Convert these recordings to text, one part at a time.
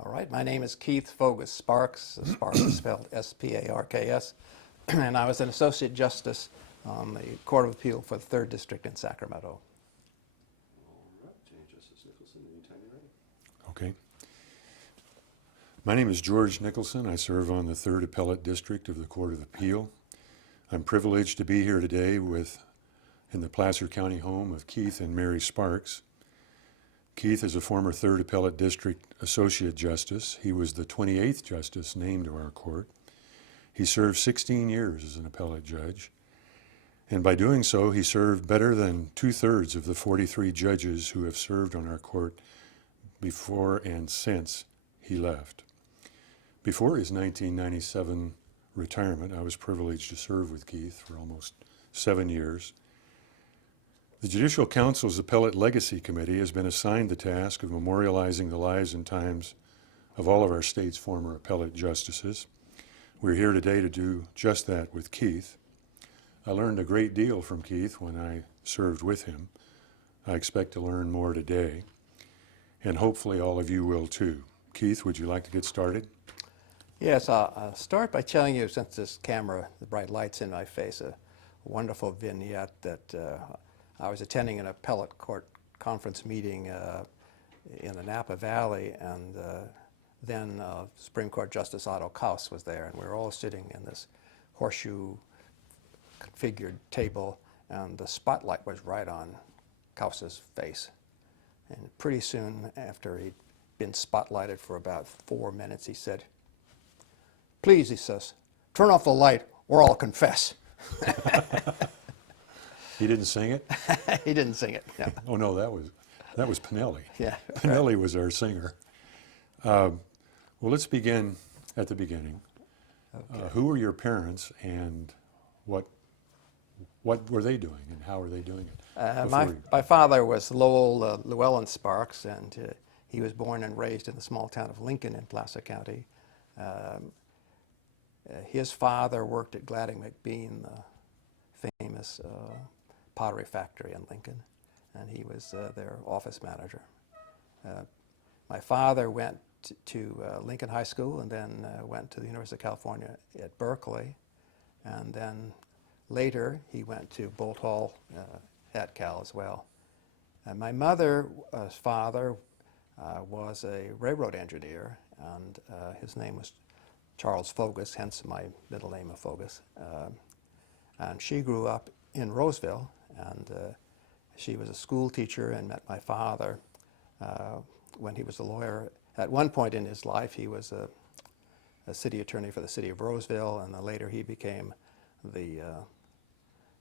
All right, my name is Keith Fogus Sparks. Sparks is spelled S-P-A-R-K-S, and I was an Associate Justice on the Court of Appeal for the 3rd District in Sacramento. All right, Justice Nicholson, anytime you're ready. Okay. My name is George Nicholson. I serve on the 3rd Appellate District of the Court of Appeal. I'm privileged to be here today in the Placer County home of Keith and Mary Sparks. Keith is a former 3rd Appellate District Associate Justice. He was the 28th Justice named to our court. He served 16 years as an appellate judge, and by doing so, he served better than 2/3 of the 43 judges who have served on our court before and since he left. Before his 1997 retirement, I was privileged to serve with Keith for almost 7 years. The Judicial Council's Appellate Legacy Committee has been assigned the task of memorializing the lives and times of all of our state's former appellate justices. We're here today to do just that with Keith. I learned a great deal from Keith when I served with him. I expect to learn more today, and hopefully all of you will too. Keith, would you like to get started? Yes, I'll start by telling you, since this camera, the bright light's in my face, a wonderful vignette that I was attending an appellate court conference meeting in the Napa Valley, and then Supreme Court Justice Otto Kaus was there, and we were all sitting in this horseshoe configured table, and the spotlight was right on Kaus's face. And pretty soon after he'd been spotlighted for about 4 minutes, he said, "Please," he says, "turn off the light or I'll confess." He didn't sing it? He didn't sing it, no. Oh no, that was Pinelli. Yeah. Pinelli was our singer. Well, let's begin at the beginning. Okay. Who were your parents, and what were they doing, and how were they doing it? My father was Lowell Llewellyn Sparks, and he was born and raised in the small town of Lincoln in Placer County. His father worked at Gladding McBean, the famous pottery factory in Lincoln, and he was their office manager. My father went to Lincoln High School and then went to the University of California at Berkeley, and then later he went to Bolt Hall at Cal as well. And my mother's father was a railroad engineer, and his name was Charles Fogus, hence my middle name of Fogus. And she grew up in Roseville, and she was a school teacher and met my father when he was a lawyer. At one point in his life, he was a city attorney for the city of Roseville, and then later he became the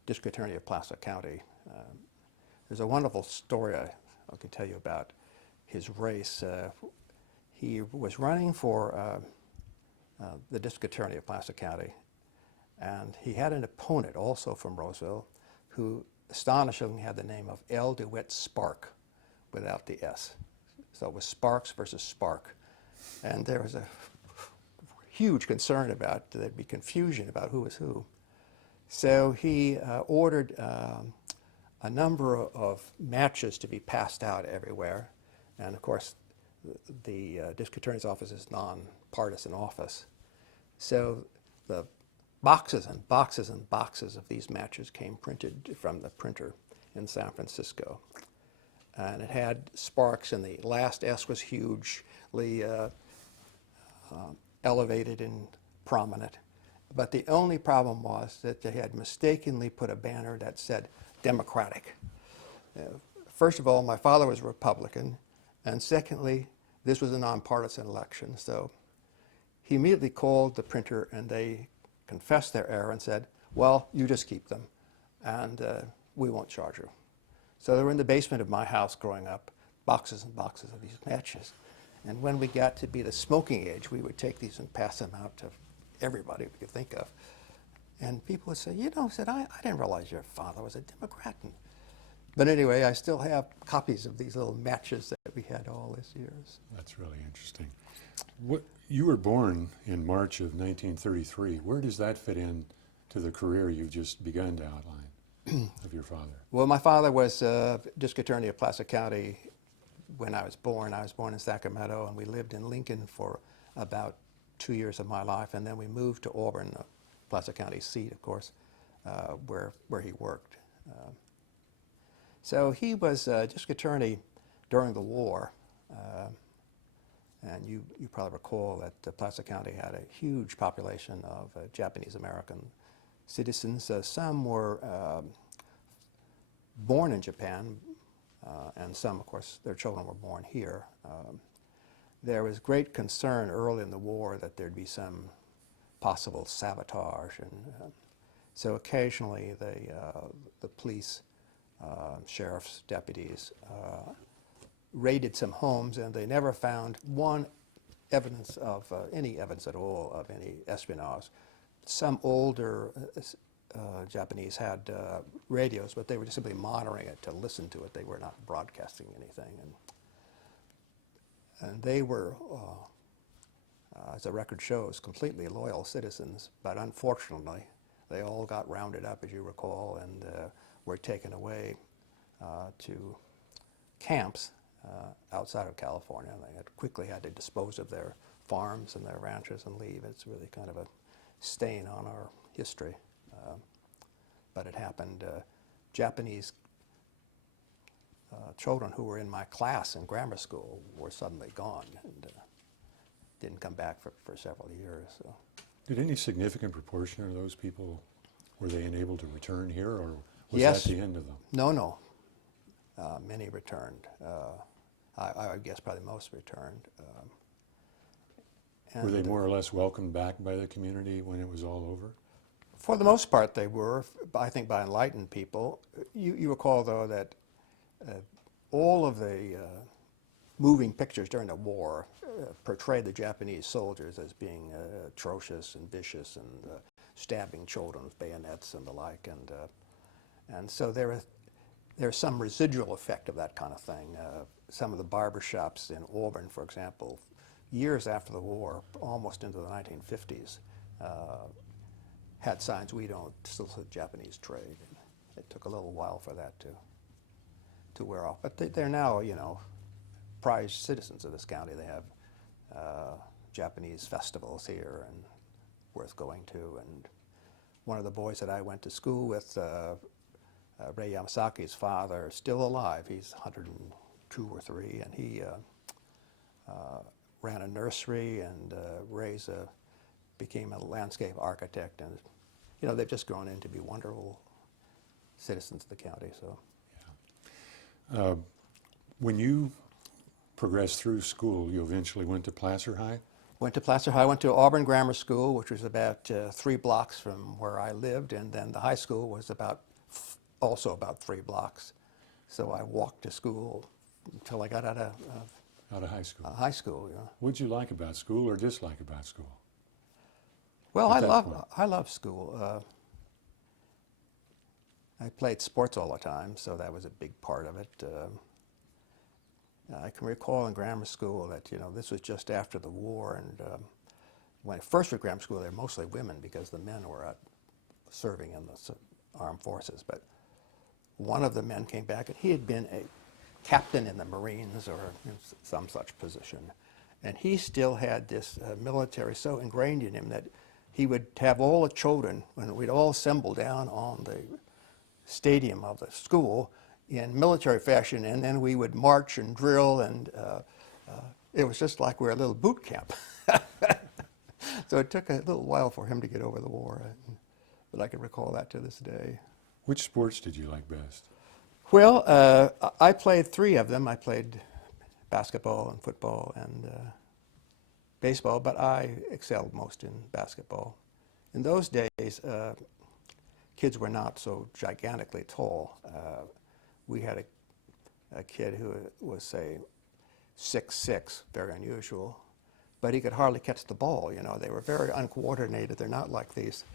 district attorney of Placer County. There's a wonderful story I can tell you about his race. He was running for the district attorney of Placer County, and he had an opponent also from Roseville who astonishingly had the name of L. DeWitt Spark without the S. So it was Sparks versus Spark. And there was a huge concern about there'd be confusion about who was who. So he ordered a number of matches to be passed out everywhere. And of course, the district attorney's office is non-partisan office. So the boxes and boxes and boxes of these matches came printed from the printer in San Francisco. And it had Sparks, and the last S was hugely elevated and prominent. But the only problem was that they had mistakenly put a banner that said Democratic. First of all, my father was a Republican, and secondly, this was a nonpartisan election. So he immediately called the printer, and they confessed their error and said, "Well, you just keep them, and we won't charge you." So they were in the basement of my house growing up, boxes and boxes of these matches. And when we got to be the smoking age, we would take these and pass them out to everybody we could think of. And people would say, I didn't realize your father was a Democrat. But anyway, I still have copies of these little matches that we had all these years. That's really interesting. You were born in March of 1933. Where does that fit in to the career you've just begun to outline of your father? Well, my father was district attorney of Placer County when I was born in Sacramento, and we lived in Lincoln for about 2 years of my life, and then we moved to Auburn, the Placer County seat, of course, where he worked. So he was district attorney during the war, and you probably recall that Placer County had a huge population of Japanese American citizens. Some were born in Japan, and some, of course, their children were born here. There was great concern early in the war that there'd be some possible sabotage, and so occasionally the police, sheriff's deputies, raided some homes, and they never found evidence of any evidence at all of any espionage. Some older Japanese had radios, but they were just simply monitoring it to listen to it. They were not broadcasting anything, and they were, as the record shows, completely loyal citizens. But unfortunately, they all got rounded up, as you recall, and were taken away to camps outside of California. They quickly had to dispose of their farms and their ranches and leave. It's really kind of a stain on our history. But it happened. Japanese children who were in my class in grammar school were suddenly gone and didn't come back for several years. So. Did any significant proportion of those people, were they unable to return here, or was Yes. that the end of them? No. Many returned. I would guess probably most returned. Were they more or less welcomed back by the community when it was all over? For the most part, they were, I think, by enlightened people. You recall, though, that all of the moving pictures during the war portrayed the Japanese soldiers as being atrocious and vicious and stabbing children with bayonets and the like. And so there's some residual effect of that kind of thing. Some of the barbershops in Auburn, for example, years after the war, almost into the 1950s, had signs, "We don't solicit Japanese trade." And it took a little while for that to wear off. But they're now, prized citizens of this county. They have Japanese festivals here and worth going to. And one of the boys that I went to school with, Ray Yamasaki's father, is still alive. He's 102 or 3, and he ran a nursery, and Ray's became a landscape architect, and they've just grown into be wonderful citizens of the county. So, yeah. When you progressed through school, you eventually went to Placer High? Went to Placer High. Went to Auburn Grammar School, which was about 3 blocks from where I lived, and then the high school was also about 3 blocks. So I walked to school until I got out of high school. High school, What did you like about school or dislike about school? Well, At that point? I love school. I played sports all the time, so that was a big part of it. I can recall in grammar school that this was just after the war, and when I first went to grammar school, they were mostly women because the men were out serving in the armed forces. But one of the men came back, and he had been a captain in the Marines or some such position, and he still had this military so ingrained in him that he would have all the children, when we'd all assemble down on the stadium of the school in military fashion, and then we would march and drill, and it was just like we were a little boot camp. So it took a little while for him to get over the war, but I can recall that to this day. Which sports did you like best? Well, I played 3 of them. I played basketball and football and baseball, but I excelled most in basketball. In those days, kids were not so gigantically tall. We had a kid who was, say, 6'6", very unusual, but he could hardly catch the ball. They were very uncoordinated. They're not like these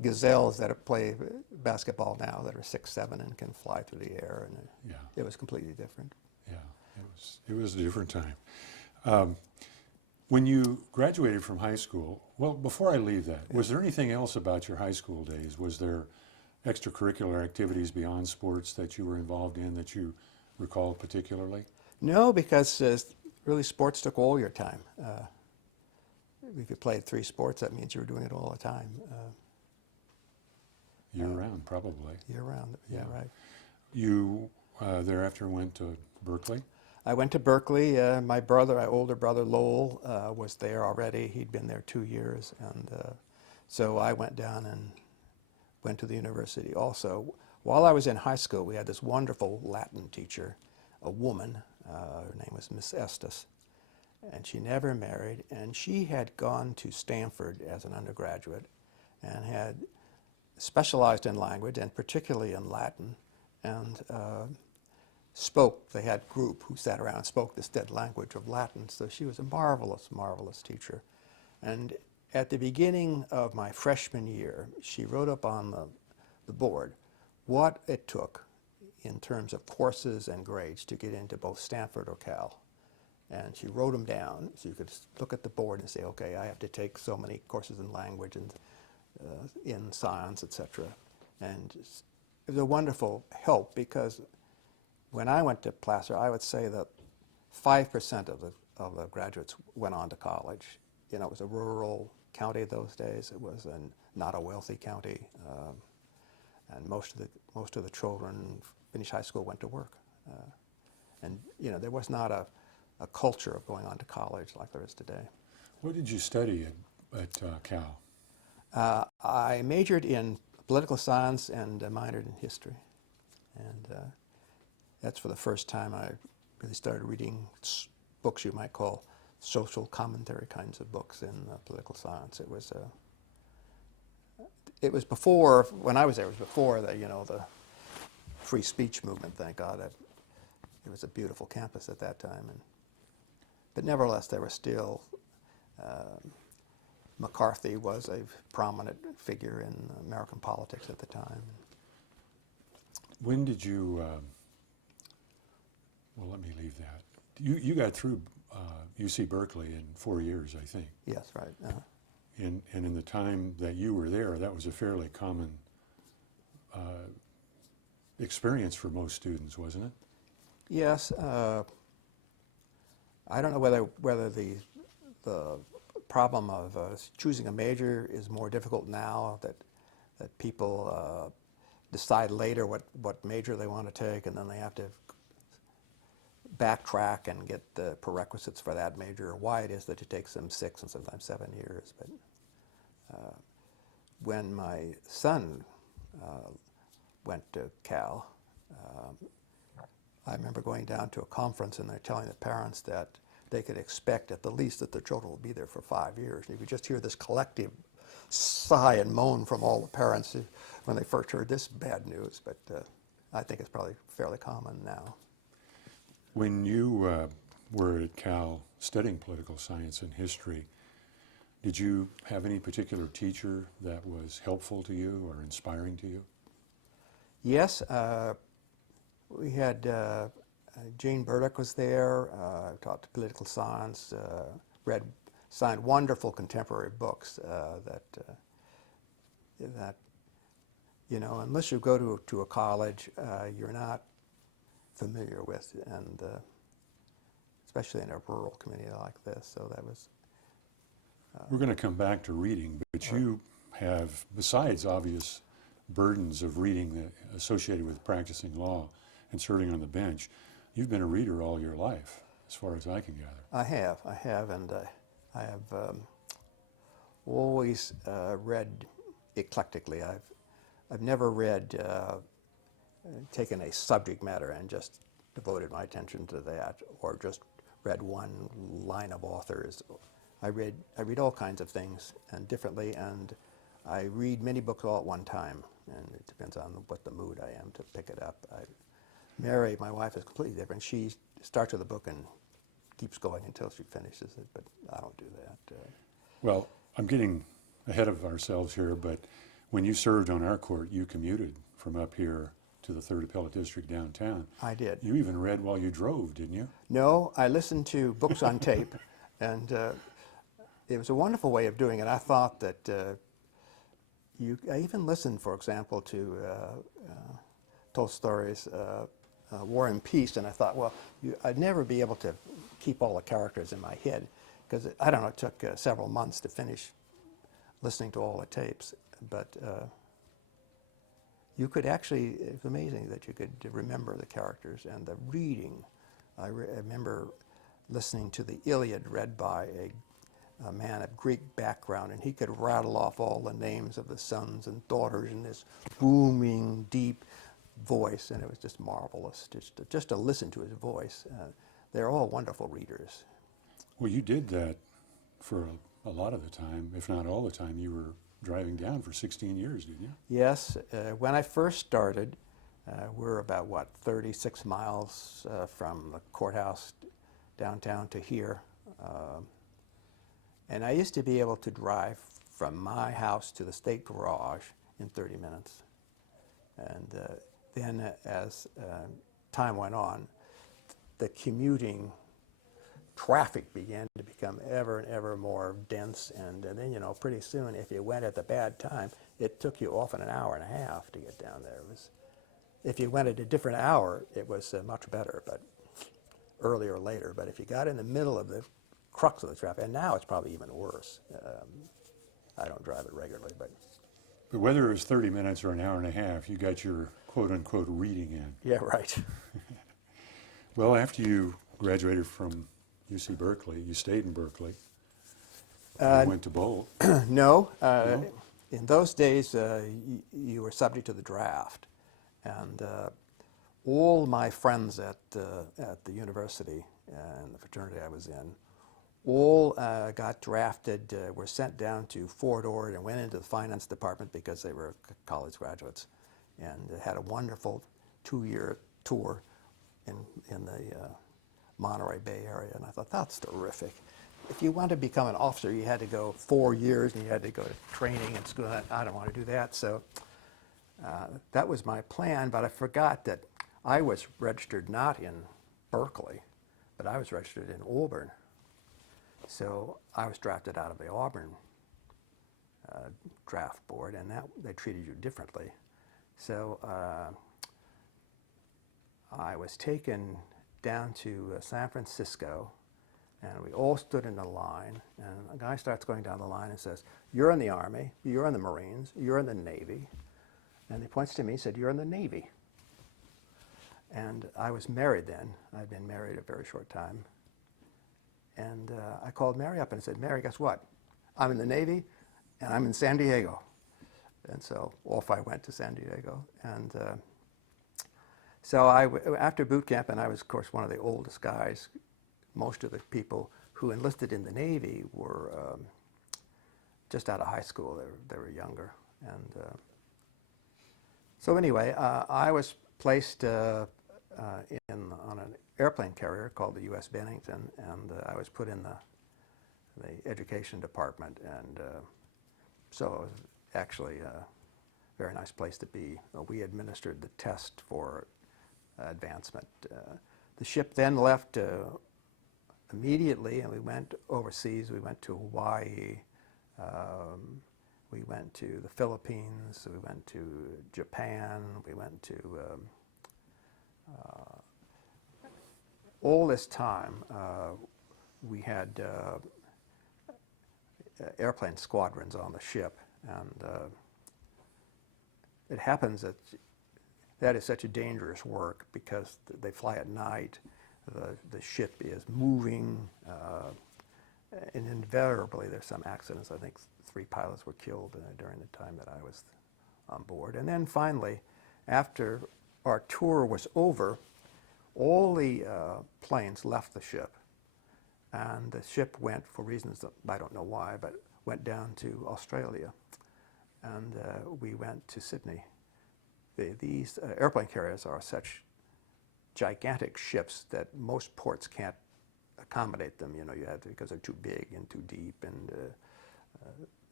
gazelles that play basketball now that are 6'7" and can fly through the air, and Yeah. it was completely different. Yeah, it was a different time. When you graduated from high school, well, before I leave that, was there anything else about your high school days? Was there extracurricular activities beyond sports that you were involved in that you recall particularly? No, because really sports took all your time. If you played 3 sports, that means you were doing it all the time, Year-round, probably. year-round. Yeah, Yeah. right. You thereafter went to Berkeley? I went to Berkeley. My brother, my older brother Lowell, was there already. He'd been there 2 years, and so I went down and went to the university also. While I was in high school, we had this wonderful Latin teacher, a woman. Her name was Miss Estes, and she never married, and she had gone to Stanford as an undergraduate and had specialized in language, and particularly in Latin, and spoke. They had a group who sat around and spoke this dead language of Latin, so she was a marvelous, marvelous teacher. And at the beginning of my freshman year, she wrote up on the board what it took in terms of courses and grades to get into both Stanford or Cal. And she wrote them down so you could look at the board and say, okay, I have to take so many courses in language and in science, etc. And it was a wonderful help because when I went to Placer, I would say that 5% of the graduates went on to college. You know, it was a rural county those days. It was not a wealthy county, and most of the children finished high school, went to work, and you know there was not a culture of going on to college like there is today. What did you study at Cal? I majored in political science and minored in history, and that's for the first time I really started reading books you might call social commentary kinds of books in political science. It was before, when I was there, it was before the, you know, the free speech movement, thank God. It was a beautiful campus at that time. But nevertheless, there was still, McCarthy was a prominent figure in American politics at the time. When did you, well, let me leave that. You got through UC Berkeley in 4 years, I think. Yes, right. And in the time that you were there, that was a fairly common experience for most students, wasn't it? Yes. I don't know whether the problem of choosing a major is more difficult now that people decide later what major they want to take, and then they have to backtrack and get the prerequisites for that major, or why it is that it takes them 6 and sometimes 7 years. But when my son went to Cal, I remember going down to a conference and they're telling the parents that they could expect at the least that their children will be there for 5 years. And you could just hear this collective sigh and moan from all the parents when they first heard this bad news. But I think it's probably fairly common now. When you were at Cal studying political science and history, did you have any particular teacher that was helpful to you or inspiring to you? Yes, we had Jane Burdick was there, taught political science, signed wonderful contemporary books that you know, unless you go to a college, you're not familiar with, and especially in a rural community like this. So that was. We're going to come back to reading, but you have, besides obvious burdens of reading associated with practicing law and serving on the bench, you've been a reader all your life, as far as I can gather. I have, and I have always read eclectically. I've never read, taken a subject matter and just devoted my attention to that, or just read one line of authors. I read all kinds of things and differently, and I read many books all at one time, and it depends on what the mood I am to pick it up. Mary, my wife, is completely different. She starts with a book and keeps going until she finishes it, but I don't do that. Well, I'm getting ahead of ourselves here, but when you served on our court, you commuted from up here to the 3rd Appellate District downtown. I did. You even read while you drove, didn't you? No, I listened to books on tape, and it was a wonderful way of doing it. I thought that I even listened, for example, to Tolstoy's War and Peace, and I thought, well, I'd never be able to keep all the characters in my head, because I don't know, it took several months to finish listening to all the tapes, but you could actually, it's amazing that you could remember the characters and the reading. I remember listening to the Iliad read by a man of Greek background, and he could rattle off all the names of the sons and daughters in this booming, deep voice, and it was just marvelous just to listen to his voice. They're all wonderful readers. Well, you did that for a lot of the time, if not all the time. You were driving down for 16 years, didn't you? Yes, when I first started, we're about, 36 miles from the courthouse downtown to here. And I used to be able to drive from my house to the state garage in 30 minutes. And then as time went on, the commuting traffic began to become ever and ever more dense, and then, pretty soon, if you went at the bad time, it took you often an hour and a half to get down there. If you went at a different hour, it was much better, but earlier or later. But if you got in the middle of the crux of the traffic, and now it's probably even worse. I don't drive it regularly, but whether it was 30 minutes or an hour and a half, you got your quote-unquote reading in. yeah, right. Well, after you graduated from UC Berkeley, you stayed in Berkeley. You went to Bolt. No, No? in those days, you were subject to the draft, and all my friends at the university and the fraternity I was in, all got drafted, were sent down to Fort Ord and went into the finance department because they were college graduates, and had a wonderful 2-year tour in the Monterey Bay area, and I thought, that's terrific. If you wanted to become an officer, you had to go 4 years, and you had to go to training and school. I don't want to do that, so that was my plan, but I forgot that I was registered not in Berkeley, but I was registered in Auburn. So I was drafted out of the Auburn draft board, and they treated you differently. So I was taken down to San Francisco, and we all stood in a line, and a guy starts going down the line and says, "You're in the Army, you're in the Marines, you're in the Navy." And he points to me and said, "You're in the Navy." And I was married then. I'd been married a very short time. And I called Mary up and said, "Mary, guess what? I'm in the Navy, and I'm in San Diego." And so off I went to San Diego. And so after boot camp, and I was, of course, one of the oldest guys, most of the people who enlisted in the Navy were just out of high school. They were younger. And so anyway, I was placed on an airplane carrier called the U.S. Bennington, and I was put in the education department, and so it was actually a very nice place to be. We administered the test for advancement. The ship then left immediately, and we went overseas. We went to Hawaii. We went to the Philippines. We went to Japan. We went to all this time, we had airplane squadrons on the ship, and it happens that is such a dangerous work because they fly at night. The ship is moving, and invariably there's some accidents. I think 3 pilots were killed during the time that I was on board. And then finally, after our tour was over, all the planes left the ship, and the ship went, for reasons that I don't know why, but went down to Australia, and we went to Sydney. These airplane carriers are such gigantic ships that most ports can't accommodate them. You have to, because they're too big and too deep, and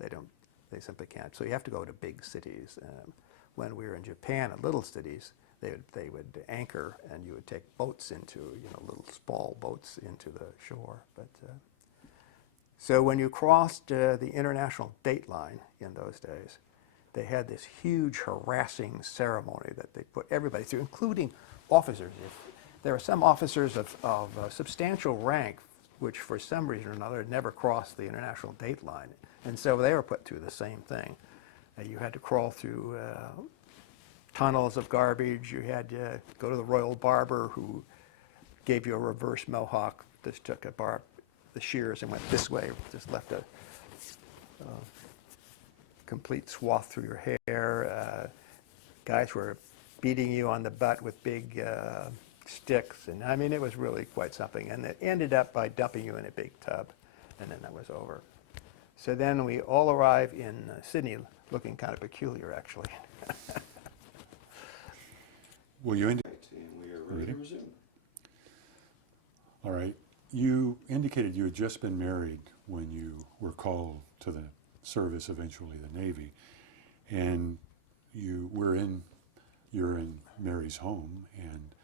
they simply can't. So you have to go to big cities. When we were in Japan, at little cities, they would anchor, and you would take boats into, little small boats into the shore. But so when you crossed the international date line in those days, they had this huge harassing ceremony that they put everybody through, including officers. There are some officers of substantial rank which for some reason or another had never crossed the international date line. And so they were put through the same thing. You had to crawl through tunnels of garbage. You had to go to the royal barber who gave you a reverse mohawk. Just took the shears and went this way, just left a complete swath through your hair. Guys were beating you on the butt with big sticks, and I mean, it was really quite something. And it ended up by dumping you in a big tub, and then that was over. So then we all arrive in Sydney, looking kind of peculiar, actually. Well, you Right, and we are ready to resume. all right. You indicated you had just been married when you were called to the service, eventually the Navy, and you're in Mary's home, and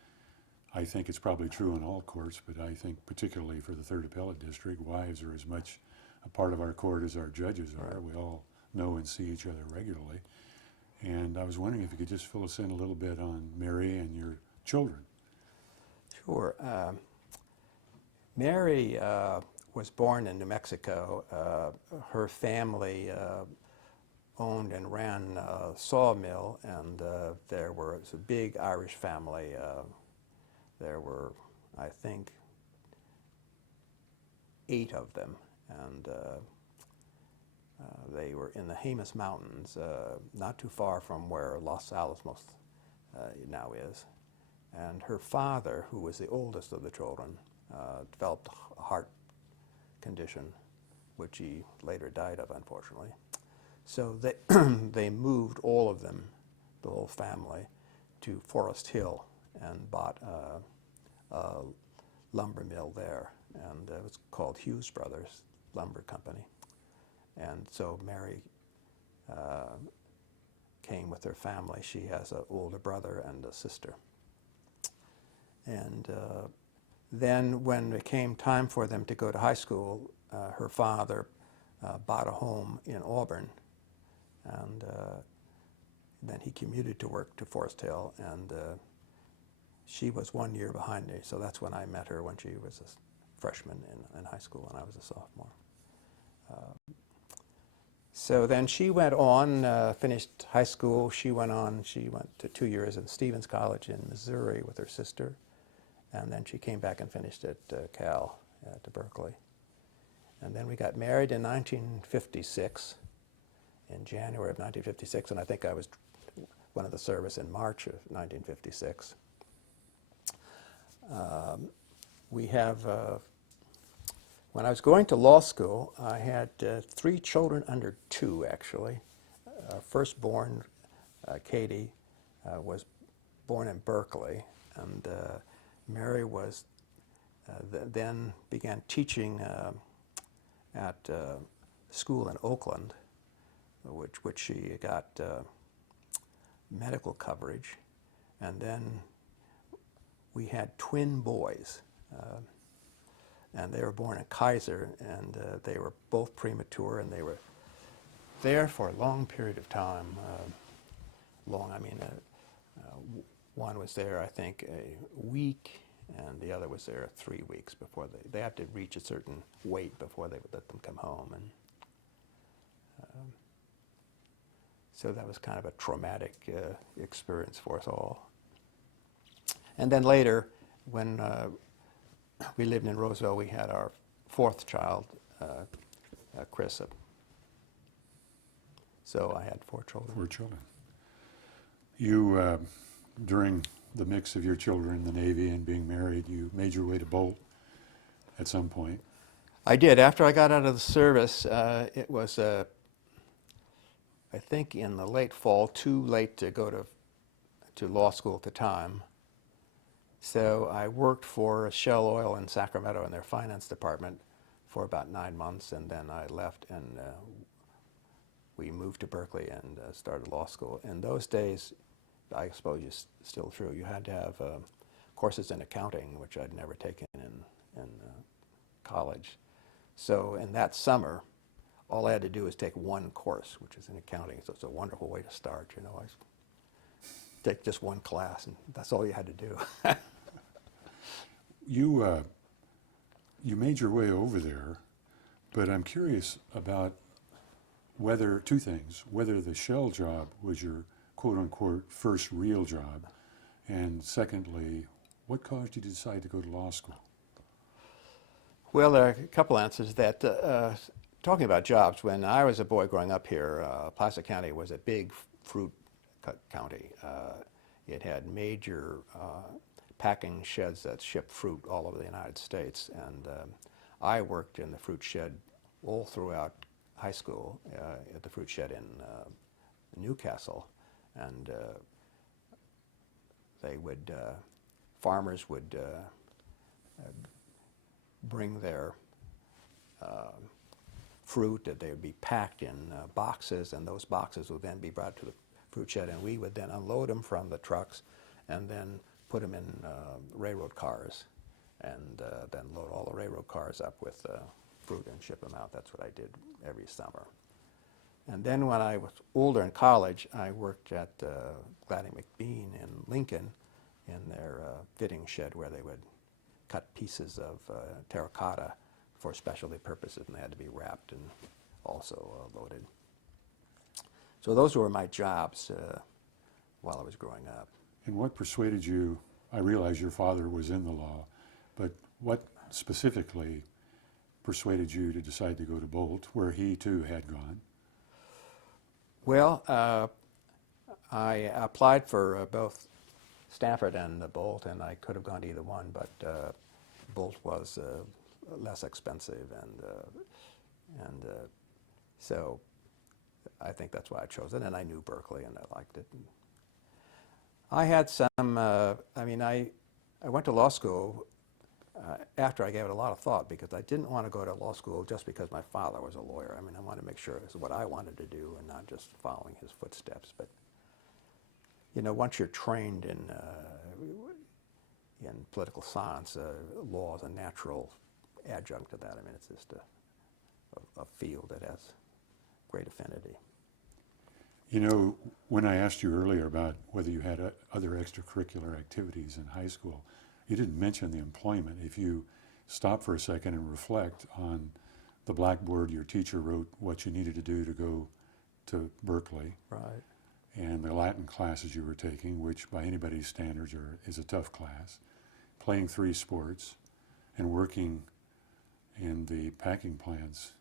I think it's probably true in all courts, but I think particularly for the Third Appellate District, wives are as much a part of our court as our judges are. We all know and see each other regularly. And I was wondering if you could just fill us in a little bit on Mary and your children. Sure. Mary was born in New Mexico. Her family owned and ran a sawmill, and it was a big Irish family. There were, I think, 8 of them, and they were in the Jemez Mountains, not too far from where Los Alamos now is. And her father, who was the oldest of the children, developed a heart condition, which he later died of, unfortunately. So they, they moved all of them, the whole family, to Forest Hill and bought a lumber mill there. And it was called Hughes Brothers Lumber Company. And so Mary came with her family. She has an older brother and a sister. And then when it came time for them to go to high school, her father bought a home in Auburn, and then he commuted to work to Forest Hill, and she was 1 year behind me, so that's when I met her, when she was a freshman in high school and I was a sophomore. So then she went on, finished high school. She went to 2 years at Stevens College in Missouri with her sister, and then she came back and finished at Cal, to Berkeley. And then we got married in 1956, in January of 1956, and I think I was one of the service in March of 1956. We have, when I was going to law school, I had 3 children under 2, actually. Firstborn, Katie, was born in Berkeley, and Mary was then began teaching at school in Oakland, which she got medical coverage. And then we had twin boys, and they were born in Kaiser, and they were both premature, and they were there for a long period of time. One was there, I think, a week, and the other was there 3 weeks before they had to reach a certain weight before they would let them come home. And so that was kind of a traumatic experience for us all. And then later, when we lived in Roseville, we had our 4th child, Chris. So I had 4 children. 4 children. You, during the mix of your children in the Navy and being married, you made your way to Bolt at some point. I did. After I got out of the service, it was, I think, in the late fall, too late to go to law school at the time. So I worked for Shell Oil in Sacramento in their finance department for about 9 months, and then I left, and we moved to Berkeley and started law school. In those days, I suppose it's still true, you had to have courses in accounting, which I'd never taken in college. So in that summer, all I had to do was take 1 course, which is in accounting. So it's a wonderful way to start, you know. take just one class, and that's all you had to do. You made your way over there, but I'm curious about whether, two things, whether the shell job was your quote-unquote first real job, and secondly, what caused you to decide to go to law school? Well, there are a couple answers to that. Talking about jobs, when I was a boy growing up here, Placer County was a big fruit county. It had major packing sheds that shipped fruit all over the United States, and I worked in the fruit shed all throughout high school at the fruit shed in Newcastle, and farmers would bring their fruit, that they would be packed in boxes, and those boxes would then be brought to the fruit shed, and we would then unload them from the trucks and then put them in railroad cars, and then load all the railroad cars up with fruit and ship them out. That's what I did every summer. And then when I was older in college, I worked at Gladding McBean in Lincoln in their fitting shed, where they would cut pieces of terracotta for specialty purposes, and they had to be wrapped and also loaded. So those were my jobs while I was growing up. And what persuaded you, I realize your father was in the law, but what specifically persuaded you to decide to go to Bolt, where he too had gone? Well, I applied for both Stanford and Bolt, and I could have gone to either one, but Bolt was less expensive, and so I think that's why I chose it. And I knew Berkeley, and I liked it. And I had some. I went to law school after I gave it a lot of thought, because I didn't want to go to law school just because my father was a lawyer. I mean, I wanted to make sure it was what I wanted to do and not just following his footsteps. But once you're trained in political science, law is a natural adjunct to that. I mean, it's just a field that has great affinity. When I asked you earlier about whether you had other extracurricular activities in high school, you didn't mention the employment. If you stop for a second and reflect on the blackboard, your teacher wrote what you needed to do to go to Berkeley. Right. And the Latin classes you were taking, which by anybody's standards is a tough class, playing 3 sports, and working in the packing plants.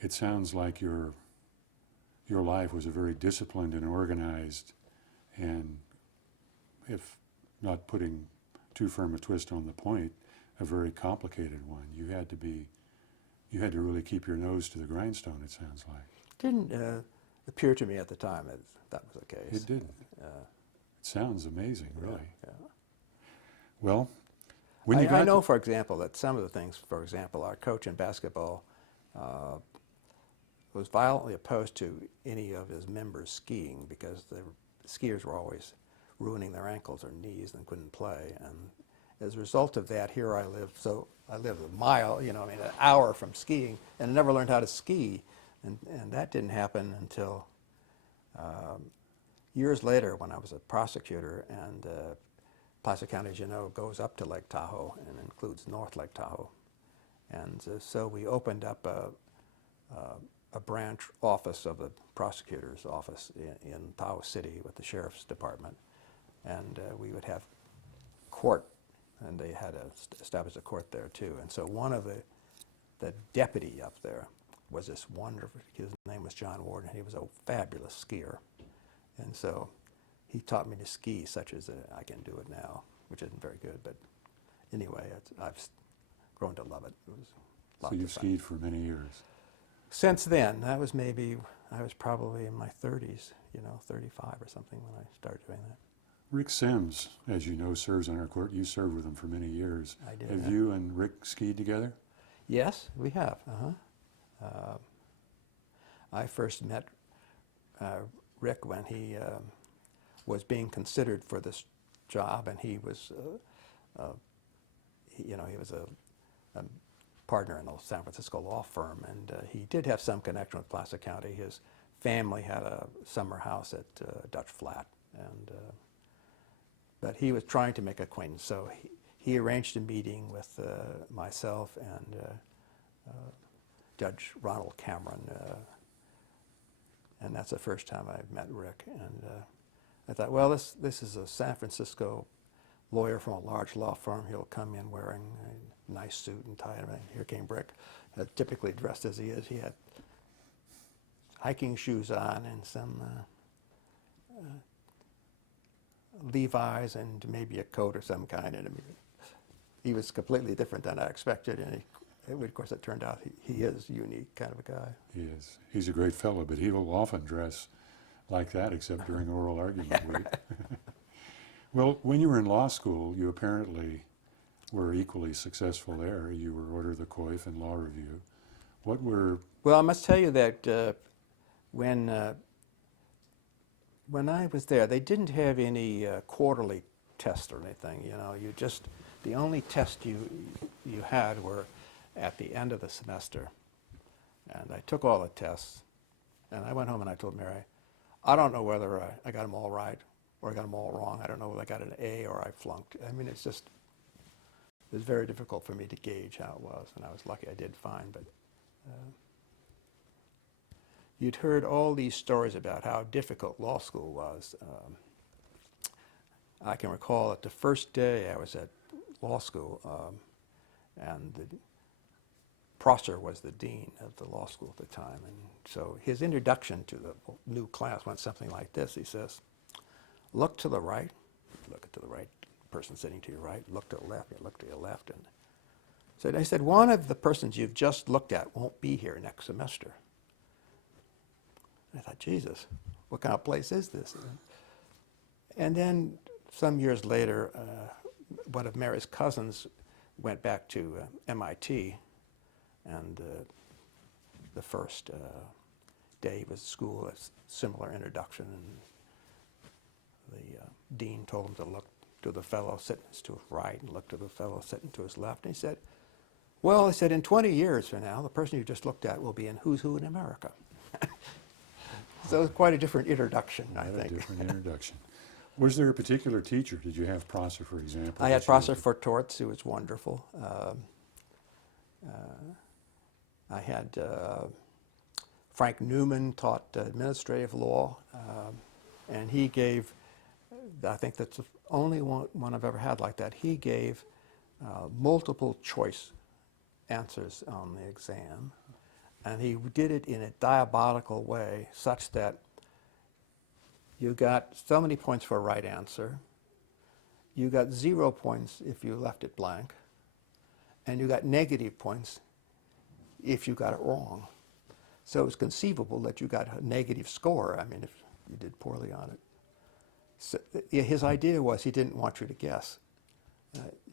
It sounds like your life was a very disciplined and organized, and if not putting too firm a twist on the point, a very complicated one. You had to really keep your nose to the grindstone, it sounds like. Didn't appear to me at the time that was the case. It didn't. It sounds amazing, really. Yeah. Well, when you got I know, for example, that some of the things, for example, our coach in basketball was violently opposed to any of his members skiing, because the skiers were always ruining their ankles or knees and couldn't play. And as a result of that, here I live. So I live a mile, an hour from skiing, and never learned how to ski. And that didn't happen until years later, when I was a prosecutor, and Placer County, as you know, goes up to Lake Tahoe and includes North Lake Tahoe. And so we opened up a branch office of the prosecutor's office in Tahoe City with the sheriff's department. And we would have court, and they had established a court there too. And so one of the deputy up there was this wonderful, his name was John Ward, and he was a fabulous skier. And so he taught me to ski, such as I can do it now, which isn't very good, but anyway, I've grown to love it. It was lots So you've of fun. skied for many years. Since then, I was probably in my 30s, 35 or something when I started doing that. Rick Sims, as you know, serves on our court. You served with him for many years. I did. Have you and Rick skied together? Yes, we have. I first met Rick when he was being considered for this job, and he was, he was a partner in a San Francisco law firm, and he did have some connection with Placer County. His family had a summer house at Dutch Flat, and but he was trying to make acquaintance. So he arranged a meeting with myself and Judge Ronald Cameron, and that's the first time I've met Rick. And I thought, well, this is a San Francisco lawyer from a large law firm. He'll come in wearing a nice suit and tie and everything. Here came Rick, typically dressed as he is. He had hiking shoes on and some Levi's and maybe a coat of some kind. And I mean, he was completely different than I expected. And of course, it turned out he is a unique kind of a guy. He is. He's a great fellow, but he will often dress like that, except during oral argument week. Well, when you were in law school, you apparently were equally successful there. You were Order of the Coif and Law Review. What were... Well, I must tell you that when I was there, they didn't have any quarterly tests or anything. You know, the only test you had were at the end of the semester. And I took all the tests, and I went home and I told Mary, I don't know whether I got them all right or I got them all wrong. I don't know whether I got an A or I flunked. I mean, it was very difficult for me to gauge how it was, and I was lucky I did fine. But you'd heard all these stories about how difficult law school was. I can recall that the first day I was at law school, and Prosser was the dean of the law school at the time, and so his introduction to the new class went something like this. He says, look to the right, look to the right person sitting to your right, look to the left, you look to your left. And so I said, one of the persons you've just looked at won't be here next semester. I thought, Jesus, what kind of place is this? And then some years later, one of Mary's cousins went back to MIT, and the first day was school, a similar introduction, and the dean told him to look to the fellow sitting to his right and look to the fellow sitting to his left. And he said, well, he said, in 20 years from now, the person you just looked at will be in Who's Who in America. So it was quite a different introduction, I think. A different introduction. Was there a particular teacher? Did you have Prosser, for example? I had Prosser for torts, who was wonderful. I had Frank Newman taught administrative law, and he gave, I think that's the only one I've ever had like that, he gave multiple choice answers on the exam, and he did it in a diabolical way such that you got so many points for a right answer, you got 0 points if you left it blank, and you got negative points if you got it wrong. So it was conceivable that you got a negative score, I mean, if you did poorly on it. So his idea was he didn't want you to guess.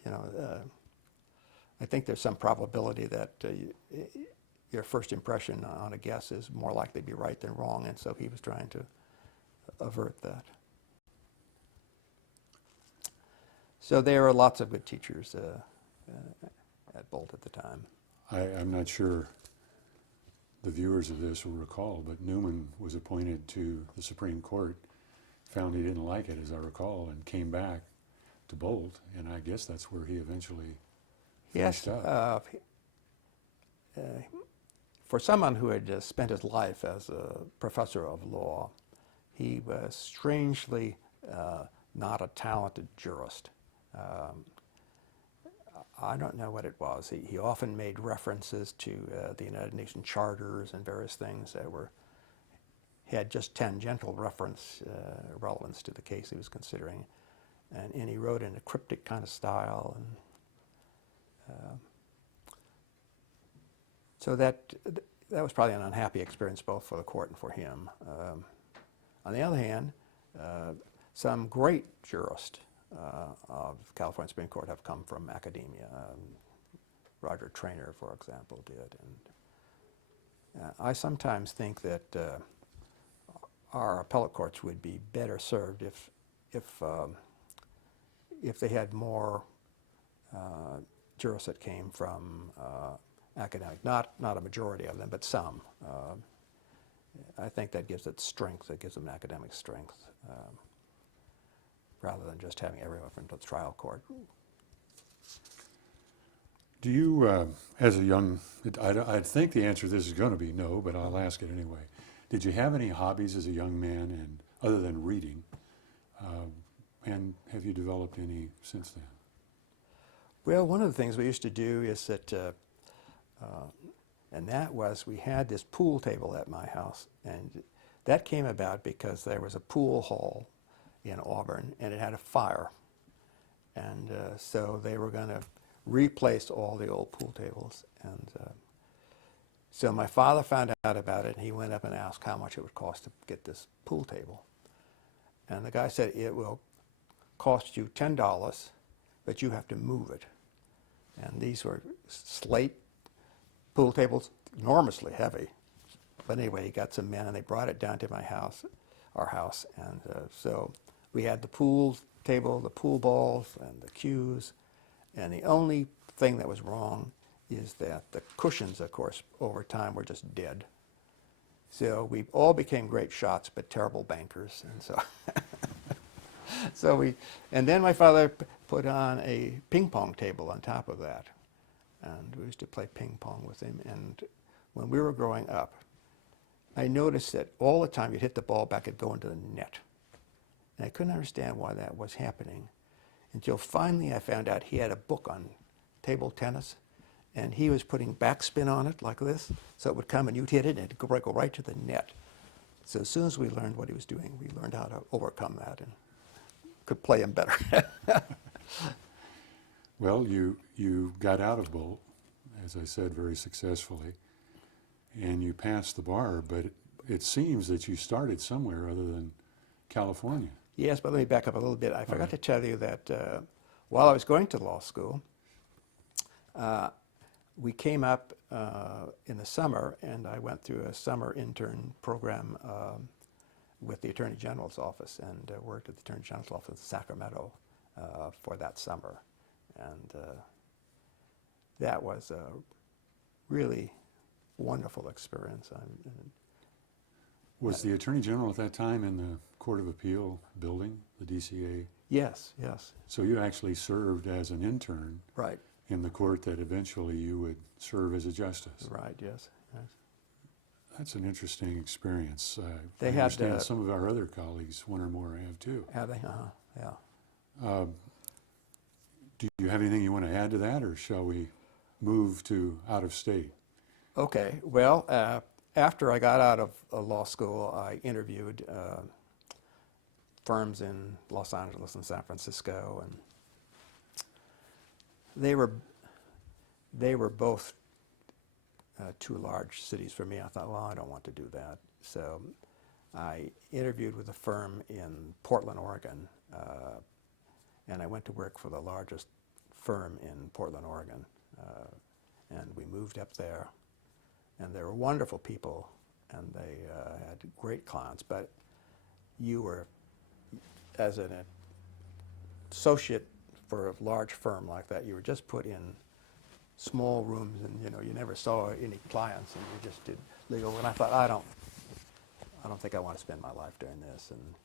I think there's some probability that your first impression on a guess is more likely to be right than wrong, and so he was trying to avert that. So there were lots of good teachers at Bolt at the time. I'm not sure the viewers of this will recall, but Newman was appointed to the Supreme Court, found he didn't like it, as I recall, and came back to Bolt, and I guess that's where he eventually finished up. For someone who had spent his life as a professor of law, he was strangely not a talented jurist. I don't know what it was. He often made references to the United Nations charters and various things that had just tangential relevance to the case he was considering, and he wrote in a cryptic kind of style, and so that was probably an unhappy experience both for the court and for him. On the other hand, some great jurists of California Supreme Court have come from academia. Roger Traynor, for example, did. And I sometimes think that our appellate courts would be better served if they had more jurists that came from academic, not a majority of them, but some. I think that gives it strength, that gives them academic strength. rather than just having everyone from the trial court. Do you, as a young, I think the answer to this is going to be no, but I'll ask it anyway. Did you have any hobbies as a young man, and other than reading? And have you developed any since then? Well, one of the things we used to do is that, and that was, we had this pool table at my house, and that came about because there was a pool hall in Auburn, and it had a fire. And so they were going to replace all the old pool tables. And so my father found out about it, and he went up and asked how much it would cost to get this pool table. And the guy said, it will cost you $10, but you have to move it. And these were slate pool tables, enormously heavy. But anyway, he got some men, and they brought it down to my house, our house. And so we had the pool table, the pool balls, and the cues. And the only thing that was wrong is that the cushions, of course, over time were just dead. So we all became great shots, but terrible bankers. And so, and then my father put on a ping pong table on top of that. And we used to play ping pong with him. And when we were growing up, I noticed that all the time you'd hit the ball back, it'd go into the net. And I couldn't understand why that was happening until finally I found out he had a book on table tennis, and he was putting backspin on it like this, so it would come and you'd hit it and it'd go right to the net. So as soon as we learned what he was doing, we learned how to overcome that and could play him better. Well, you got out of Bolt, as I said, very successfully, and you passed the bar, but it seems that you started somewhere other than California. Yes, but let me back up a little bit. I forgot to tell you that while I was going to law school, we came up in the summer, and I went through a summer intern program with the Attorney General's office, and worked at the Attorney General's office in Sacramento for that summer. And that was a really wonderful experience. Was the Attorney General at that time in the Court of Appeal building, the DCA? Yes, yes. So you actually served as an intern Right. in the court that eventually you would serve as a justice. Right, yes. Yes. That's an interesting experience. They I had, understand some of our other colleagues, one or more, have too. Have they? Yeah. Do you have anything you want to add to that, or shall we move to out of state? Okay. Well, after I got out of law school, I interviewed firms in Los Angeles and San Francisco, and they were both too large cities for me. I thought, well, I don't want to do that. So I interviewed with a firm in Portland, Oregon, and I went to work for the largest firm in Portland, Oregon. And we moved up there, and they were wonderful people, and they had great clients. But you were, as an associate for a large firm like that, you were just put in small rooms, and you never saw any clients, and you just did legal. And I thought, I don't think I want to spend my life doing this. And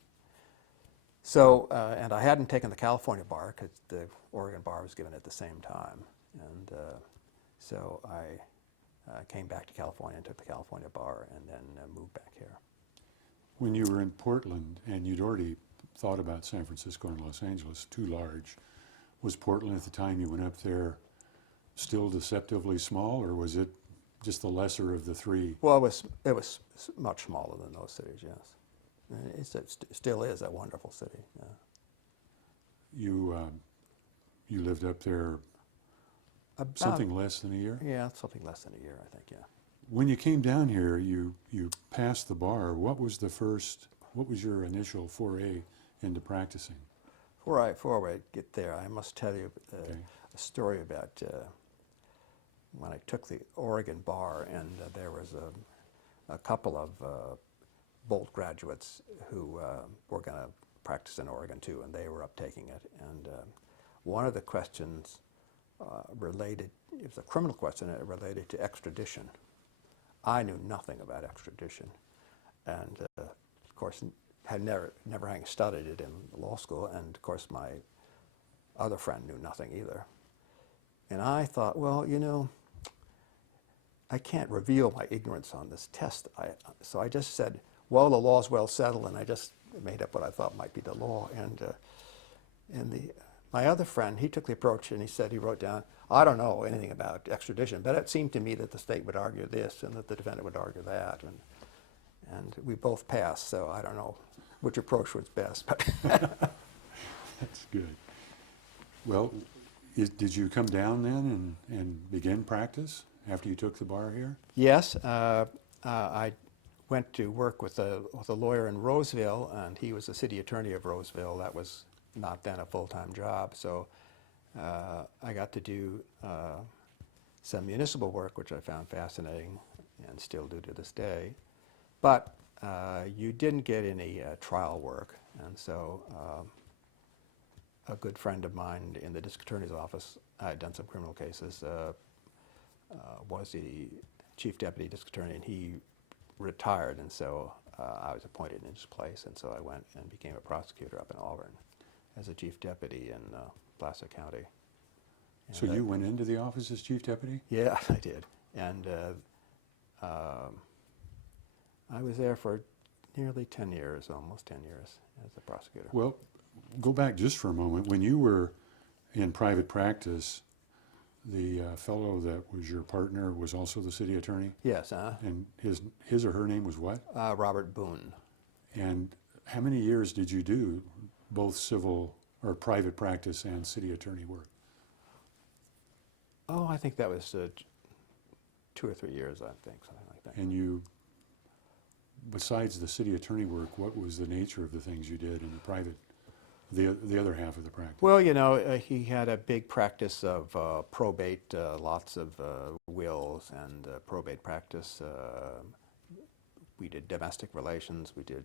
so, and I hadn't taken the California bar because the Oregon bar was given at the same time. And so I came back to California and took the California bar, and then moved back here. When you were in Portland, and you'd already thought about San Francisco and Los Angeles, too large, was Portland at the time you went up there still deceptively small, or was it just the lesser of the three? Well, it was much smaller than those cities, yes. And it still is a wonderful city. Yeah. You lived up there About, something less than a year? Yeah, something less than a year, I think. Yeah. When you came down here, you passed the bar. What was your initial foray into practicing? Before I get there, I must tell you Okay. a story about when I took the Oregon bar, and there was a couple of Bolt graduates who were going to practice in Oregon too, and they were up taking it. And one of the questions it was a criminal question, and it related to extradition. I knew nothing about extradition, and of course had never having studied it in law school, and of course my other friend knew nothing either. And I thought, well, you know, I can't reveal my ignorance on this test. So I just said, well, the law's well settled, and I just made up what I thought might be the law. My other friend, he took the approach and he said, he wrote down, I don't know anything about extradition, but it seemed to me that the state would argue this and that the defendant would argue that. And we both passed, so I don't know which approach was best. But That's good. Well, did you come down then and begin practice after you took the bar here? yes, I went to work with a lawyer in Roseville, and he was the city attorney of Roseville. That was not then a full-time job, so I got to do some municipal work, which I found fascinating and still do to this day. But you didn't get any trial work, and so a good friend of mine in the district attorney's office, I had done some criminal cases, was the chief deputy district attorney, and he retired, and so I was appointed in his place, and so I went and became a prosecutor up in Auburn as a chief deputy in Placer County. And So you went into the office as chief deputy? yeah, I did. And I was there for nearly 10 years, almost 10 years as a prosecutor. Well, go back just for a moment. When you were in private practice, the fellow that was your partner was also the city attorney? Yes, And his or her name was what? Robert Boone. And how many years did you do both civil or private practice and city attorney work? Oh, I think that was 2 or 3 years, I think, something like that. And you, besides the city attorney work, what was the nature of the things you did in the private, the other half of the practice? Well, you know, he had a big practice of probate, lots of wills and probate practice. We did domestic relations, we did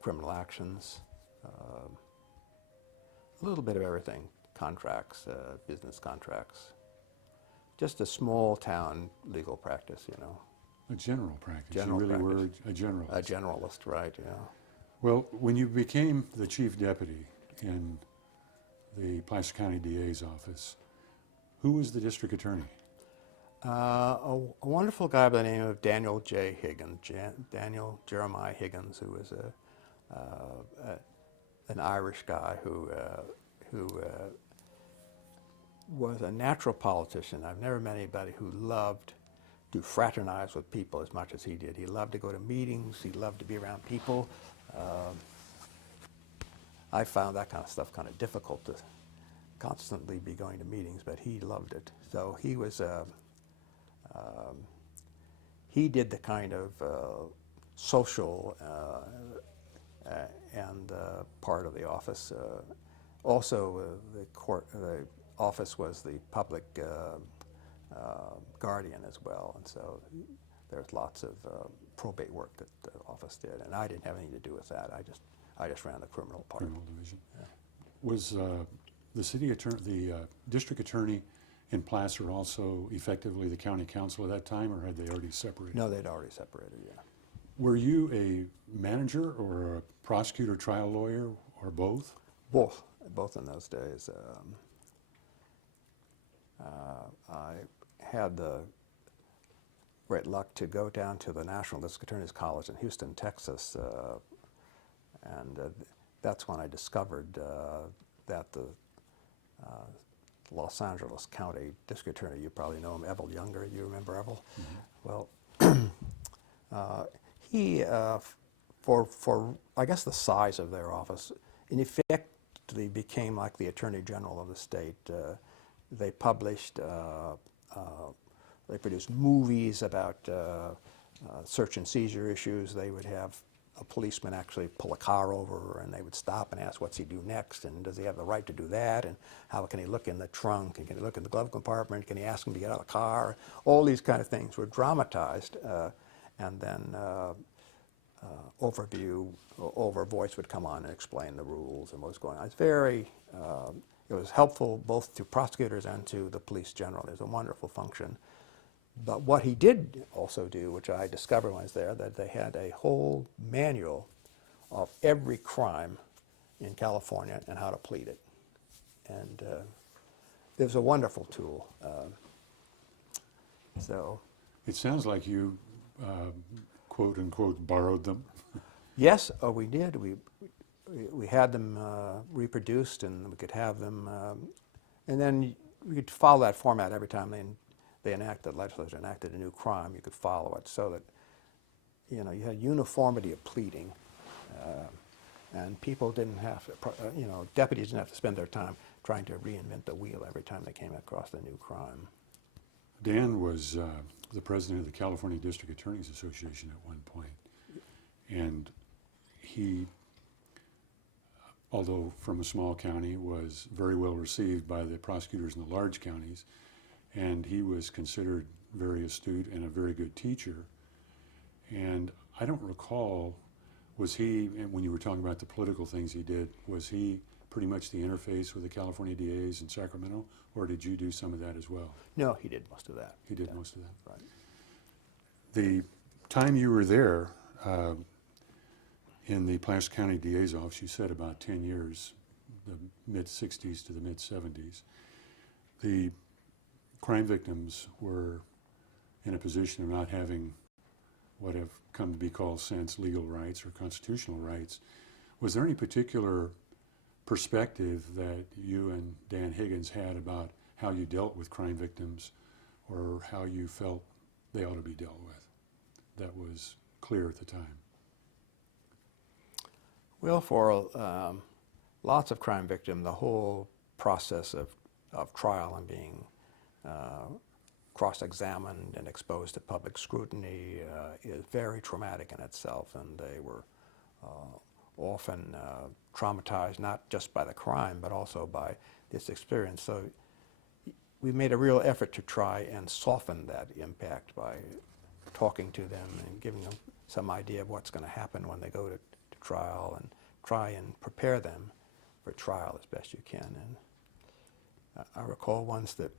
criminal actions, a little bit of everything, contracts, business contracts. Just a small town legal practice, you know. A general practice. General You really practice. were a generalist. A generalist, right, yeah. Well, when you became the chief deputy in the Placer County DA's office, who was the district attorney? A wonderful guy by the name of Daniel J. Higgins, Daniel Jeremiah Higgins, who was an Irish guy who was a natural politician. I've never met anybody who loved to fraternize with people as much as he did. He loved to go to meetings. He loved to be around people. I found that kind of stuff kind of difficult to constantly be going to meetings, but he loved it. So he was he did the kind of social and part of the office. Also, the office was the public guardian as well, and so there's lots of probate work that the office did, and I didn't have anything to do with that. I just ran the criminal part. Criminal division. Yeah. Was the city attorney, the district attorney in Placer also effectively the county counsel at that time, or had they already separated? No, they'd already separated, yeah. Were you a manager or a prosecutor, trial lawyer, or both? Both in those days. I had the great luck to go down to the National District Attorney's College in Houston, Texas, and that's when I discovered that the Los Angeles County District Attorney, you probably know him, Evel Younger. You remember Evel? Mm-hmm. Well, he, for I guess the size of their office, in effect, they became like the Attorney General of the state. They published, they produced movies about search and seizure issues. They would have a policeman actually pull a car over, and they would stop and ask, what's he do next, and does he have the right to do that, and how can he look in the trunk, and can he look in the glove compartment, can he ask him to get out of the car? All these kind of things were dramatized, and then over voice would come on and explain the rules and what was going on. It's very, it was helpful both to prosecutors and to the police general. It was a wonderful function. But what he did also do, which I discovered when I was there, that they had a whole manual of every crime in California and how to plead it. And it was a wonderful tool. So, It sounds like you, quote unquote, borrowed them. yes, we did. We had them reproduced, and we could have them, and then we could follow that format every time the legislature enacted a new crime. You could follow it so that you had uniformity of pleading, and people didn't have to, deputies didn't have to spend their time trying to reinvent the wheel every time they came across a new crime. Dan was the president of the California District Attorneys Association at one point, and he, although from a small county, was very well received by the prosecutors in the large counties, and he was considered very astute and a very good teacher. And I don't recall, was he, when you were talking about the political things he did, was he pretty much the interface with the California DAs in Sacramento, or did you do some of that as well? No, he did most of that. He did most of that. Right. The time you were there in the Placer County DA's office, you said about 10 years, the mid-60s to the mid-70s. The crime victims were in a position of not having what have come to be called since legal rights or constitutional rights. Was there any particular perspective that you and Dan Higgins had about how you dealt with crime victims or how you felt they ought to be dealt with that was clear at the time? Well, for lots of crime victims, the whole process of trial and being cross-examined and exposed to public scrutiny is very traumatic in itself, and they were often traumatized not just by the crime but also by this experience. So we made a real effort to try and soften that impact by talking to them and giving them some idea of what's going to happen when they go to trial, and try and prepare them for trial as best you can. And I recall once that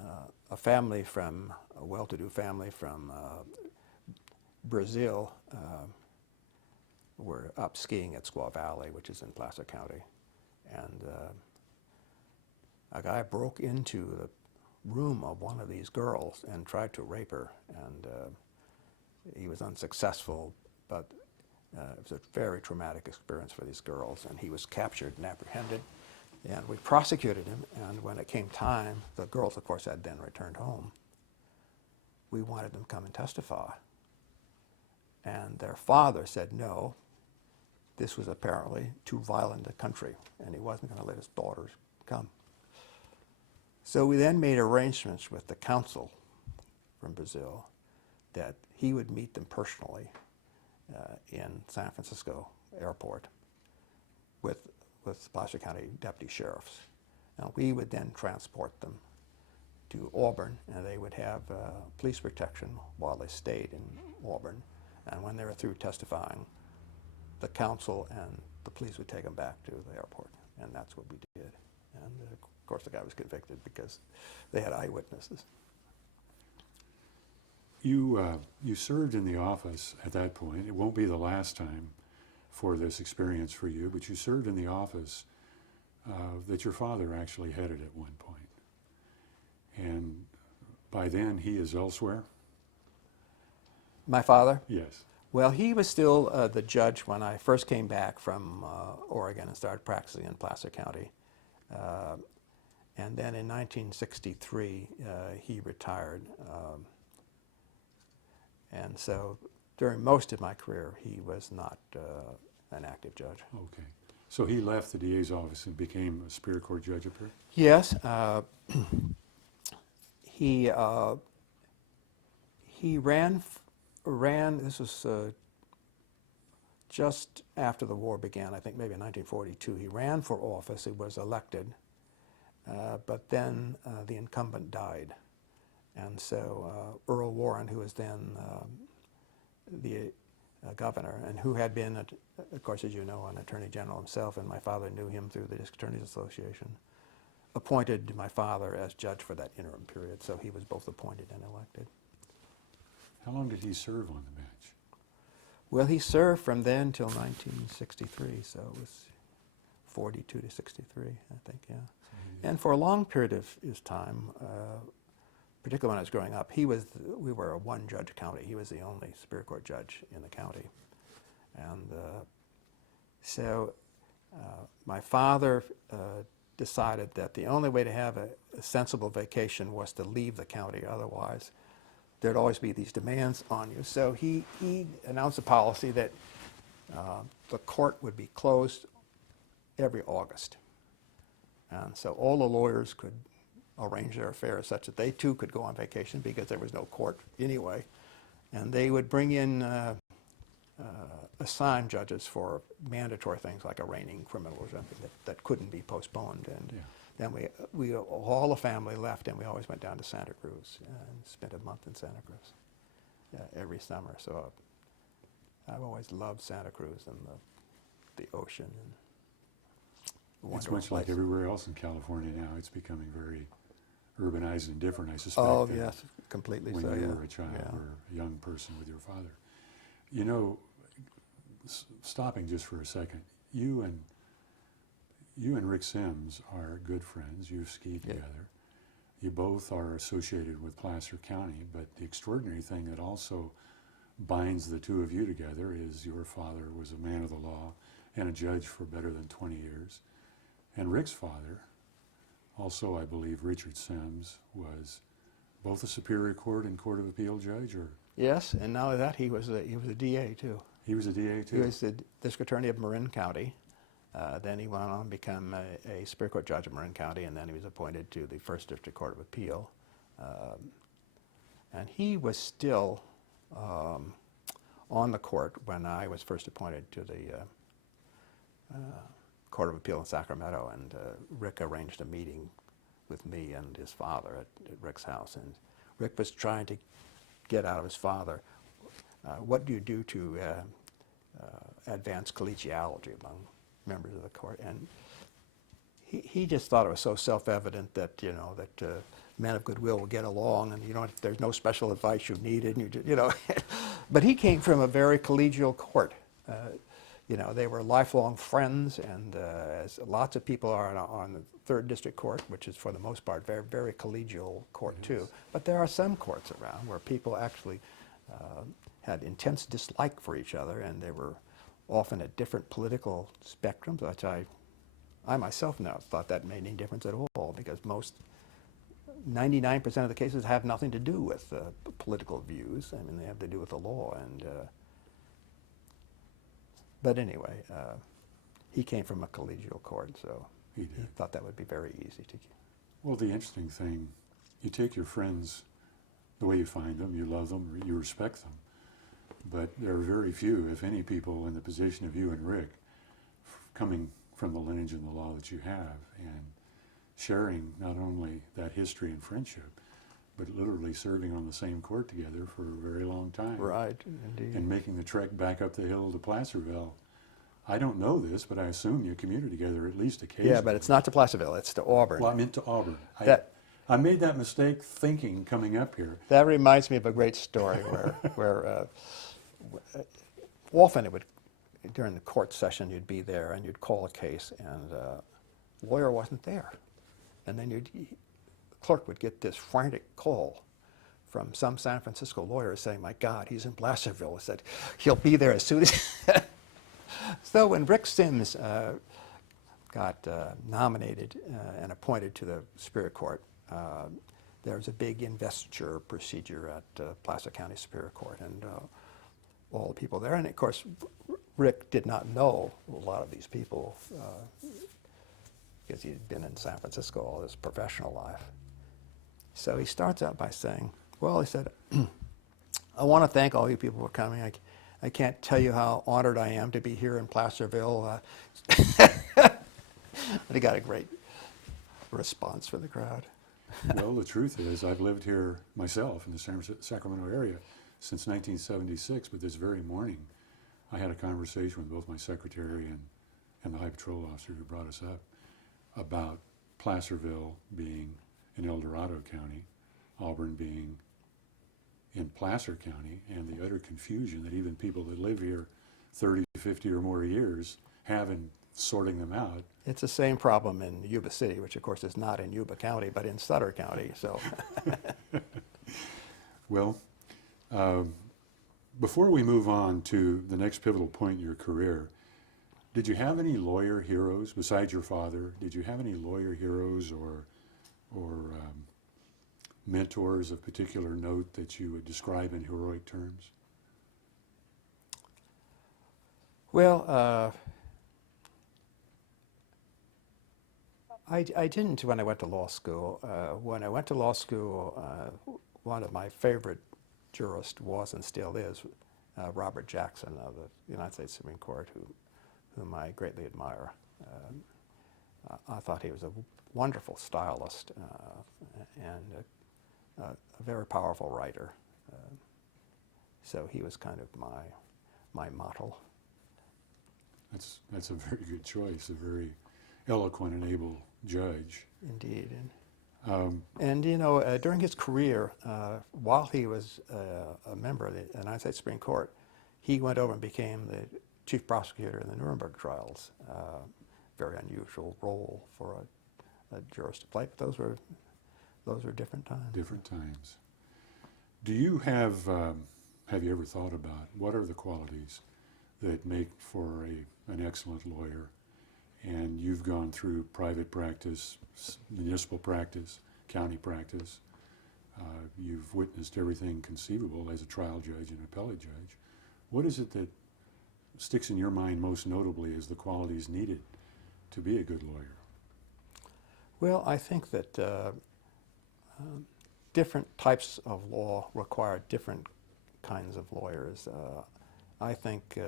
a well-to-do family from Brazil were up skiing at Squaw Valley, which is in Placer County, and a guy broke into the room of one of these girls and tried to rape her, and he was unsuccessful, but it was a very traumatic experience for these girls, and he was captured and apprehended, and we prosecuted him. And when it came time, the girls, of course, had then returned home. We wanted them to come and testify, and their father said no. This was apparently too violent a country, and he wasn't going to let his daughters come. So we then made arrangements with the council from Brazil that he would meet them personally in San Francisco airport with Placer County deputy sheriffs. And we would then transport them to Auburn, and they would have police protection while they stayed in Auburn. And when they were through testifying, the council and the police would take them back to the airport, and that's what we did. And of course the guy was convicted because they had eyewitnesses. You served in the office at that point. It won't be the last time for this experience for you, but you served in the office that your father actually headed at one point. And by then he is elsewhere? My father? Yes. Well, he was still the judge when I first came back from Oregon and started practicing in Placer County. And then in 1963, he retired. And so during most of my career, he was not an active judge. Okay. So he left the DA's office and became a Superior Court judge up here? Yes. He ran, this was just after the war began, I think maybe in 1942. He ran for office. He was elected. But then the incumbent died. And so Earl Warren, who was then the governor, and who had been, of course, as you know, an attorney general himself, and my father knew him through the District Attorneys Association, appointed my father as judge for that interim period. So he was both appointed and elected. How long did he serve on the bench? Well, he served from then till 1963, so it was 42 to 63, I think, yeah. And for a long period of his time, particularly when I was growing up, we were a one-judge county. He was the only Superior Court judge in the county. And so my father decided that the only way to have a sensible vacation was to leave the county. Otherwise, there'd always be these demands on you. So he announced a policy that the court would be closed every August. And so all the lawyers could arrange their affairs such that they too could go on vacation because there was no court anyway. And they would bring in assigned judges for mandatory things like arraigning criminals or something that couldn't be postponed. And then we all the family left, and we always went down to Santa Cruz and spent a month in Santa Cruz every summer. So I've always loved Santa Cruz and the ocean. And It's much like everywhere else in California now. It's becoming very urbanized and different, I suspect. Oh, yes, completely so, when you yeah. were a child Yeah. or a young person with your father. You know, stopping just for a second, you and Rick Sims are good friends. You've skied Yeah. together. You both are associated with Placer County, but the extraordinary thing that also binds the two of you together is your father was a man of the law and a judge for better than 20 years. And Rick's father, also I believe Richard Sims, was both a Superior Court and Court of Appeal judge, or? Yes, and not only that, he was a DA too. He was a DA too? He was the district attorney of Marin County. Then he went on to become a Superior Court judge of Marin County, and then he was appointed to the First District Court of Appeal. And he was still on the court when I was first appointed to the Court of Appeal in Sacramento, and Rick arranged a meeting with me and his father at Rick's house. And Rick was trying to get out of his father, what do you do to advance collegiality among members of the court? And he just thought it was so self-evident that, that men of goodwill will get along, and there's no special advice you needed, and But he came from a very collegial court. They were lifelong friends, and as lots of people are on the Third District Court, which is for the most part very, very collegial court too. But there are some courts around where people actually had intense dislike for each other, and they were often at different political spectrums, which I myself now thought that made any difference at all, because 99% of the cases have nothing to do with political views. I mean, they have to do with the law. And but anyway, he came from a collegial court, so he thought that would be very easy to. Well, the interesting thing, you take your friends the way you find them, you love them, you respect them, but there are very few, if any, people in the position of you and Rick, coming from the lineage and the law that you have, and sharing not only that history and friendship, but literally serving on the same court together for a very long time. Right, indeed. And making the trek back up the hill to Placerville. I don't know this, but I assume you commuted together at least occasionally. Yeah, but it's not to Placerville, it's to Auburn. Well, I meant to Auburn. I made that mistake thinking coming up here. That reminds me of a great story where often it would, during the court session, you'd be there and you'd call a case, and the lawyer wasn't there. And then the clerk would get this frantic call from some San Francisco lawyer saying, "My God, he's in Placerville." He said, "He'll be there as soon as..." So when Rick Sims got nominated and appointed to the Superior Court, there was a big investiture procedure at Placer County Superior Court, and all the people there. And of course, Rick did not know a lot of these people because he had been in San Francisco all his professional life. So he starts out by saying, well, he said, "I want to thank all you people for coming. I can't tell you how honored I am to be here in Placerville." And he got a great response from the crowd. Well, the truth is, I've lived here myself in the Sacramento area since 1976, but this very morning I had a conversation with both my secretary and the High Patrol officer who brought us up about Placerville being in El Dorado County, Auburn being in Placer County and the utter confusion that even people that live here 30, 50 or more years have in sorting them out. It's the same problem in Yuba City, which of course is not in Yuba County, but in Sutter County. So, Well, before we move on to the next pivotal point in your career, did you have any lawyer heroes besides your father? Did you have any lawyer heroes or mentors of particular note that you would describe in heroic terms? well, I didn't when I went to law school. When I went to law school, one of my favorite jurists was and still is Robert Jackson of the United States Supreme Court, whom I greatly admire. I thought he was a wonderful stylist and a very powerful writer. So he was kind of my model. That's a very good choice, a very eloquent and able judge. Indeed. And you know, during his career, while he was a member of the United States Supreme Court, he went over and became the chief prosecutor in the Nuremberg trials. Very unusual role for a jurist to play, but those were different times. Different times. Do you have you ever thought about what are the qualities that make for an excellent lawyer? And you've gone through private practice, municipal practice, county practice. You've witnessed everything conceivable as a trial judge and appellate judge. What is it that sticks in your mind most notably as the qualities needed to be a good lawyer? Well, I think that different types of law require different kinds of lawyers. I think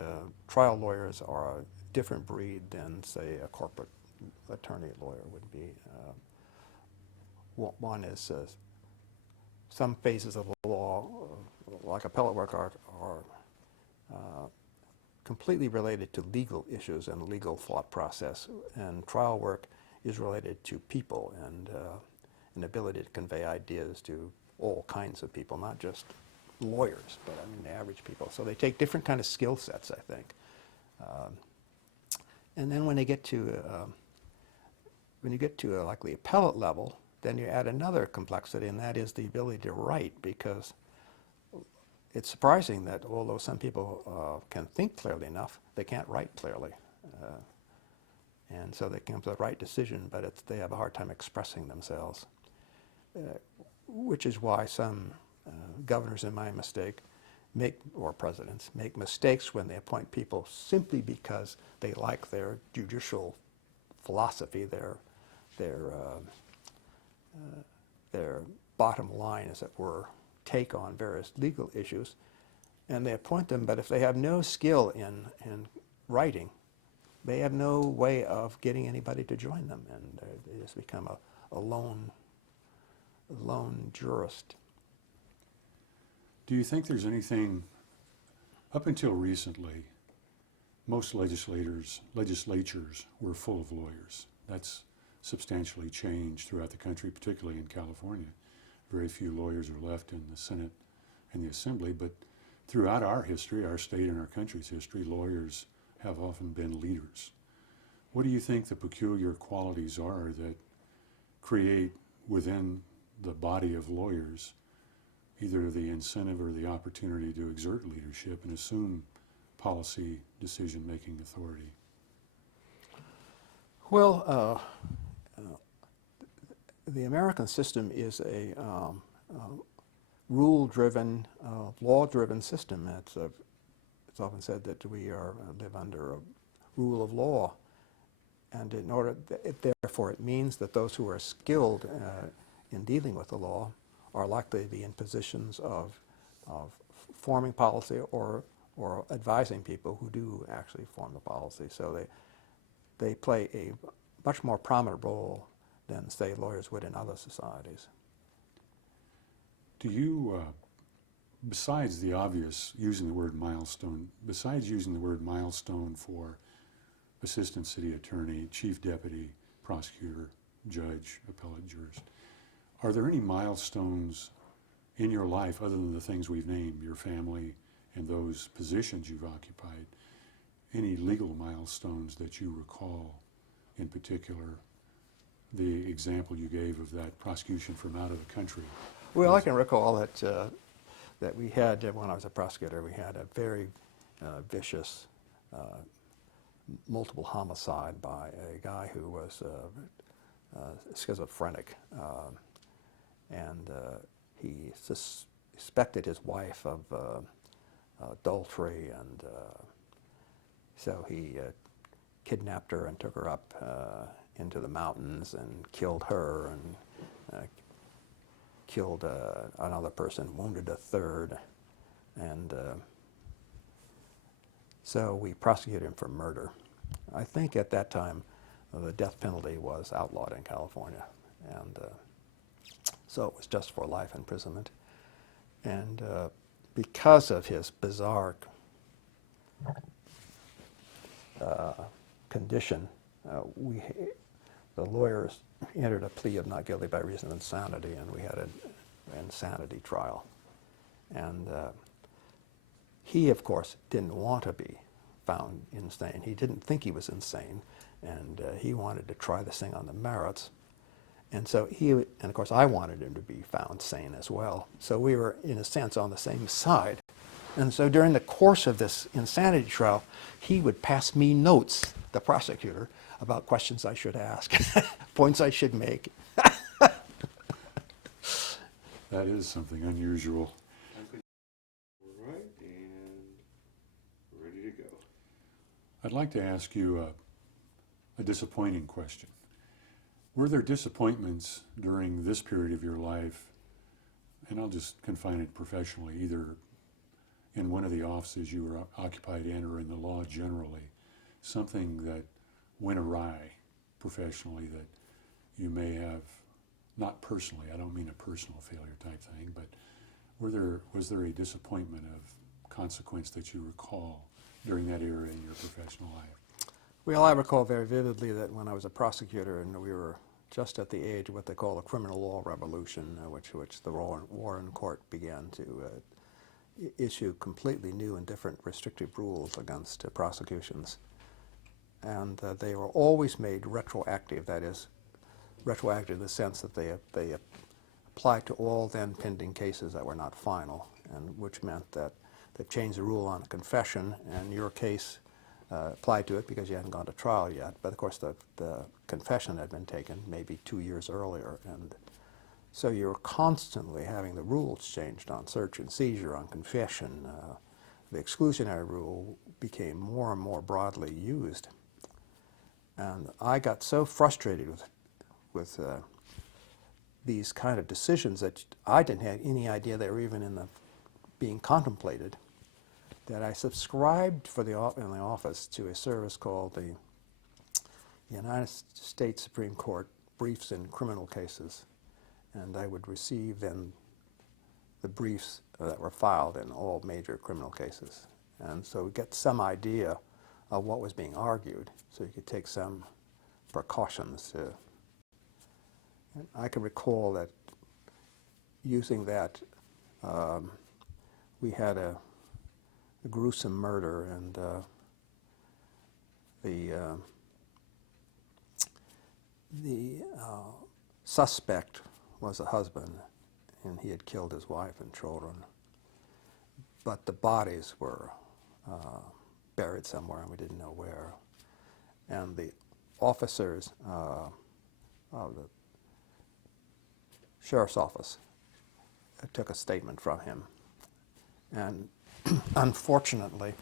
trial lawyers are a different breed than, say, a corporate attorney lawyer would be. One is some phases of the law, like appellate work, are completely related to legal issues and legal thought process, and trial work is related to people and an ability to convey ideas to all kinds of people, not just lawyers, but I mean the average people. So they take different kind of skill sets, I think. And then when you get to like the appellate level, then you add another complexity, and that is the ability to write, because it's surprising that although some people can think clearly enough, they can't write clearly. And so they come to the right decision, but they have a hard time expressing themselves, which is why some governors, in my mistake, or presidents, make mistakes when they appoint people simply because they like their judicial philosophy, their bottom line, as it were, take on various legal issues, and they appoint them, but if they have no skill in writing, they have no way of getting anybody to join them, and they just become a lone jurist. Do you think there's anything, up until recently, most legislatures were full of lawyers. That's substantially changed throughout the country, particularly in California. Very few lawyers are left in the Senate and the Assembly, but throughout our history, our state and our country's history, lawyers have often been leaders. What do you think the peculiar qualities are that create within the body of lawyers either the incentive or the opportunity to exert leadership and assume policy decision-making authority? Well, the American system is a rule-driven, law-driven system. It's often said that we live under a rule of law, and therefore it means that those who are skilled in dealing with the law are likely to be in positions of forming policy or advising people who do actually form the policy. So they play a much more prominent role than, say, lawyers would in other societies. Do you, besides the obvious, using the word milestone for assistant city attorney, chief deputy, prosecutor, judge, appellate jurist, are there any milestones in your life, other than the things we've named, your family and those positions you've occupied, any legal milestones that you recall, in particular, the example you gave of that prosecution from out of the country? Well, I can recall that we had, when I was a prosecutor, we had a very vicious multiple homicide by a guy who was schizophrenic, and he suspected his wife of adultery, and so he kidnapped her and took her up into the mountains and killed her, and killed another person, wounded a third, and so we prosecuted him for murder. I think at that time the death penalty was outlawed in California, and so it was just for life imprisonment. And because of his bizarre condition, the lawyers entered a plea of not guilty by reason of insanity, and we had an insanity trial. And he, of course, didn't want to be found insane. He didn't think he was insane, and he wanted to try this thing on the merits. And so and of course, I wanted him to be found sane as well. So we were, in a sense, on the same side. And so during the course of this insanity trial, he would pass me notes, the prosecutor, about questions I should ask, points I should make. That is something unusual. All right, and ready to go. I'd like to ask you a disappointing question. Were there disappointments during this period of your life, and I'll just confine it professionally, either in one of the offices you were occupied in or in the law generally, something that went awry professionally that you may have, not personally, I don't mean a personal failure type thing, but was there a disappointment of consequence that you recall during that era in your professional life? Well, I recall very vividly that when I was a prosecutor and we were just at the age of what they call the criminal law revolution, which the Warren Court began to issue completely new and different restrictive rules against prosecutions. And they were always made retroactive, that is, retroactive in the sense that they applied to all then pending cases that were not final, and which meant that they changed the rule on a confession, and your case applied to it because you hadn't gone to trial yet. But of course, the confession had been taken maybe 2 years earlier, and so you were constantly having the rules changed on search and seizure, on confession. The exclusionary rule became more and more broadly used, and I got so frustrated with these kind of decisions that I didn't have any idea they were even being contemplated, that I subscribed in the office to a service called the United States Supreme Court Briefs in Criminal Cases, and I would receive then the briefs that were filed in all major criminal cases, and so get some idea of what was being argued, so you could take some precautions. I can recall that using that, we had a gruesome murder, and the suspect was a husband, and he had killed his wife and children, but the bodies were buried somewhere, and we didn't know where. And the officers of the sheriff's office took a statement from him. And unfortunately,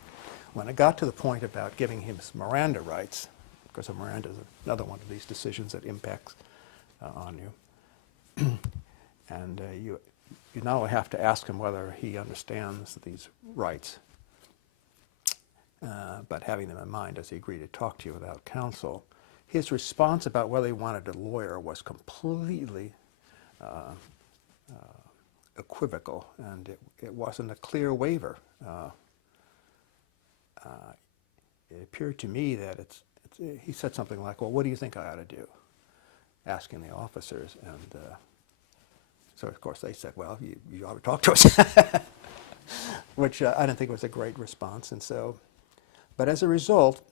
when it got to the point about giving him his Miranda rights, because Miranda is another one of these decisions that impacts on you, and you not only have to ask him whether he understands these rights, but having them in mind as he agreed to talk to you without counsel, his response about whether he wanted a lawyer was completely equivocal, and it wasn't a clear waiver. It appeared to me that he said something like, well, what do you think I ought to do? Asking the officers, So of course they said, well, you ought to talk to us, which I didn't think was a great response. And so, but as a result,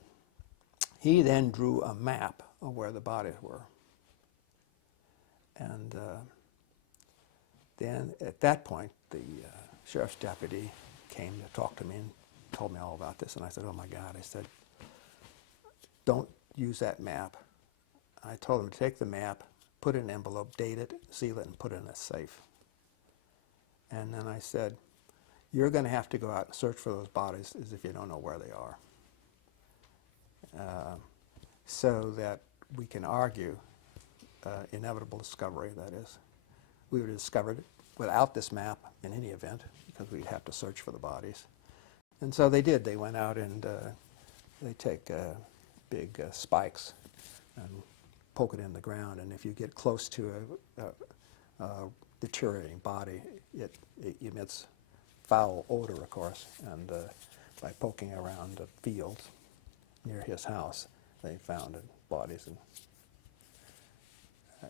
he then drew a map of where the bodies were. And then at that point, the sheriff's deputy came to talk to me and told me all about this. And I said, oh my God, I said, don't use that map. I told him to take the map, put it in an envelope, date it, seal it, and put it in a safe. And then I said, you're going to have to go out and search for those bodies as if you don't know where they are. So that we can argue inevitable discovery, that is. We would have discovered it without this map in any event, because we'd have to search for the bodies. And so they did. They went out and they take big spikes and poke it in the ground. And if you get close to a deteriorating body, it emits foul odor, of course. And by poking around the fields near his house, they found bodies and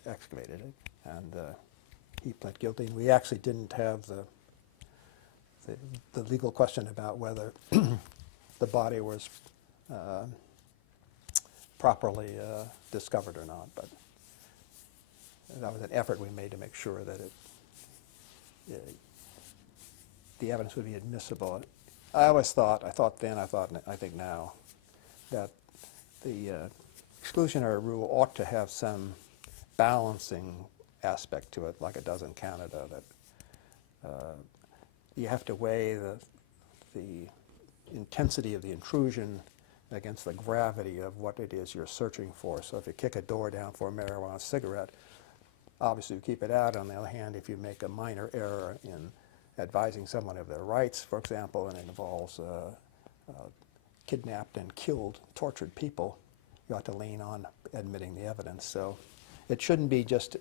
excavated it. And he pled guilty. And we actually didn't have the legal question about whether the body was properly discovered or not, but that was an effort we made to make sure that the evidence would be admissible. I thought then, I think now, that the exclusionary rule ought to have some balancing aspect to it, like it does in Canada, that you have to weigh the intensity of the intrusion against the gravity of what it is you're searching for. So if you kick a door down for a marijuana cigarette, obviously you keep it out. On the other hand, if you make a minor error in advising someone of their rights, for example, and it involves kidnapped and killed, tortured people, you ought to lean on admitting the evidence. So it shouldn't be just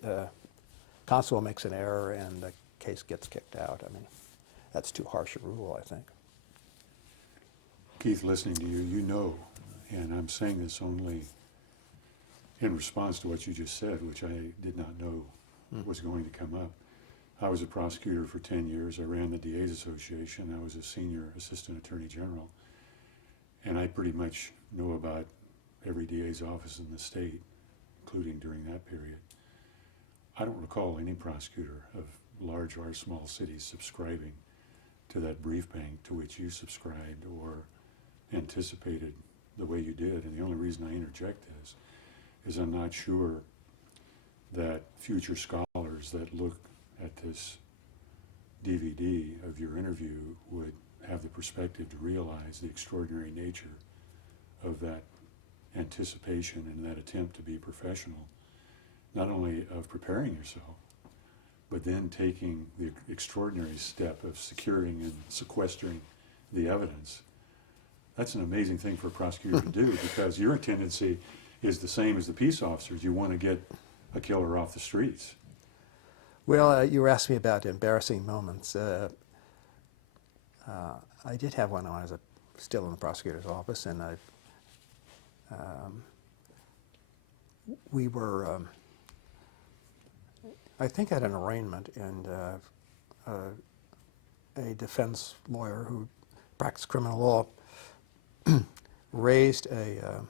constable makes an error and the case gets kicked out. I mean, that's too harsh a rule, I think. Keith, listening to you, you know, and I'm saying this only in response to what you just said, which I did not know was going to come up. I was a prosecutor for 10 years. I ran the DA's Association. I was a senior assistant attorney general. And I pretty much know about every DA's office in the state, including during that period. I don't recall any prosecutor of large or small cities subscribing to that brief bank to which you subscribed or anticipated the way you did. And the only reason I interject this is I'm not sure that future scholars that look at this DVD of your interview would have the perspective to realize the extraordinary nature of that anticipation and that attempt to be professional, not only of preparing yourself, but then taking the extraordinary step of securing and sequestering the evidence. That's an amazing thing for a prosecutor to do, because your tendency is the same as the peace officers. You want to get a killer off the streets. Well, you were asking me about embarrassing moments. I did have one when I was still in the prosecutor's office, and we were, I think, at an arraignment, and a defense lawyer who practiced criminal law raised a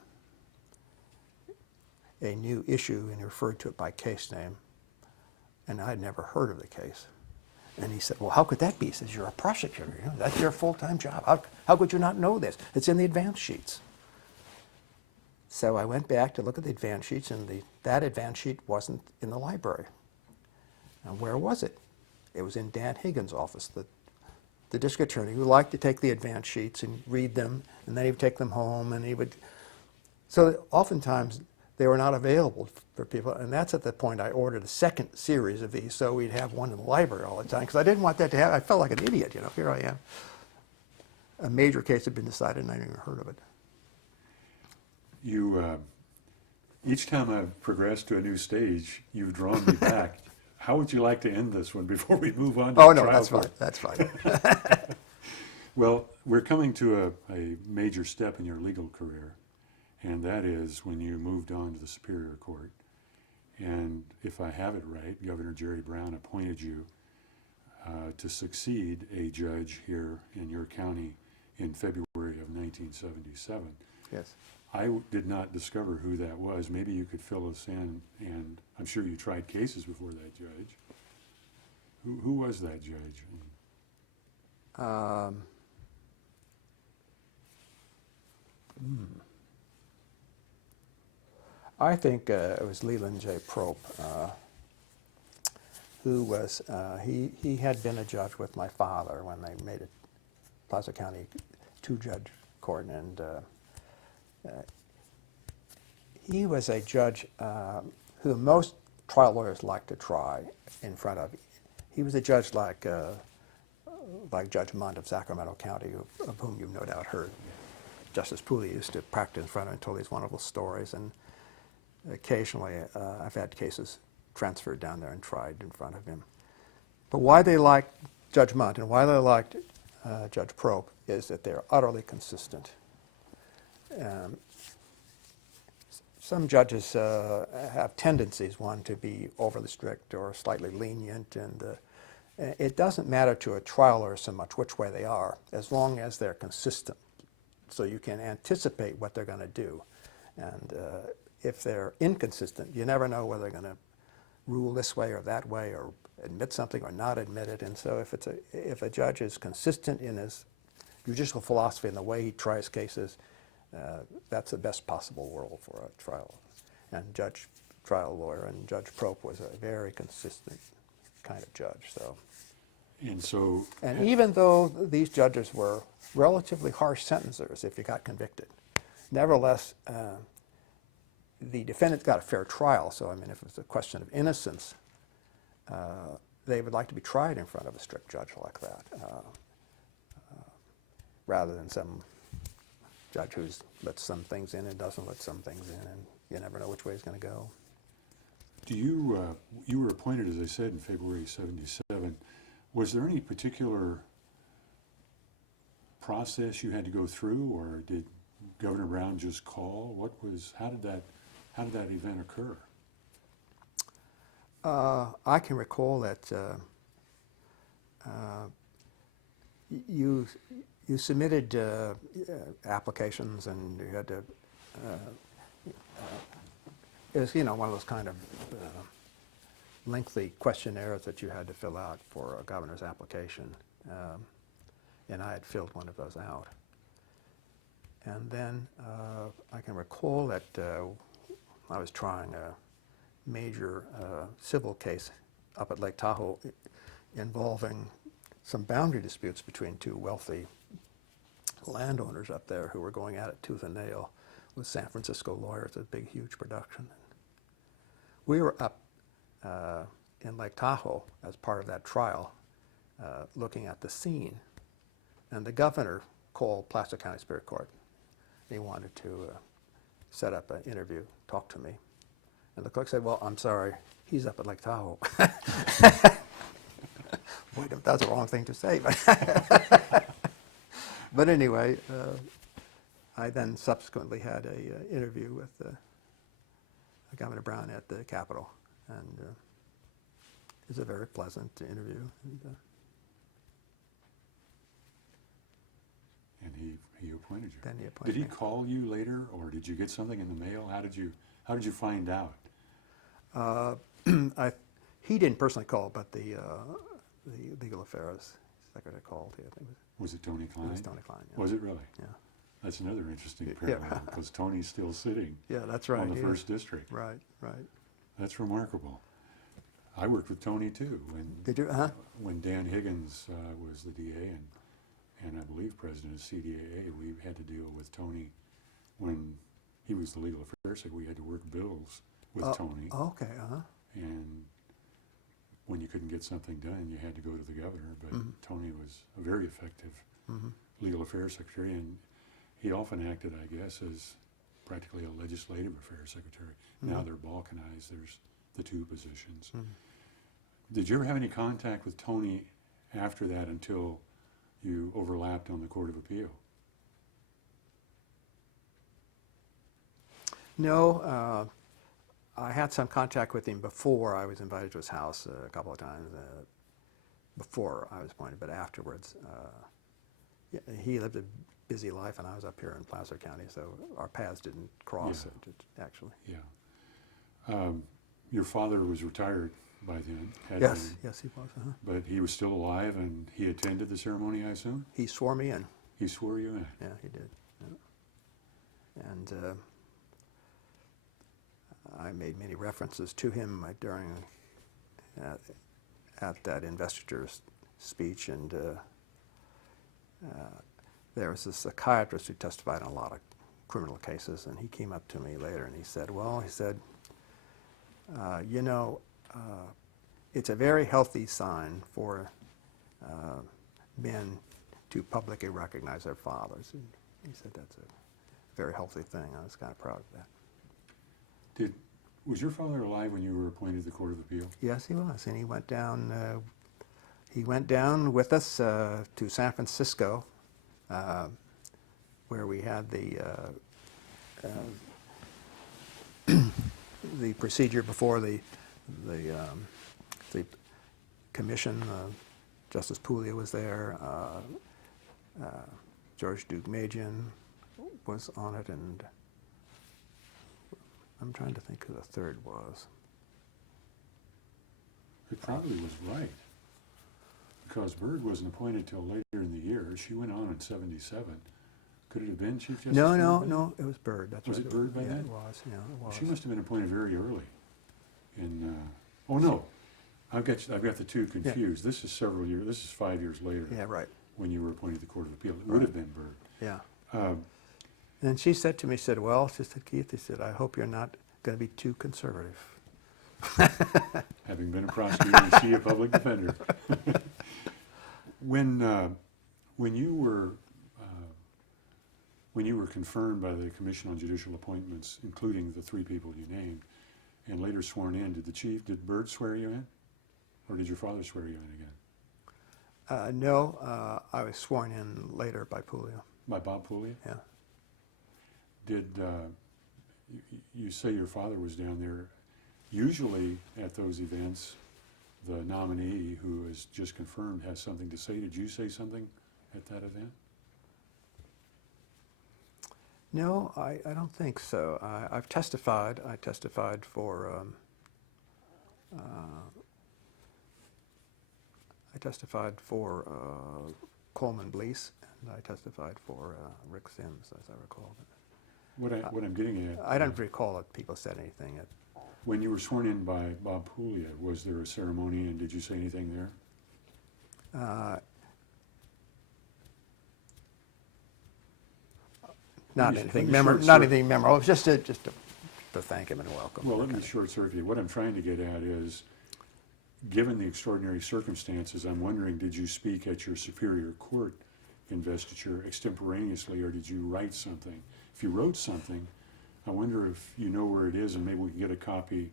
new issue and referred to it by case name, and I'd never heard of the case. And he said, well, how could that be? He says, you're a prosecutor. You know, that's your full-time job. How could you not know this? It's in the advance sheets. So I went back to look at the advance sheets, and that advance sheet wasn't in the library. Now, where was it? It was in Dan Higgins' office, the district attorney, who liked to take the advance sheets and read them, and then he would take them home, and he would... So oftentimes, they were not available for people, and that's at the point I ordered a second series of these, so we'd have one in the library all the time, because I didn't want that to happen. I felt like an idiot, you know, here I am. A major case had been decided, and I hadn't even heard of it. You, each time I've progressed to a new stage, you've drawn me back. How would you like to end this one before we move on to Oh, the no, trial that's fine, court? that's fine. Well, we're coming to a major step in your legal career, and that is when you moved on to the Superior Court. And if I have it right, Governor Jerry Brown appointed you to succeed a judge here in your county in February of 1977. Yes. Did not discover who that was. Maybe you could fill us in, and I'm sure you tried cases before that judge. Who was that judge? I think it was Leland J. Prope, who was, he had been a judge with my father when they made it Placer County two-judge court, and he was a judge who most trial lawyers like to try in front of. He was a judge like Judge Munt of Sacramento County, of whom you've no doubt heard. Justice Pooley used to practice in front of him and told these wonderful stories, and occasionally I've had cases transferred down there and tried in front of him. But why they liked Judge Munt and why they liked Judge Prope is that they're utterly consistent. Some judges have tendencies, one, to be overly strict or slightly lenient, and it doesn't matter to a trial lawyer so much which way they are, as long as they're consistent. So you can anticipate what they're going to do. And if they're inconsistent, you never know whether they're going to rule this way or that way, or admit something or not admit it. And so if a judge is consistent in his judicial philosophy and the way he tries cases, that's the best possible world for a trial. And trial lawyer, and Judge Prope was a very consistent kind of judge. And even though these judges were relatively harsh sentencers if you got convicted, nevertheless, the defendant got a fair trial. So I mean, if it's a question of innocence, they would like to be tried in front of a strict judge like that, rather than some judge who lets some things in and doesn't let some things in, and you never know which way it's going to go. You were appointed, as I said, in February '77. Was there any particular process you had to go through, or did Governor Brown just call? How did that event occur? I can recall that you submitted applications, and you had to. It was, one of those kind of lengthy questionnaires that you had to fill out for a governor's application, and I had filled one of those out. And then I can recall that I was trying a major civil case up at Lake Tahoe involving some boundary disputes between two wealthy landowners up there who were going at it tooth and nail with San Francisco lawyers, a big, huge production. We were up in Lake Tahoe as part of that trial looking at the scene, and the governor called Placer County Superior Court. He wanted to set up an interview, talk to me. And the clerk said, "Well, I'm sorry, he's up at Lake Tahoe." Boy, that's the wrong thing to say. But anyway, I then subsequently had an interview with Governor Brown at the Capitol, and it was a very pleasant interview. And he appointed you. Then he appointed Did he me. call you later, or did you get something in the mail? How did you find out? He didn't personally call, but the legal affairs secretary called. I think Was it Tony Klein? it was Tony Klein. Yeah. Was it really? Yeah. That's another interesting Yeah. parallel, because Tony's still sitting Yeah, that's right. on the he first is. district. Right, right. That's remarkable. I worked with Tony too Did you? when Dan Higgins was the DA and I believe president of CDAA. We had to deal with Tony when he was the legal affairs secretary. We had to work bills with Tony. Okay. And when you couldn't get something done, you had to go to the governor. But Tony was a very effective legal affairs secretary, and he often acted, I guess, as practically a legislative affairs secretary. Now they're balkanized. There's the two positions. Did you ever have any contact with Tony after that until you overlapped on the Court of Appeal? No, I had some contact with him before I was invited to his house a couple of times, before I was appointed, but afterwards. Yeah, he lived a busy life, and I was up here in Placer County, so our paths didn't cross, actually. Yeah. Your father was retired by then. Yes, yes, he was. But he was still alive, and he attended the ceremony, I assume? He swore me in. He swore you in? Yeah, he did. Yeah. And I made many references to him during at that investiture speech, and there was a psychiatrist who testified in a lot of criminal cases, and he came up to me later and he said, well, he said, you know, it's a very healthy sign for men to publicly recognize their fathers. And he said that's a very healthy thing. I was kind of proud of that. Was your father alive when you were appointed to the Court of Appeal? Yes, he was, and he went down. He went down with us to San Francisco, where we had the procedure before the commission. Justice Puglia was there. George Dugmagian was on it, and I'm trying to think who the third was. It probably was right, because Byrd wasn't appointed till later in the year. She went on in '77. Could it have been Chief Justice? No, it was Byrd. That's was right. it Byrd by yeah, then? It was. Yeah, it was. She must have been appointed very early. Oh no, I've got the two confused. This is several years. This is 5 years later. Yeah, right. When you were appointed to the Court of Appeal, it would have been Byrd. Yeah. And she said to me, she said, well, she said, Keith, she said, I hope you're not going to be too conservative. Having been a prosecutor and she a public defender. When you were confirmed by the Commission on Judicial Appointments, including the three people you named, and later sworn in, did Byrd swear you in, or did your father swear you in again? No, I was sworn in later by Puglia. By Bob Puglia? Yeah. Did you say your father was down there? Usually at those events, the nominee who is just confirmed has something to say. Did you say something at that event? No, I don't think so. I've testified. I testified for Coleman Blease, and I testified for Rick Sims, as I recall. What I'm getting at. I don't recall that people said anything. When you were sworn in by Bob Puglia, was there a ceremony, and did you say anything there? Not anything memorable. It was just to thank him and welcome. Well, let me short circuit you. What I'm trying to get at is, given the extraordinary circumstances, I'm wondering, did you speak at your Superior Court investiture extemporaneously, or did you write something? If you wrote something, I wonder if you know where it is, and maybe we can get a copy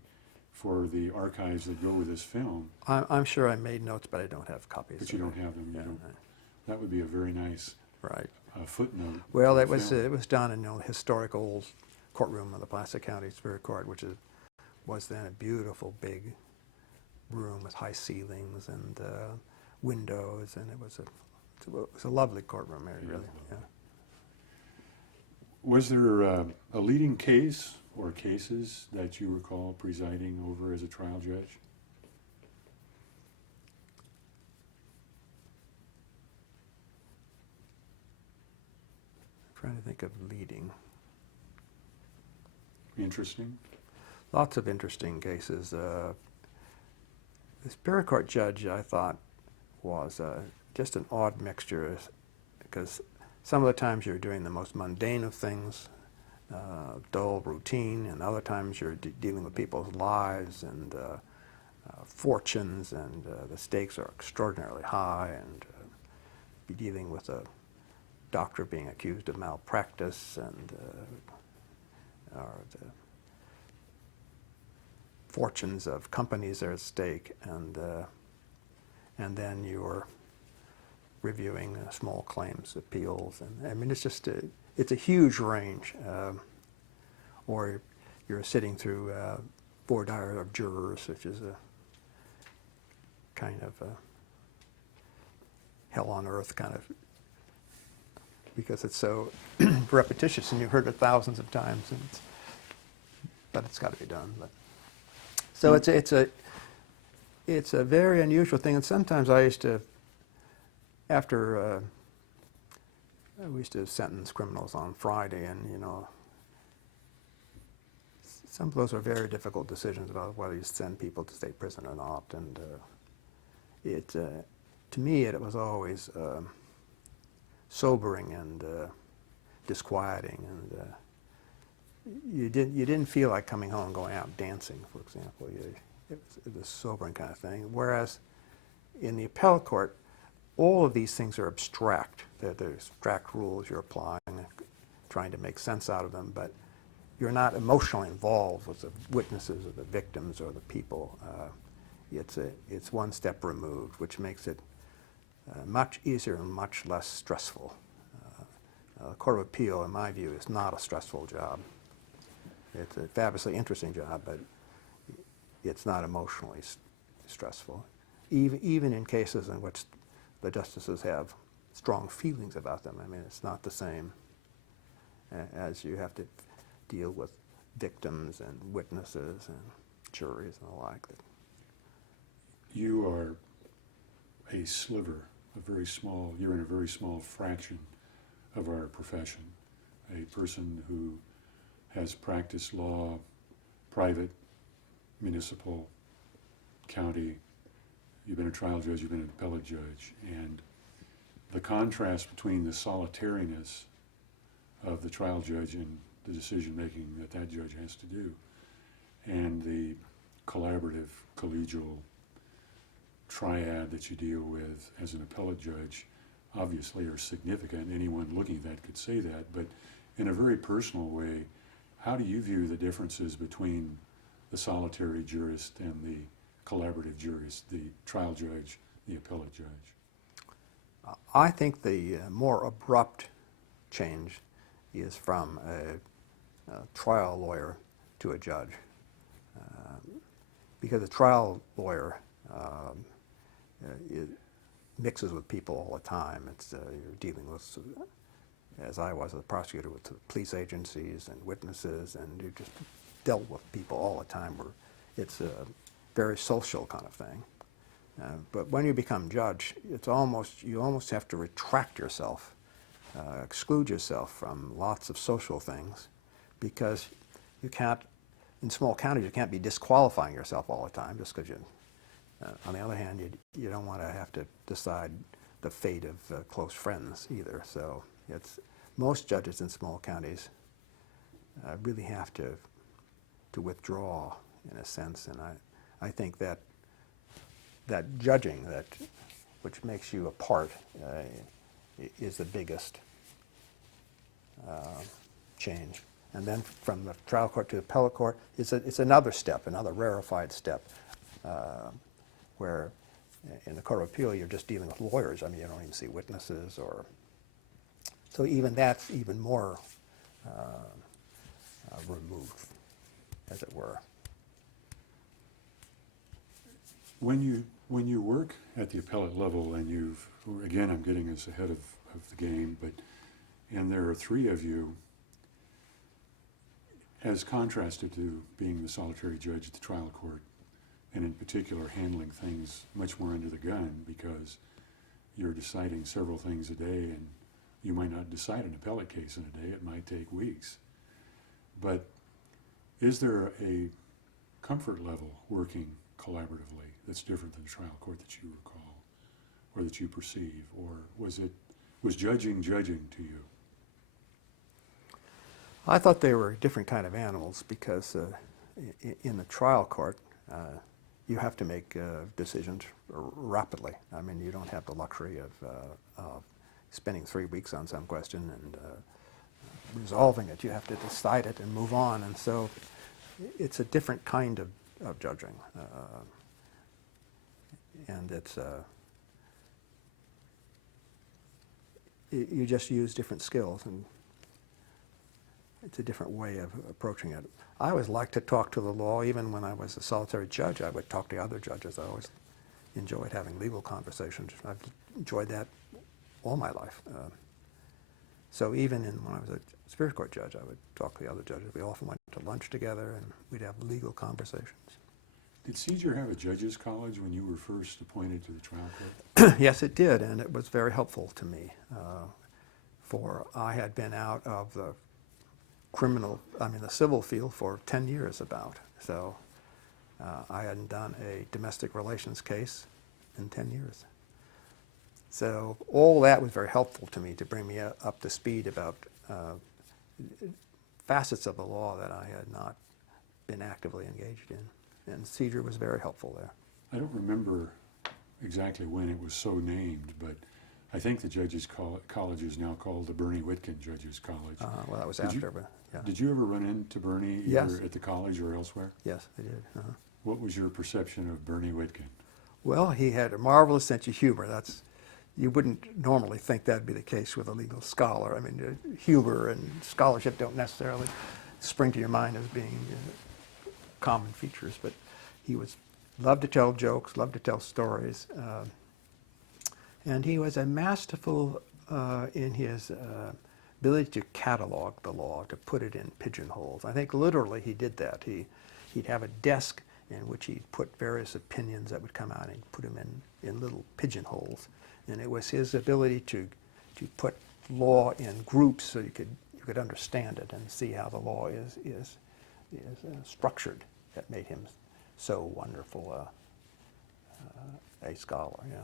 for the archives that go with this film. I'm sure I made notes, but I don't have copies. But you don't have them. Yeah, that would be a very nice footnote. Well, it was done in the historic old courtroom of the Placer County Superior Court, which was then a beautiful big room with high ceilings and windows, and it was a lovely courtroom area, really. Yeah. Was there a leading case or cases that you recall presiding over as a trial judge? I'm trying to think of leading. Interesting? Lots of interesting cases. The Superior Court judge, I thought, was just an odd mixture, because some of the times you're doing the most mundane of things, dull routine, and other times you're dealing with people's lives and fortunes, and the stakes are extraordinarily high, and be dealing with a doctor being accused of malpractice, and or the fortunes of companies are at stake, and then you're reviewing small claims appeals, and I mean it's a huge range. Or you're sitting through voir dire of jurors, which is a kind of a hell on earth kind of, because it's so repetitious and you've heard it thousands of times, and but it's got to be done. But so it's a very unusual thing, and sometimes I used to, after we used to sentence criminals on Friday, and some of those are very difficult decisions about whether you send people to state prison or not, and to me it was always sobering and disquieting, and you didn't feel like coming home and going out dancing, for example. It was a sobering kind of thing. Whereas in the appellate court, all of these things are abstract. They're abstract rules you're applying, trying to make sense out of them, but you're not emotionally involved with the witnesses or the victims or the people. It's one step removed, which makes it much easier and much less stressful. Court of Appeal, in my view, is not a stressful job. It's a fabulously interesting job, but it's not emotionally stressful. Even in cases in which the justices have strong feelings about them, I mean, it's not the same as you have to deal with victims and witnesses and juries and the like. You are a sliver, you're in a very small fraction of our profession. A person who has practiced law, private, municipal, county. You've been a trial judge, you've been an appellate judge, and the contrast between the solitariness of the trial judge and the decision making that judge has to do, and the collaborative, collegial triad that you deal with as an appellate judge obviously are significant. Anyone looking at that could say that, but in a very personal way, how do you view the differences between the solitary jurist and the collaborative jurist, the trial judge, the appellate judge? I think the more abrupt change is from a trial lawyer to a judge. Because a trial lawyer it mixes with people all the time. You're dealing with, as I was as a prosecutor, with the police agencies and witnesses, and you just dealt with people all the time. It's a very social kind of thing. But when you become judge, you almost have to retract yourself, exclude yourself from lots of social things, because you can't, in small counties, you can't be disqualifying yourself all the time just because you. On the other hand, you don't want to have to decide the fate of close friends either. So most judges in small counties really have to withdraw in a sense, and I think that judging which makes you apart is the biggest change. And then from the trial court to the appellate court, it's another step, another rarefied step, where in the Court of Appeal you're just dealing with lawyers. I mean, you don't even see witnesses, so even that's even more removed, as it were. When you work at the appellate level, and again, I'm getting us ahead of the game, and there are three of you, as contrasted to being the solitary judge at the trial court, and in particular handling things much more under the gun, because you're deciding several things a day, and you might not decide an appellate case in a day, it might take weeks. But is there a comfort level working collaboratively that's different than the trial court that you recall, or that you perceive, or was judging to you? I thought they were different kind of animals, because in the trial court, you have to make decisions rapidly. I mean, you don't have the luxury of spending 3 weeks on some question and resolving it. You have to decide it and move on, and so it's a different kind of judging. And you just use different skills, and it's a different way of approaching it. I always liked to talk to the law. Even when I was a solitary judge, I would talk to other judges. I always enjoyed having legal conversations. I've enjoyed that all my life. So even when I was a Superior Court judge, I would talk to the other judges. We often went to lunch together, and we'd have legal conversations. Did Seizure have a judges college when you were first appointed to the trial court? Yes, it did, and it was very helpful to me. For I had been out of the the civil field for 10 years about. So I hadn't done a domestic relations case in 10 years. So all that was very helpful to me to bring me up to speed about facets of the law that I had not been actively engaged in. And Seizure was very helpful there. I don't remember exactly when it was so named, but I think the Judges College is now called the Bernie Whitkin Judges College. Well, that was Did you- after, but yeah. Did you ever run into Bernie Yes. either at the college or elsewhere? Yes, I did. What was your perception of Bernie Whitkin? Well, he had a marvelous sense of humor. You wouldn't normally think that'd be the case with a legal scholar. I mean, humor and scholarship don't necessarily spring to your mind as being common features, but he loved to tell jokes, loved to tell stories, and he was a masterful in his ability to catalog the law, to put it in pigeonholes. I think literally he did that. He'd have a desk in which he'd put various opinions that would come out and put them in little pigeonholes. And it was his ability to put law in groups so you could understand it and see how the law is structured that made him so wonderful a scholar. Yeah.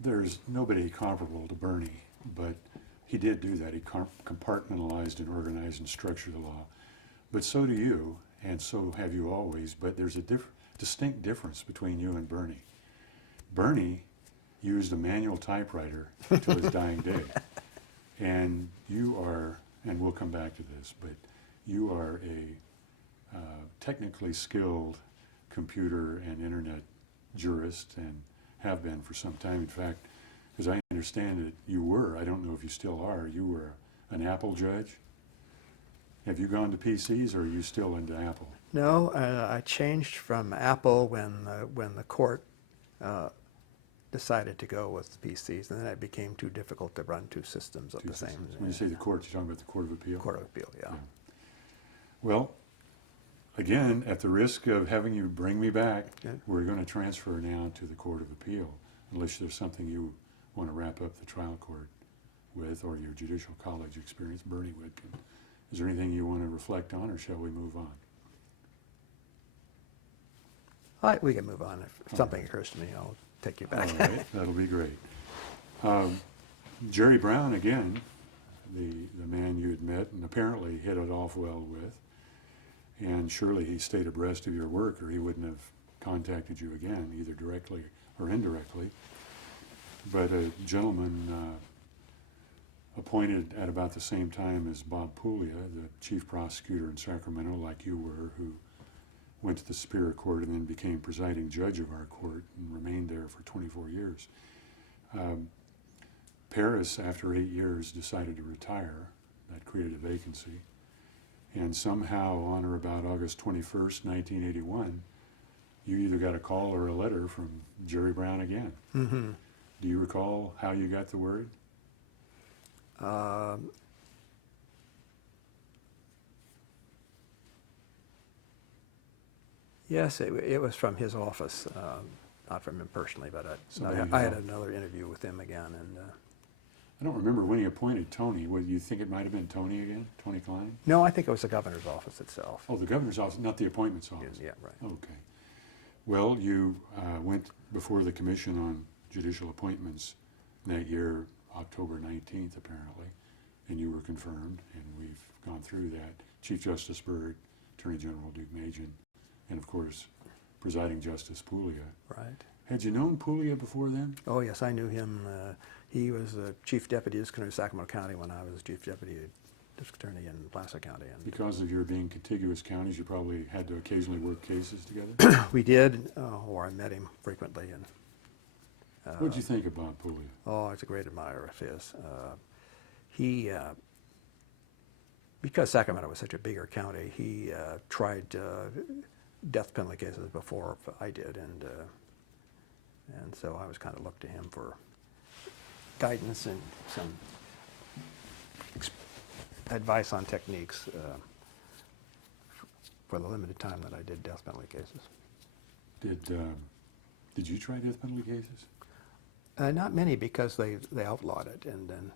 There's nobody comparable to Bernie, but he did do that. He compartmentalized and organized and structured the law. But so do you, and so have you always, but there's a distinct difference between you and Bernie. Bernie used a manual typewriter to his dying day. And you are, and we'll come back to this, but you are a technically skilled computer and internet jurist and have been for some time. In fact, as I understand it, you were, I don't know if you still are, you were an Apple judge. Have you gone to PCs or are you still into Apple? No, I changed from Apple when the court decided to go with PCs, and then it became too difficult to run two systems of the same. When you say the court, you're talking about the Court of Appeal? Court of Appeal, yeah. Well, again, at the risk of having you bring me back, Okay. we're going to transfer now to the Court of Appeal, unless there's something you want to wrap up the trial court with, or your judicial college experience, Bernie Whitkin. Is there anything you want to reflect on, or shall we move on? All right, we can move on. If something occurs to me, I'll take you back. All right, that'll be great. Jerry Brown, again, the man you had met and apparently hit it off well with, and surely he stayed abreast of your work or he wouldn't have contacted you again, either directly or indirectly. But a gentleman appointed at about the same time as Bob Puglia, the chief prosecutor in Sacramento, like you were, who went to the Superior Court and then became presiding judge of our court and remained there for 24 years. Paris, after 8 years, decided to retire. That created a vacancy. And somehow, on or about August 21st, 1981, you either got a call or a letter from Jerry Brown again. Mm-hmm. Do you recall how you got the word? Yes, it was from his office, not from him personally, but Somebody I had who- another interview with him again. And I don't remember when he appointed Tony. Would you think it might have been Tony again? Tony Klein? no, I think it was the governor's office itself. Oh, the governor's office, not the appointments office. Yeah, right. Okay. Well, you went before the Commission on Judicial Appointments that year, October 19th, apparently, and you were confirmed, and we've gone through that. Chief Justice Byrd, Attorney General Duke Majan, and of course, Presiding Justice Puglia. Right. Had you known Puglia before then? Oh, yes, I knew him. He was the chief deputy district attorney of Sacramento County when I was chief deputy district attorney in Placer County. And Because of your being contiguous counties, you probably had to occasionally work cases together? we did, or I met him frequently. And What did you think about Puglia? oh, I was a great admirer of his. He because Sacramento was such a bigger county, he tried death penalty cases before I did, and so I was kind of looked to him for guidance and some advice on techniques for the limited time that I did death penalty cases. Did you try death penalty cases? Not many, because they outlawed it, and then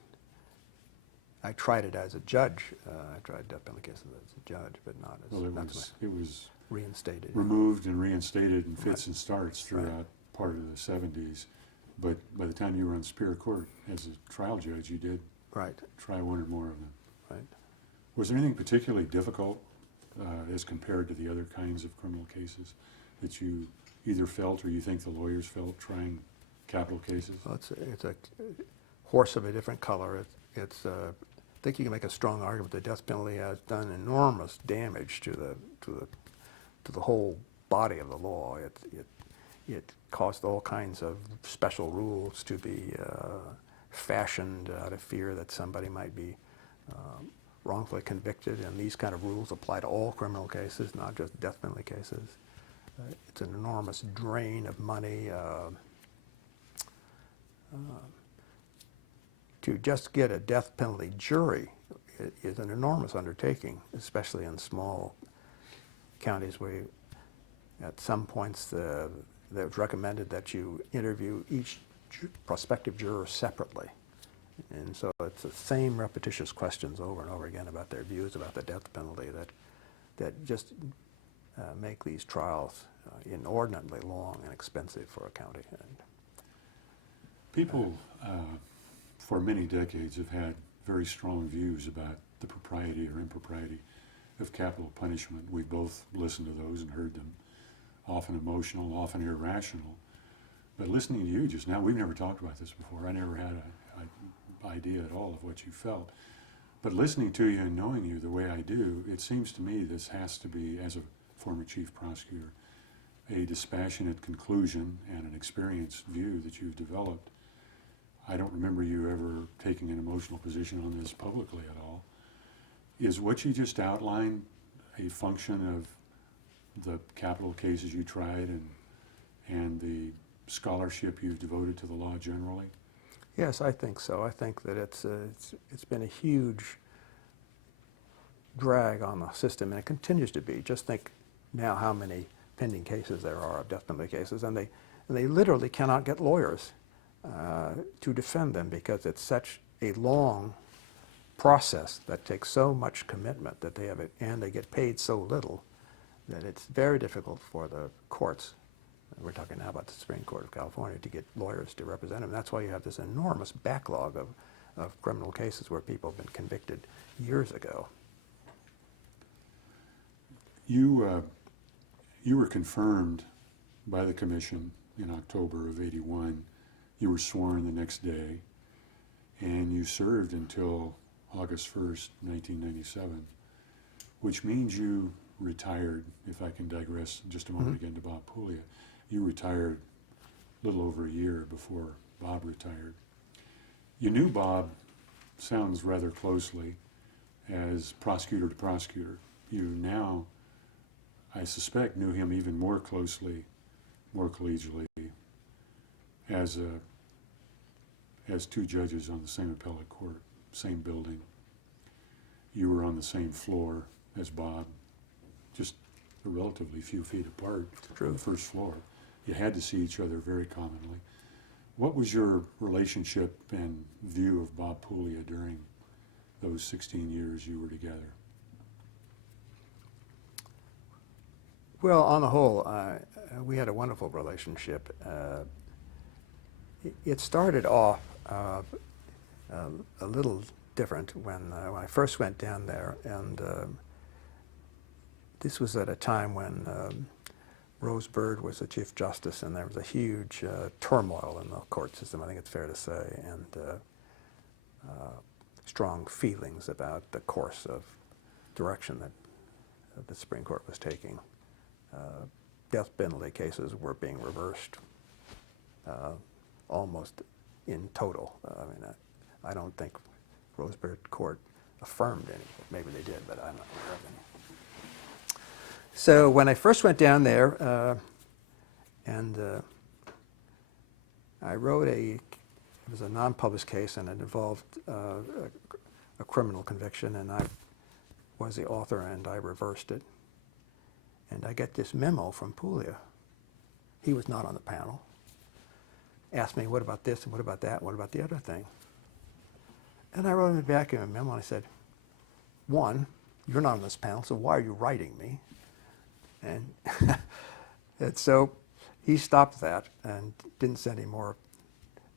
I tried it as a judge. I tried death penalty cases as a judge, but not as Well, it was reinstated. removed and reinstated in fits Right. and starts throughout Right. part of the 70s. But by the time you were on Superior Court as a trial judge, you did Right, try one or more of them. right. Was there anything particularly difficult as compared to the other kinds of criminal cases that you either felt or you think the lawyers felt trying capital cases? Well, it's a horse of a different color. I think you can make a strong argument that death penalty has done enormous damage to the whole body of the law. It caused all kinds of special rules to be fashioned out of fear that somebody might be wrongfully convicted, and these kind of rules apply to all criminal cases, not just death penalty cases. It's an enormous drain of money. To just get a death penalty jury is an enormous undertaking, especially in small counties where at some points it's recommended that you interview each prospective juror separately. And so it's the same repetitious questions over and over again about their views about the death penalty that just make these trials inordinately long and expensive for a county. And People, for many decades, have had very strong views about the propriety or impropriety of capital punishment. We've both listened to those and heard them, often emotional, often irrational. But listening to you just now, we've never talked about this before. I never had an idea at all of what you felt. But listening to you and knowing you the way I do, it seems to me this has to be, as a former chief prosecutor, a dispassionate conclusion and an experienced view that you've developed. I don't remember you ever taking an emotional position on this publicly at all. Is what you just outlined a function of the capital cases you tried and the scholarship you've devoted to the law generally? yes, I think so. I think that it's been a huge drag on the system, and it continues to be. Just think now how many pending cases there are of death penalty cases, and they literally cannot get lawyers to defend them because it's such a long process that takes so much commitment that they have it, and they get paid so little that it's very difficult for the courts. We're talking now about the Supreme Court of California to get lawyers to represent them. That's why you have this enormous backlog of criminal cases where people have been convicted years ago. You were confirmed by the commission in October of '81. You were sworn the next day, and you served until August 1st, 1997, which means you retired, if I can digress just a moment again to Bob Puglia. You retired a little over a year before Bob retired. You knew Bob, sounds rather closely, as prosecutor to prosecutor. You now, I suspect, knew him even more closely, more collegially, as two judges on the same appellate court, same building. You were on the same floor as Bob, just a relatively few feet apart True. on the first floor. You had to see each other very commonly. What was your relationship and view of Bob Puglia during those 16 years you were together? Well, on the whole, we had a wonderful relationship. It started off a little different when I first went down there, and this was at a time when Rose Bird was the Chief Justice, and there was a huge turmoil in the court system, I think it's fair to say, and strong feelings about the course of direction that the Supreme Court was taking. Death penalty cases were being reversed almost in total. I don't think Rose Bird Court affirmed any. Maybe they did, but I'm not aware of any. So when I first went down there, I wrote it was a non-published case, and it involved a criminal conviction, and I was the author, and I reversed it. And I get this memo from Puglia. He was not on the panel. Asked me, what about this, and what about that, what about the other thing? And I wrote him back in a memo, and I said, one, you're not on this panel, so why are you writing me? And so he stopped that and didn't send any more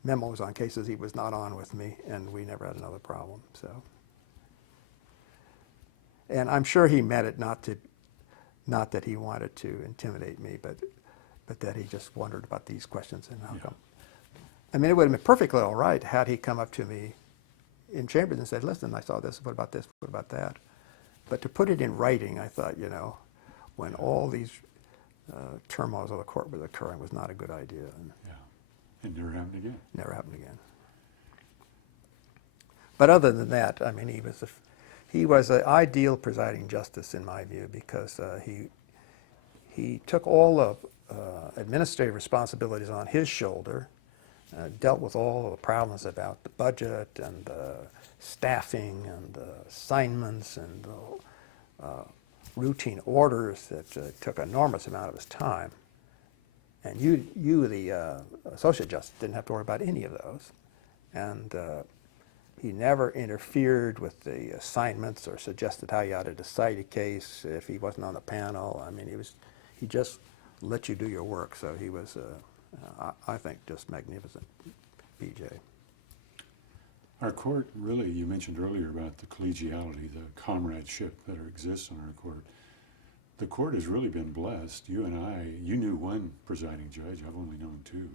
memos on cases he was not on with me, and we never had another problem. So, and I'm sure he meant it not that he wanted to intimidate me, but that he just wondered about these questions and how come. I mean, it would have been perfectly all right had he come up to me in chambers and said, listen, I saw this, what about this, what about that? But to put it in writing, I thought, when all these turmoils of the court was occurring was not a good idea. And it never happened again. Never happened again. But other than that, I mean, he was an ideal presiding justice in my view, because he took all the administrative responsibilities on his shoulder, dealt with all the problems about the budget and staffing and assignments and routine orders that took an enormous amount of his time. And you, the associate justice, didn't have to worry about any of those. And he never interfered with the assignments or suggested how you ought to decide a case if he wasn't on the panel. I mean, he just let you do your work. So he was, I think, just magnificent, BJ. Our court, really, you mentioned earlier about the collegiality, the comradeship that exists on our court. The court has really been blessed. You knew one presiding judge, I've only known two.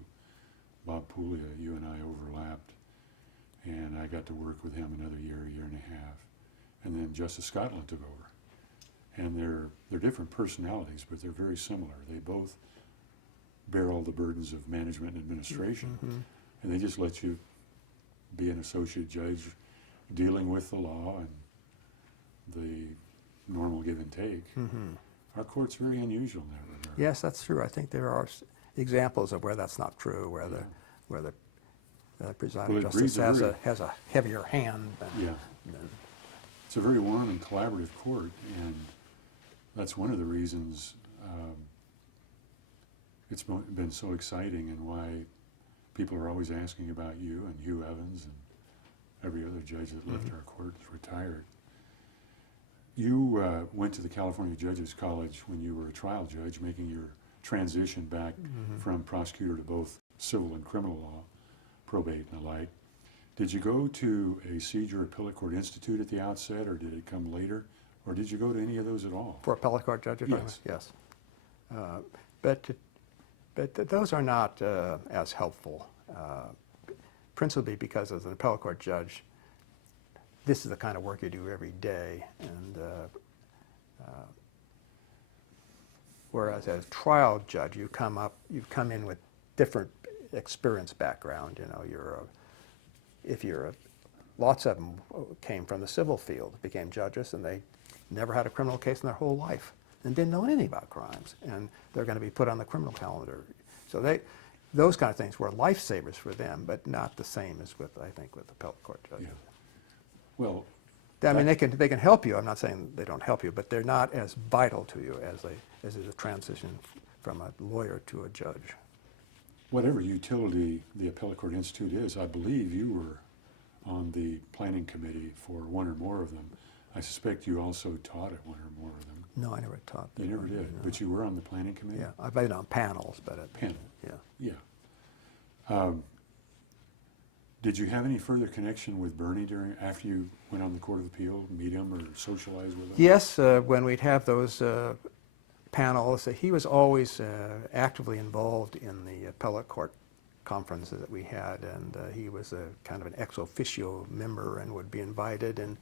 Bob Puglia, you and I overlapped, and I got to work with him another year and a half. And then Justice Scotland took over. And they're different personalities, but they're very similar. They both bear all the burdens of management and administration, and they just let you be an associate judge dealing with the law and the normal give and take. Our court's very unusual in that regard. Yes, that's true. I think there are examples of where that's not true, where the presiding justice has a heavier hand than It's a very warm and collaborative court, and that's one of the reasons it's been so exciting, and why people are always asking about you and Hugh Evans and every other judge that left our court is retired. You went to the California Judges College when you were a trial judge, making your transition back from prosecutor to both civil and criminal law, probate and the like. Did you go to a siege or appellate court institute at the outset, or did it come later? Or did you go to any of those at all? For appellate court judges? Yes. But those are not as helpful, principally because as an appellate court judge, this is the kind of work you do every day. And whereas as a trial judge, you come in with different experience background. Lots of them came from the civil field, became judges, and they never had a criminal case in their whole life and didn't know anything about crimes, and they're going to be put on the criminal calendar. So those kind of things were lifesavers for them, but not the same as with appellate court judges. Yeah. Well, I mean, they can help you. I'm not saying they don't help you, but they're not as vital to you as is a transition from a lawyer to a judge. whatever utility the Appellate Court Institute is, I believe you were on the planning committee for one or more of them. I suspect you also taught at one or more of them. No, I never taught. You never did, no. but you were on the planning committee? Yeah, I've been on panels, but Panel. Yeah. Yeah. Did you have any further connection with Bernie after you went on the Court of Appeal, meet him or socialize with him? Yes, when we'd have those panels, he was always actively involved in the appellate court conferences that we had, and he was a kind of an ex officio member and would be invited, and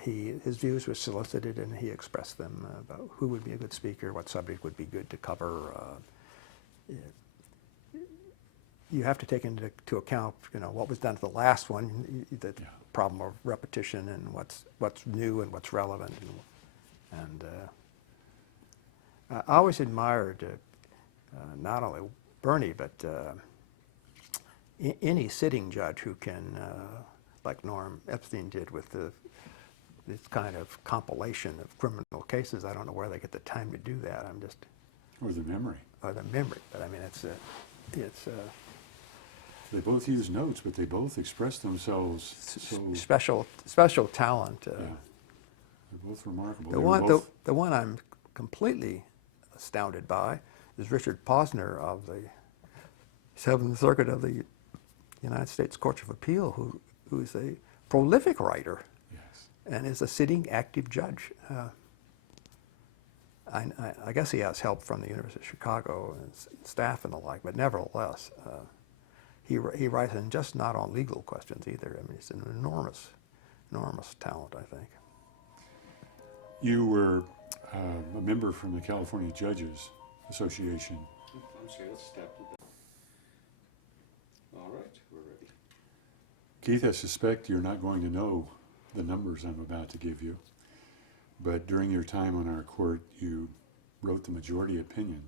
his views were solicited, and he expressed them about who would be a good speaker, what subject would be good to cover. you have to take into account, what was done to the last one, the Yeah. problem of repetition and what's new and what's relevant, and I always admired not only Bernie but any sitting judge who can, like Norm Epstein did with this kind of compilation of criminal cases. I don't know where they get the time to do that. Or the memory. Or the memory, but I mean, it's They both use notes, but they both express themselves so. special talent. Yeah. They're both remarkable. The They were one, both, the one I'm completely astounded by is Richard Posner of the Seventh Circuit of the United States Courts of Appeal, who's a prolific writer yes. and is a sitting active judge. I guess he has help from the University of Chicago and staff and the like, but nevertheless, he writes, and just not on legal questions either. I mean, he's an enormous talent, I think. You were a member from the California Judges Association. I'm sorry, let's step it back. All right, we're ready. Keith, I suspect you're not going to know the numbers I'm about to give you, but during your time on our court, you wrote the majority opinion,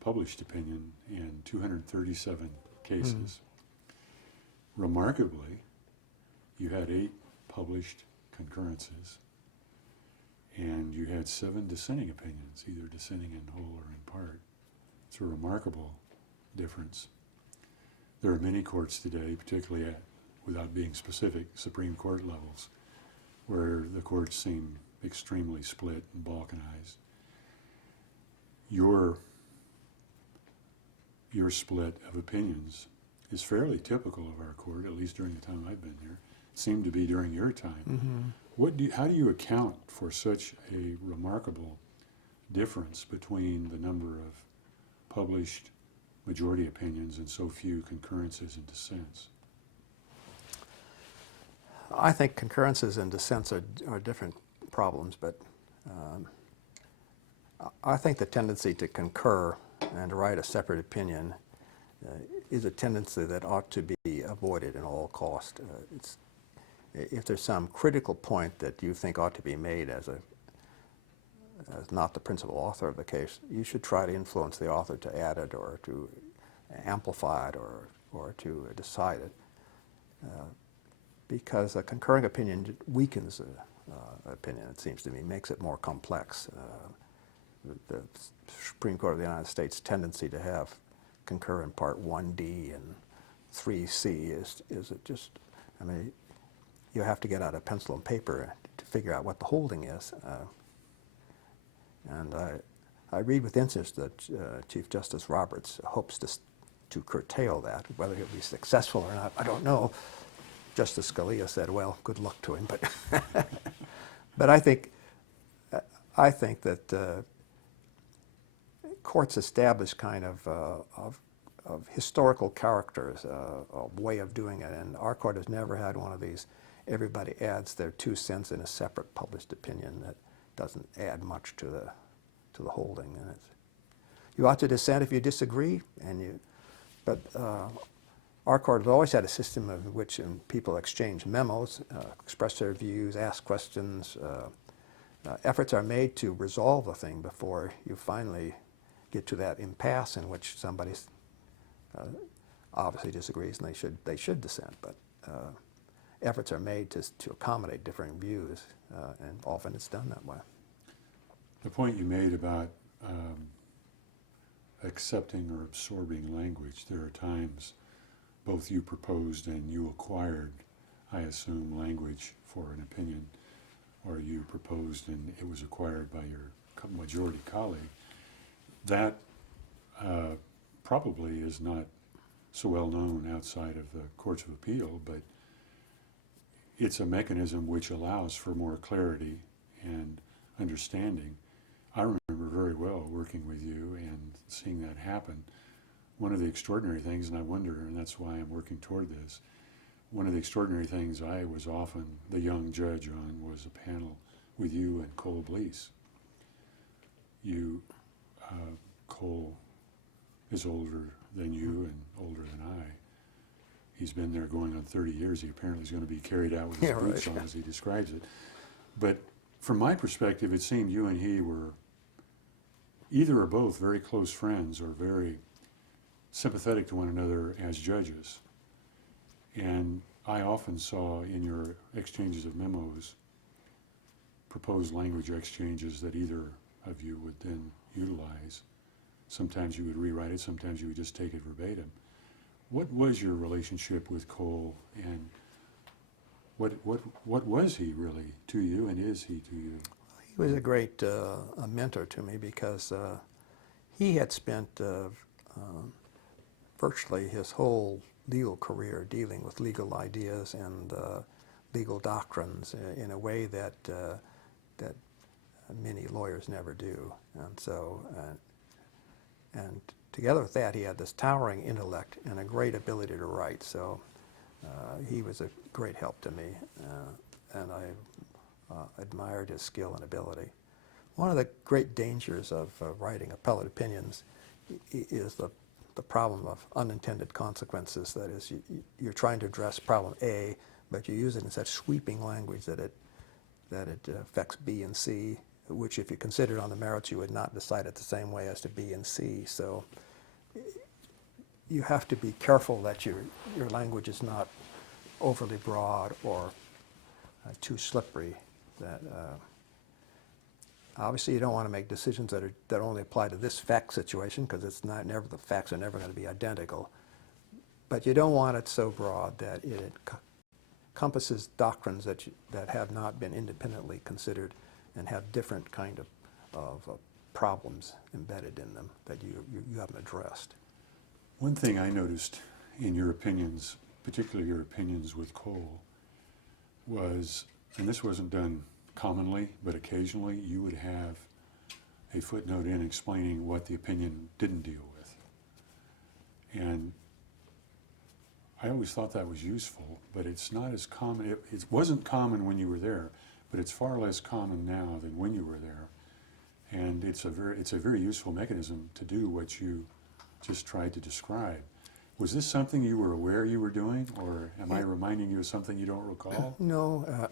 published opinion, in 237 cases. Remarkably, you had 8 published concurrences, and you had 7 dissenting opinions, either dissenting in whole or in part. It's a remarkable difference. There are many courts today, particularly at, without being specific, Supreme Court levels, where the courts seem extremely split and balkanized. Your split of opinions is fairly typical of our court, at least during the time I've been here. It seemed to be during your time. How do you account for such a remarkable difference between the number of published majority opinions and so few concurrences and dissents? I think concurrences and dissents are different problems, but I think the tendency to concur and to write a separate opinion is a tendency that ought to be avoided at all cost. If there's some critical point that you think ought to be made as not the principal author of the case, you should try to influence the author to add it or to amplify it or to decide it. Because a concurring opinion weakens the opinion, it seems to me, makes it more complex. The Supreme Court of the United States' tendency to have concur in Part 1D and 3C is just, I mean, you have to get out a pencil and paper to figure out what the holding is. And I read with interest that Chief Justice Roberts hopes to curtail that. Whether he'll be successful or not, I don't know. Justice Scalia said, well, good luck to him. But, but I think that courts establish kind of historical characters, a way of doing it. And our court has never had one of these. Everybody adds their 2 cents in a separate published opinion that doesn't add much to the holding. And you ought to dissent if you disagree, but our court has always had a system in which people exchange memos, express their views, ask questions. Efforts are made to resolve a thing before you finally get to that impasse in which somebody obviously disagrees and they should dissent. But efforts are made to accommodate differing views, and often it's done that way. The point you made about accepting or absorbing language, there are times both you proposed and you acquired, I assume, language for an opinion, or you proposed and it was acquired by your majority colleague. That probably is not so well known outside of the courts of appeal, but it's a mechanism which allows for more clarity and understanding. I remember very well working with you and seeing that happen. One of the extraordinary things, and I wonder, and that's why I'm working toward this, one of the extraordinary things I was often the young judge on was a panel with you and Cole Blease. Cole is older than you and older than I. He's been there going on 30 years. He apparently is going to be carried out with his Yeah, boots right. on, as he describes it. But from my perspective, it seemed you and he were either or both very close friends or very sympathetic to one another as judges. And I often saw in your exchanges of memos proposed language exchanges that either of you would then utilize. Sometimes you would rewrite it, sometimes you would just take it verbatim. What was your relationship with Cole, and what was he really to you, and is he to you? He was a great a mentor to me because he had spent virtually his whole legal career dealing with legal ideas and legal doctrines in a way that that many lawyers never do. And so, and together with that, he had this towering intellect and a great ability to write. So he was a great help to me, and I admired his skill and ability. One of the great dangers of writing appellate opinions is the problem of unintended consequences. That is, you're trying to address problem A, but you use it in such sweeping language that it affects B and C, which if you considered on the merits, you would not decide it the same way as to B and C. So you have to be careful that your language is not overly broad or too slippery. That obviously you don't want to make decisions that only apply to this fact situation, because it's not never, the facts are never going to be identical. But you don't want it so broad that it encompasses doctrines that have not been independently considered and have different kind of problems embedded in them that you haven't addressed. One thing I noticed in your opinions, particularly your opinions with Cole, was, and this wasn't done commonly, but occasionally you would have a footnote in explaining what the opinion didn't deal with. And I always thought that was useful, but it's not as common. It wasn't common when you were there, but it's far less common now than when you were there. And it's a very useful mechanism to do what you just tried to describe. Was this something you were aware you were doing, or am I reminding you of something you don't recall? No.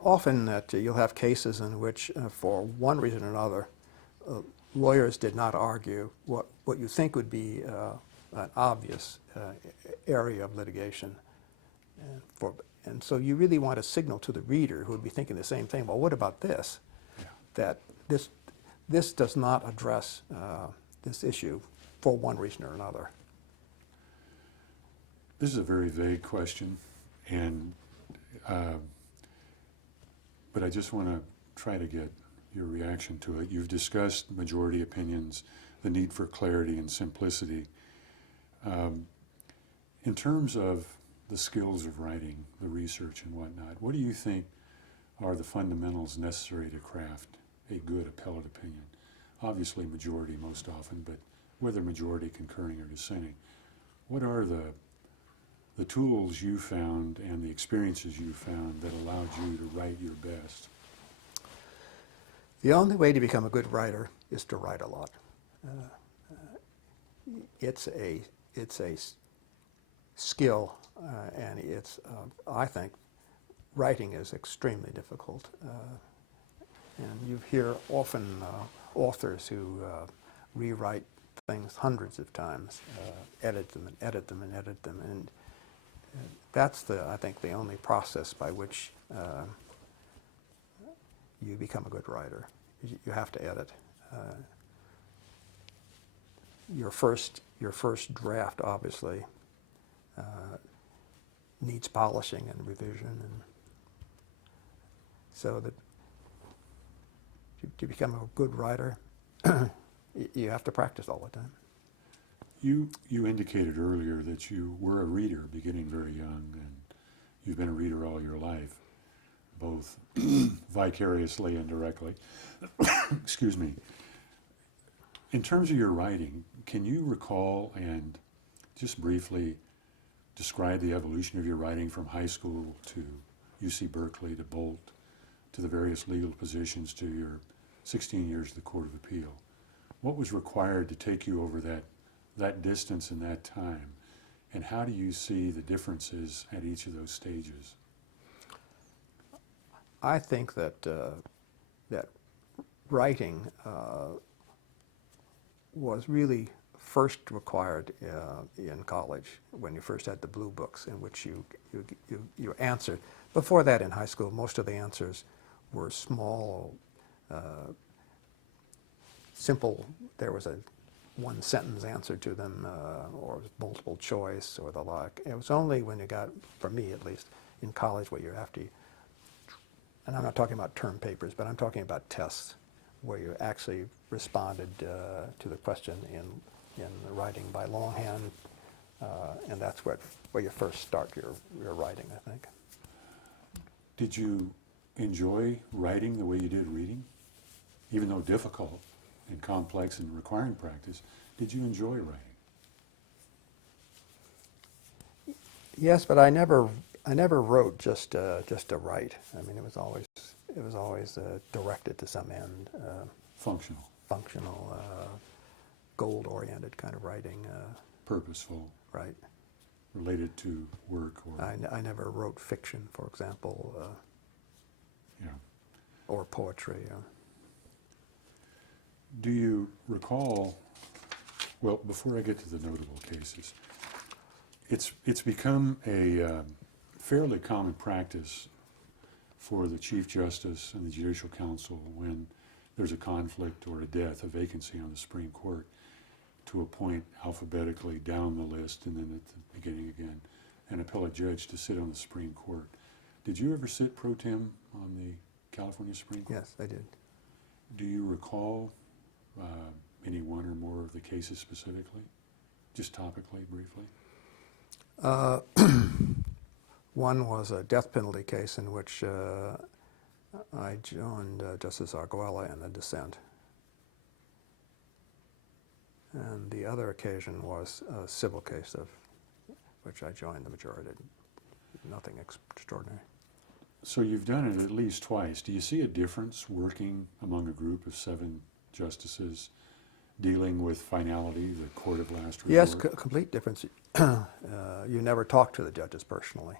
Often that you'll have cases in which, for one reason or another, lawyers did not argue what you think would be an obvious area of litigation. And so you really want to signal to the reader, who would be thinking the same thing, well, what about this? Yeah. That this does not address this issue for one reason or another. This is a very vague question, and but I just want to try to get your reaction to it. You've discussed majority opinions, the need for clarity and simplicity. In terms of the skills of writing, the research and whatnot, what do you think are the fundamentals necessary to craft a good appellate opinion? Obviously majority most often, but whether majority, concurring, or dissenting, what are the tools you found and the experiences you found that allowed you to write your best? The only way to become a good writer is to write a lot. It's a skill, and it's I think writing is extremely difficult. And you hear often authors who rewrite things hundreds of times, edit them and edit them and edit them, and that's I think the only process by which you become a good writer. You have to edit. Your first draft obviously needs polishing and revision, and so that to become a good writer, you have to practice all the time. You indicated earlier that you were a reader beginning very young, and you've been a reader all your life, both vicariously and directly. Excuse me. In terms of your writing, can you recall and just briefly describe the evolution of your writing from high school to UC Berkeley to Bolt to the various legal positions to your 16 years at the Court of Appeal? What was required to take you over that distance and that time, and how do you see the differences at each of those stages? I think that that writing was really first required in college when you first had the blue books in which you answered. Before that, in high school, most of the answers were small, simple. There was a one sentence answer to them, or multiple choice or the like. It was only when you got, for me at least, in college where you have to, and I'm not talking about term papers, but I'm talking about tests where you actually responded to the question in writing by longhand, and that's where you first start your writing, I think. Did you enjoy writing the way you did reading? Even though difficult and complex and requiring practice, did you enjoy writing? Yes, but I never wrote just to write. I mean, it was always directed to some end, Functional, functional, goal-oriented kind of writing. purposeful, Right. related to work or, I never wrote fiction, for example, yeah. or poetry. Do you recall, well, before I get to the notable cases, it's become a fairly common practice for the Chief Justice and the Judicial Council when there's a conflict or a death, a vacancy on the Supreme Court, to appoint alphabetically down the list and then at the beginning again an appellate judge to sit on the Supreme Court. Did you ever sit pro tem on the California Supreme Court? Yes, I did. Do you recall any one or more of the cases specifically? Just topically, briefly? One was a death penalty case in which I joined Justice Arguella in the dissent. And the other occasion was a civil case of which I joined the majority. Nothing extraordinary. So you've done it at least twice. Do you see a difference working among a group of 7 justices dealing with finality, the court of last resort? Yes, complete difference. You never talk to the judges personally.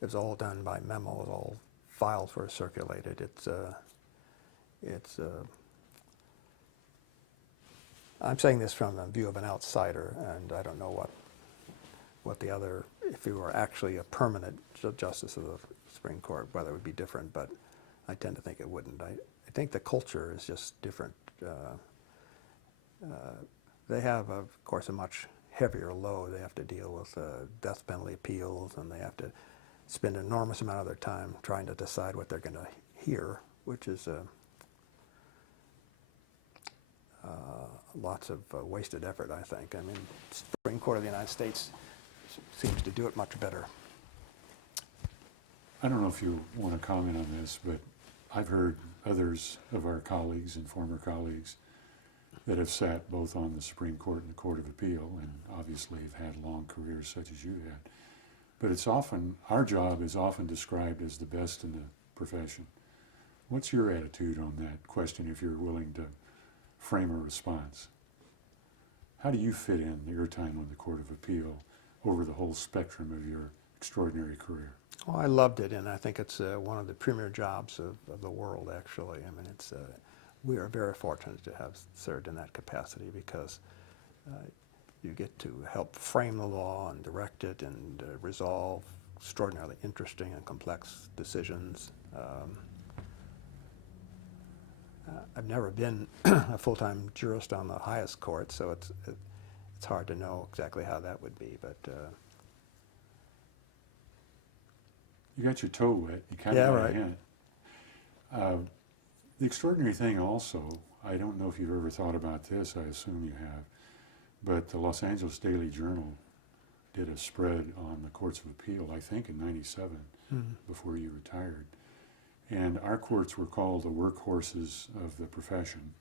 It was all done by memo. It was all files were circulated. I'm saying this from the view of an outsider, and I don't know what the other, if he were actually a permanent justice of the Supreme Court, whether it would be different, but I tend to think it wouldn't. I think the culture is just different. They have, of course, a much heavier load. They have to deal with death penalty appeals, and they have to spend an enormous amount of their time trying to decide what they're going to hear, which is lots of wasted effort, I think. I mean, Supreme Court of the United States seems to do it much better. I don't know if you want to comment on this, but I've heard others of our colleagues and former colleagues that have sat both on the Supreme Court and the Court of Appeal, and obviously have had long careers such as you had. But it's often, our job is often described as the best in the profession. What's your attitude on that question, if you're willing to frame a response? How do you fit in your time on the Court of Appeal over the whole spectrum of your extraordinary career? Oh, I loved it, and I think it's one of the premier jobs of the world, actually. I mean, we are very fortunate to have served in that capacity because you get to help frame the law and direct it and resolve extraordinarily interesting and complex decisions. I've never been a full-time jurist on the highest court, so it's hard to know exactly how that would be, but You got your toe wet, you kind Yeah, of got right. a hint. The extraordinary thing also, I don't know if you've ever thought about this, I assume you have, but the Los Angeles Daily Journal did a spread on the Courts of Appeal, I think in '97, before you retired. And our courts were called the workhorses of the profession.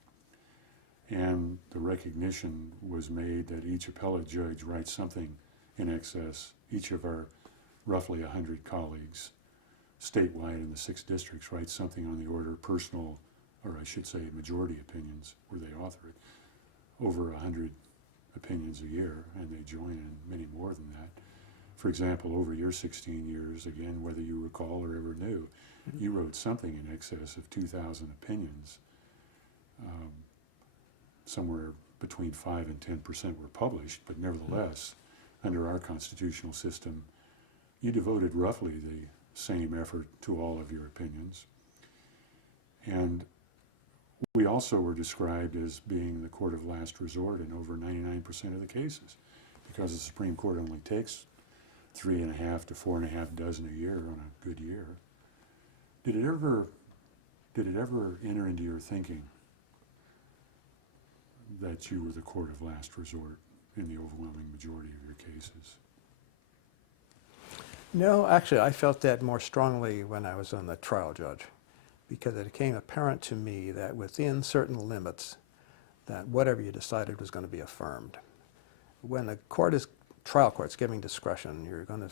And the recognition was made that each appellate judge writes something in excess, each of our roughly 100 colleagues statewide in the 6 districts write something on the order personal, or I should say majority opinions, where they author it, over 100 opinions a year, and they join in many more than that. For example, over your 16 years, again, whether you recall or ever knew, you wrote something in excess of 2,000 opinions. Somewhere between 5 and 10% were published, but nevertheless, under our constitutional system, you devoted roughly the same effort to all of your opinions. And we also were described as being the court of last resort in over 99% of the cases, because the Supreme Court only takes 3.5 to 4.5 dozen a year on a good year. Did it ever enter into your thinking that you were the court of last resort in the overwhelming majority of your cases? No, actually, I felt that more strongly when I was on the trial judge, because it became apparent to me that within certain limits, that whatever you decided was going to be affirmed. When the trial court's giving discretion, you're going to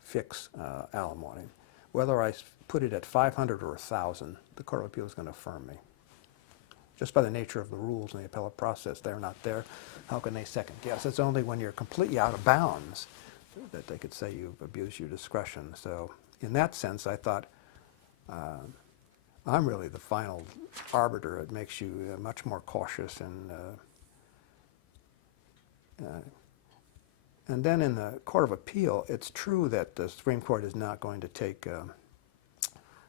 fix alimony. Whether I put it at 500 or 1,000, the Court of Appeal is going to affirm me. Just by the nature of the rules in the appellate process, they're not there. How can they second guess? It's only when you're completely out of bounds that they could say you've abused your discretion. So in that sense, I thought, I'm really the final arbiter. It makes you much more cautious. And then in the Court of Appeal, it's true that the Supreme Court is not going to take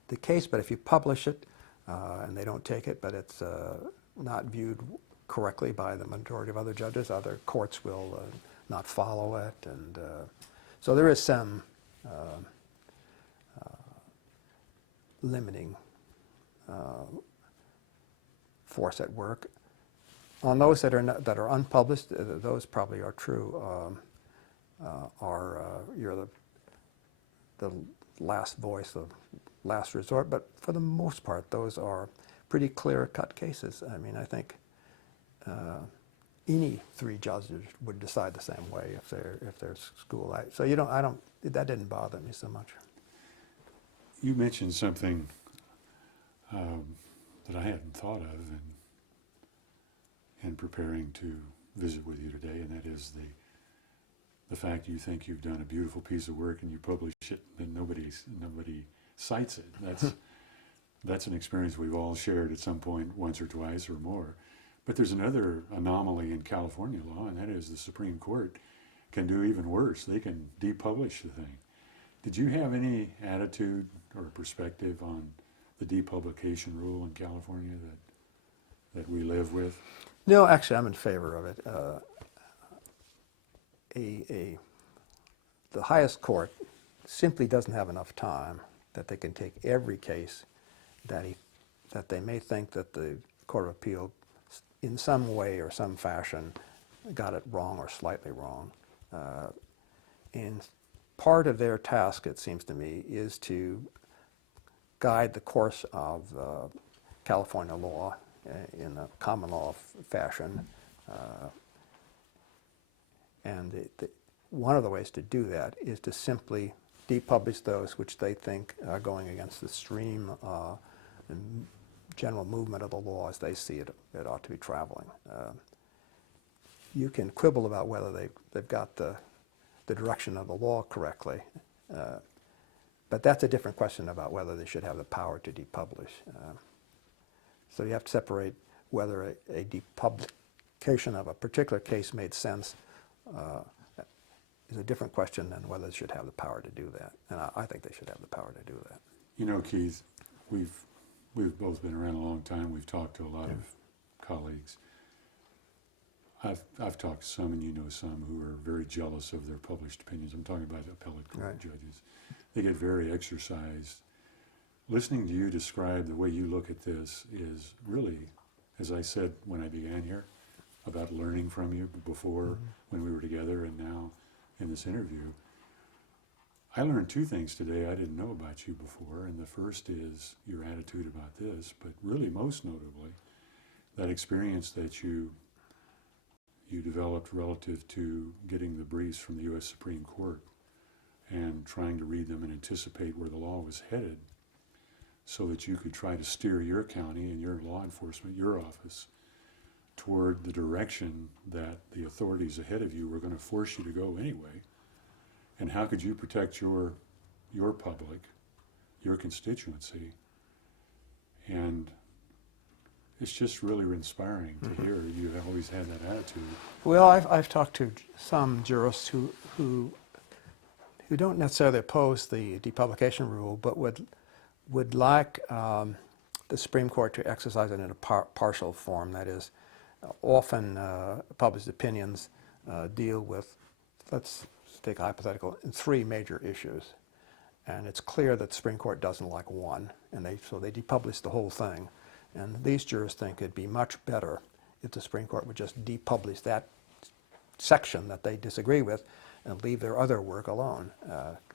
the case, but if you publish it, and they don't take it, but it's not viewed correctly by the majority of other judges, other courts will not follow it. And so there is some limiting force at work. On those that are unpublished, those probably are true. You're the last voice, the last resort, but for the most part, those are pretty clear-cut cases. I mean, I think any 3 judges would decide the same way if they're school. So that didn't bother me so much. You mentioned something that I hadn't thought of in preparing to visit with you today, and that is the fact you think you've done a beautiful piece of work and you publish it and nobody cites it. That's an experience we've all shared at some point, once or twice or more. But there's another anomaly in California law, and that is the Supreme Court can do even worse. They can depublish the thing. Did you have any attitude or perspective on the depublication rule in California that we live with? No, actually, I'm in favor of it. The highest court simply doesn't have enough time that they can take every case that they may think that the Court of Appeal in some way or some fashion got it wrong or slightly wrong. And part of their task, it seems to me, is to guide the course of California law in a common law fashion. And one of the ways to do that is to simply depublish those which they think are going against the stream and general movement of the law as they see it ought to be traveling. You can quibble about whether they've got the direction of the law correctly, but that's a different question about whether they should have the power to depublish. So you have to separate whether a depublication of a particular case made sense is a different question than whether they should have the power to do that. And I think they should have the power to do that. You know, Keith, we've both been around a long time. We've talked to a lot of colleagues. I've talked to some, and you know some, who are very jealous of their published opinions. I'm talking about appellate court judges. They get very exercised. Listening to you describe the way you look at this is really, as I said when I began here, about learning from you before when we were together and now in this interview. I learned 2 things today I didn't know about you before, and the first is your attitude about this, but really most notably, that experience that you developed relative to getting the briefs from the U.S. Supreme Court and trying to read them and anticipate where the law was headed so that you could try to steer your county and your law enforcement, your office, toward the direction that the authorities ahead of you were going to force you to go anyway. And how could you protect your public, your constituency? And it's just really inspiring to hear you've always had that attitude. Well, I've talked to some jurists who don't necessarily oppose the depublication rule, but would like the Supreme Court to exercise it in a partial form. That is, often published opinions deal with, let's take a hypothetical, in three major issues. And it's clear that the Supreme Court doesn't like one, and so they depublish the whole thing. And these jurists think it'd be much better if the Supreme Court would just depublish that section that they disagree with and leave their other work alone.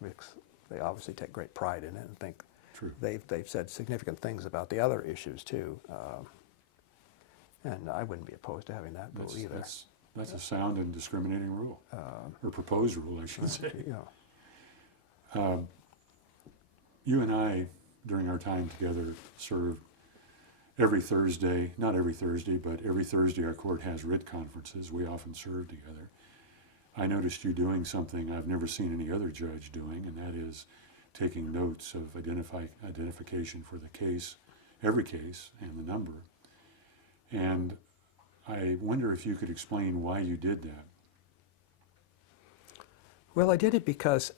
Because they obviously take great pride in it and think True. they've said significant things about the other issues too. And I wouldn't be opposed to having that rule either. That's a sound and discriminating rule, or proposed rule, I should say. Yeah. You and I, during our time together, served every Thursday, not every Thursday, but every Thursday our court has writ conferences. We often serve together. I noticed you doing something I've never seen any other judge doing, and that is taking notes of identification for the case, every case, and the number. And I wonder if you could explain why you did that. Well, I did it because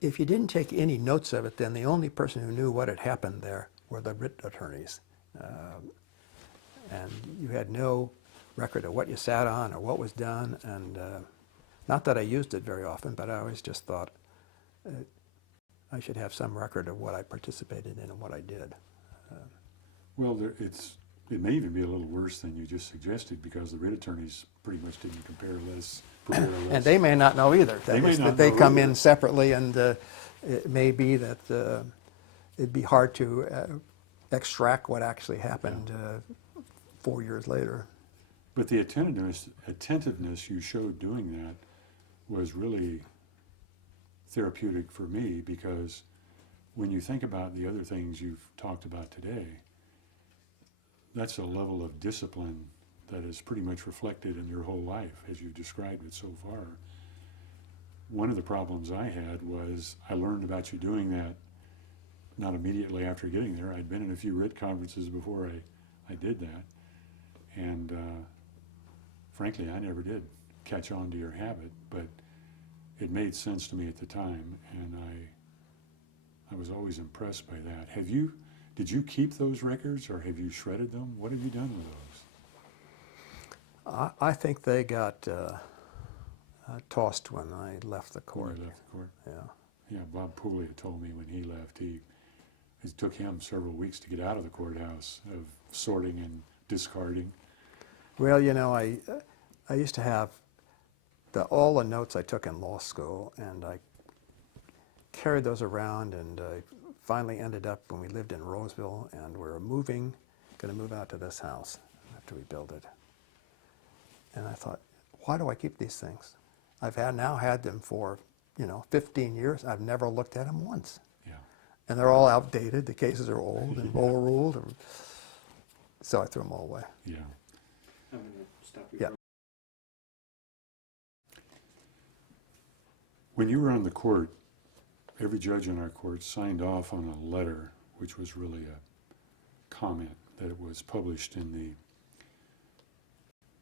if you didn't take any notes of it, then the only person who knew what had happened there were the writ attorneys. And you had no record of what you sat on or what was done. And not that I used it very often, but I always just thought I should have some record of what I participated in and what I did. Well, it may even be a little worse than you just suggested, because the writ attorneys pretty much didn't prepare less. And they may not know either. They may not they know come either. in separately, and it may be that it'd be hard to extract what actually happened 4 years later. But the attentiveness you showed doing that was really therapeutic for me, because when you think about the other things you've talked about today, that's a level of discipline that is pretty much reflected in your whole life as you've described it so far. One of the problems I had was I learned about you doing that not immediately after getting there. I'd been in a few writ conferences before I did that. And frankly, I never did catch on to your habit, but it made sense to me at the time, and I was always impressed by that. Did you keep those records, or have you shredded them? What have you done with those? I think they got tossed when I left the court. When you left the court? Yeah. Yeah, Bob Pooley had told me when he left, it took him several weeks to get out of the courthouse of sorting and discarding. Well, you know, I used to have all the notes I took in law school, and I carried those around, and I finally ended up when we lived in Roseville, and we're going to move out to this house after we build it. And I thought, why do I keep these things? I've now had them for 15 years. I've never looked at them once. Yeah. And they're all outdated. The cases are old and overruled. So I threw them all away. Yeah. I'm going to stop you. Yeah. When you were on the court, every judge in our court signed off on a letter, which was really a comment that it was published in the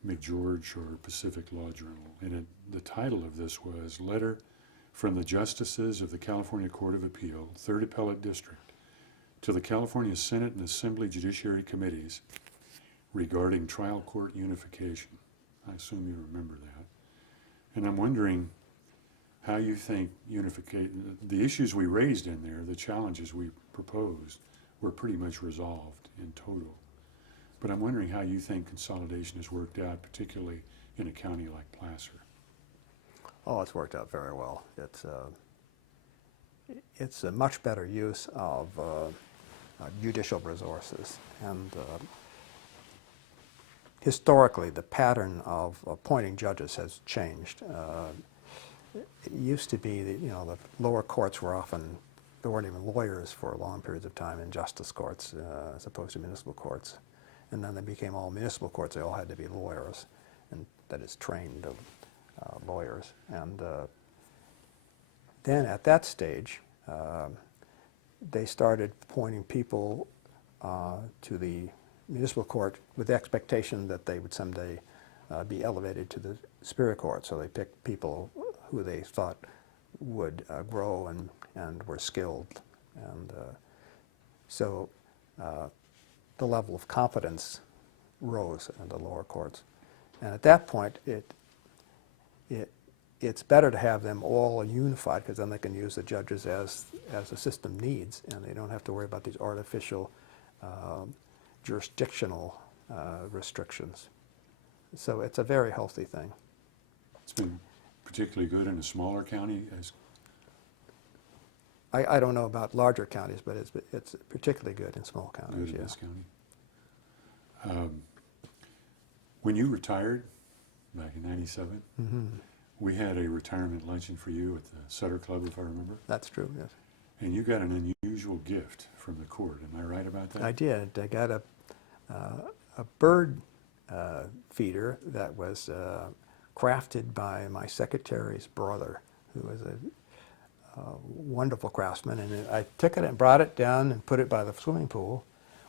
McGeorge or Pacific Law Journal. And the title of this was Letter from the Justices of the California Court of Appeal, 3rd Appellate District, to the California Senate and Assembly Judiciary Committees regarding trial court unification. I assume you remember that. And I'm wondering how you think unification, the issues we raised in there, the challenges we proposed, were pretty much resolved in total. But I'm wondering how you think consolidation has worked out, particularly in a county like Placer. Oh, it's worked out very well. It's a much better use of judicial resources. And historically, the pattern of appointing judges has changed. It used to be that, the lower courts were often, there weren't even lawyers for long periods of time in justice courts as opposed to municipal courts. and then they became all municipal courts. They all had to be lawyers, and that is trained lawyers. And then at that stage, they started appointing people to the municipal court with the expectation that they would someday be elevated to the Superior Court. So they picked people who they thought would grow and were skilled. And so the level of competence rose in the lower courts. And at that point, it's better to have them all unified, because then they can use the judges as the system needs, and they don't have to worry about these artificial jurisdictional restrictions. So it's a very healthy thing. It's been particularly good in a smaller county. I don't know about larger counties, but it's particularly good in small counties. Good in Yeah. this county. When you retired back in '97, we had a retirement luncheon for you at the Sutter Club, if I remember. That's true, yes. And you got an unusual gift from the court. Am I right about that? I did. I got a bird feeder that was crafted by my secretary's brother, who was a wonderful craftsman. And I took it and brought it down and put it by the swimming pool,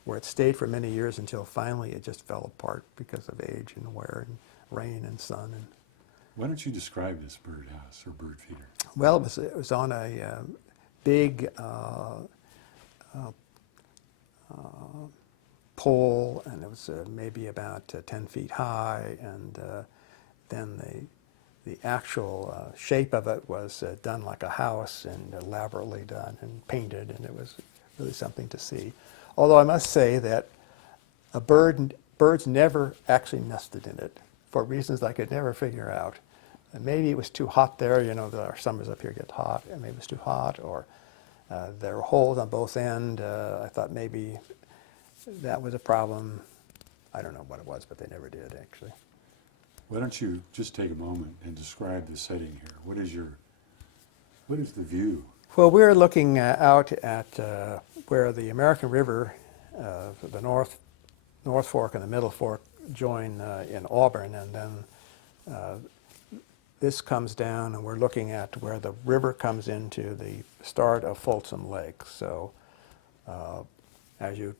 where it stayed for many years until finally it just fell apart because of age and wear and rain and sun. And Why don't you describe this birdhouse or bird feeder? well, it was on a big pole, and it was maybe about 10 feet high, and then the actual shape of it was done like a house and elaborately done and painted, and it was really something to see. Although I must say that birds never actually nested in it for reasons I could never figure out. And maybe it was too hot there. You know, our summers up here get hot, and maybe it was too hot, or there were holes on both ends. I thought maybe that was a problem. I don't know what it was, but they never did, actually. Why don't you just take a moment and describe the setting here? What is the view? Well, we're looking out at where the American River, the North Fork and the Middle Fork join in Auburn, and then this comes down, and we're looking at where the river comes into the start of Folsom Lake. So as you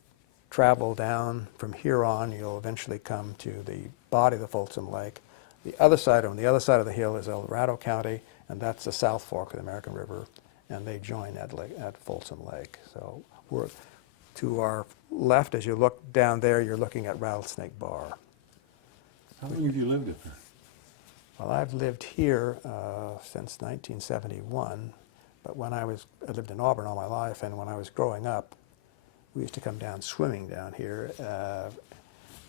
travel down from here on, you'll eventually come to the body of the Folsom Lake. On the other side of the hill is El Dorado County, and that's the South Fork of the American River, and they join at Folsom Lake. So we're to our left, as you look down there, you're looking at Rattlesnake Bar. How long have you lived up there? Well, I've lived here since 1971, but I lived in Auburn all my life, and when I was growing up, we used to come down swimming down here.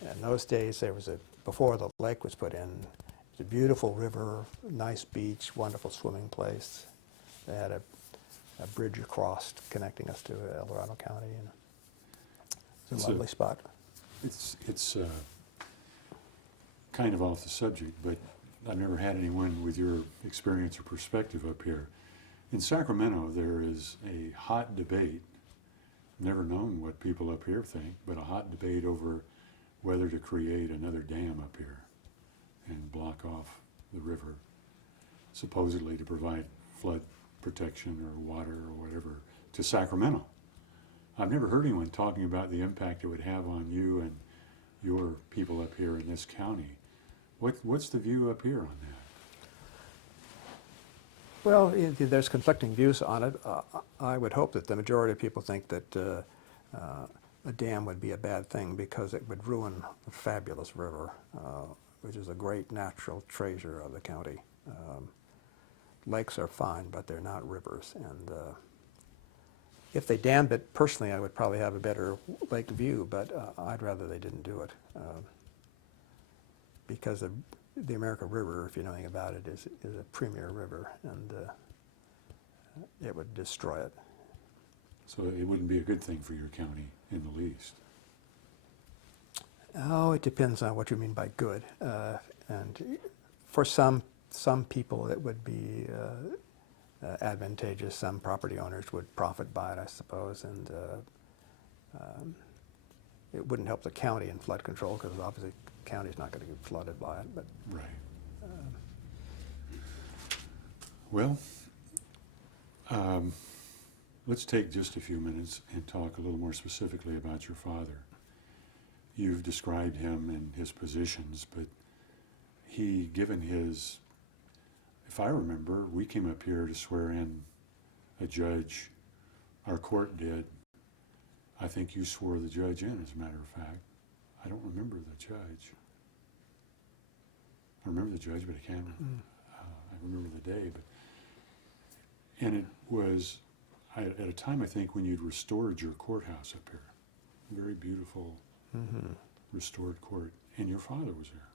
In those days, before the lake was put in, it was a beautiful river, nice beach, wonderful swimming place. They had a bridge across connecting us to El Dorado County, and it's a lovely spot. It's kind of off the subject, but I've never had anyone with your experience or perspective up here. In Sacramento, there is a hot debate, never known what people up here think, but a hot debate over whether to create another dam up here and block off the river, supposedly to provide flood protection or water or whatever to Sacramento. I've never heard anyone talking about the impact it would have on you and your people up here in this county. What's the view up here on that? Well, there's conflicting views on it. I would hope that the majority of people think that a dam would be a bad thing because it would ruin a fabulous river, which is a great natural treasure of the county. Lakes are fine, but they're not rivers. And if they dammed it, personally, I would probably have a better lake view, but I'd rather they didn't do it. Because the American River, if you know anything about it, is a premier river, and it would destroy it. So it wouldn't be a good thing for your county in the least. Oh, it depends on what you mean by good. And for some people, it would be advantageous. Some property owners would profit by it, I suppose. And it wouldn't help the county in flood control because obviously the county's not going to get flooded by it. But Right. Well, let's take just a few minutes and talk a little more specifically about your father. You've described him and his positions, but he, given his, if I remember, we came up here to swear in a judge. Our court did. I think you swore the judge in, as a matter of fact. I don't remember the judge. I remember the judge, but I can't. I remember the day, but and it was at a time, I think, when you'd restored your courthouse up here. Very beautiful, restored court, and your father was there.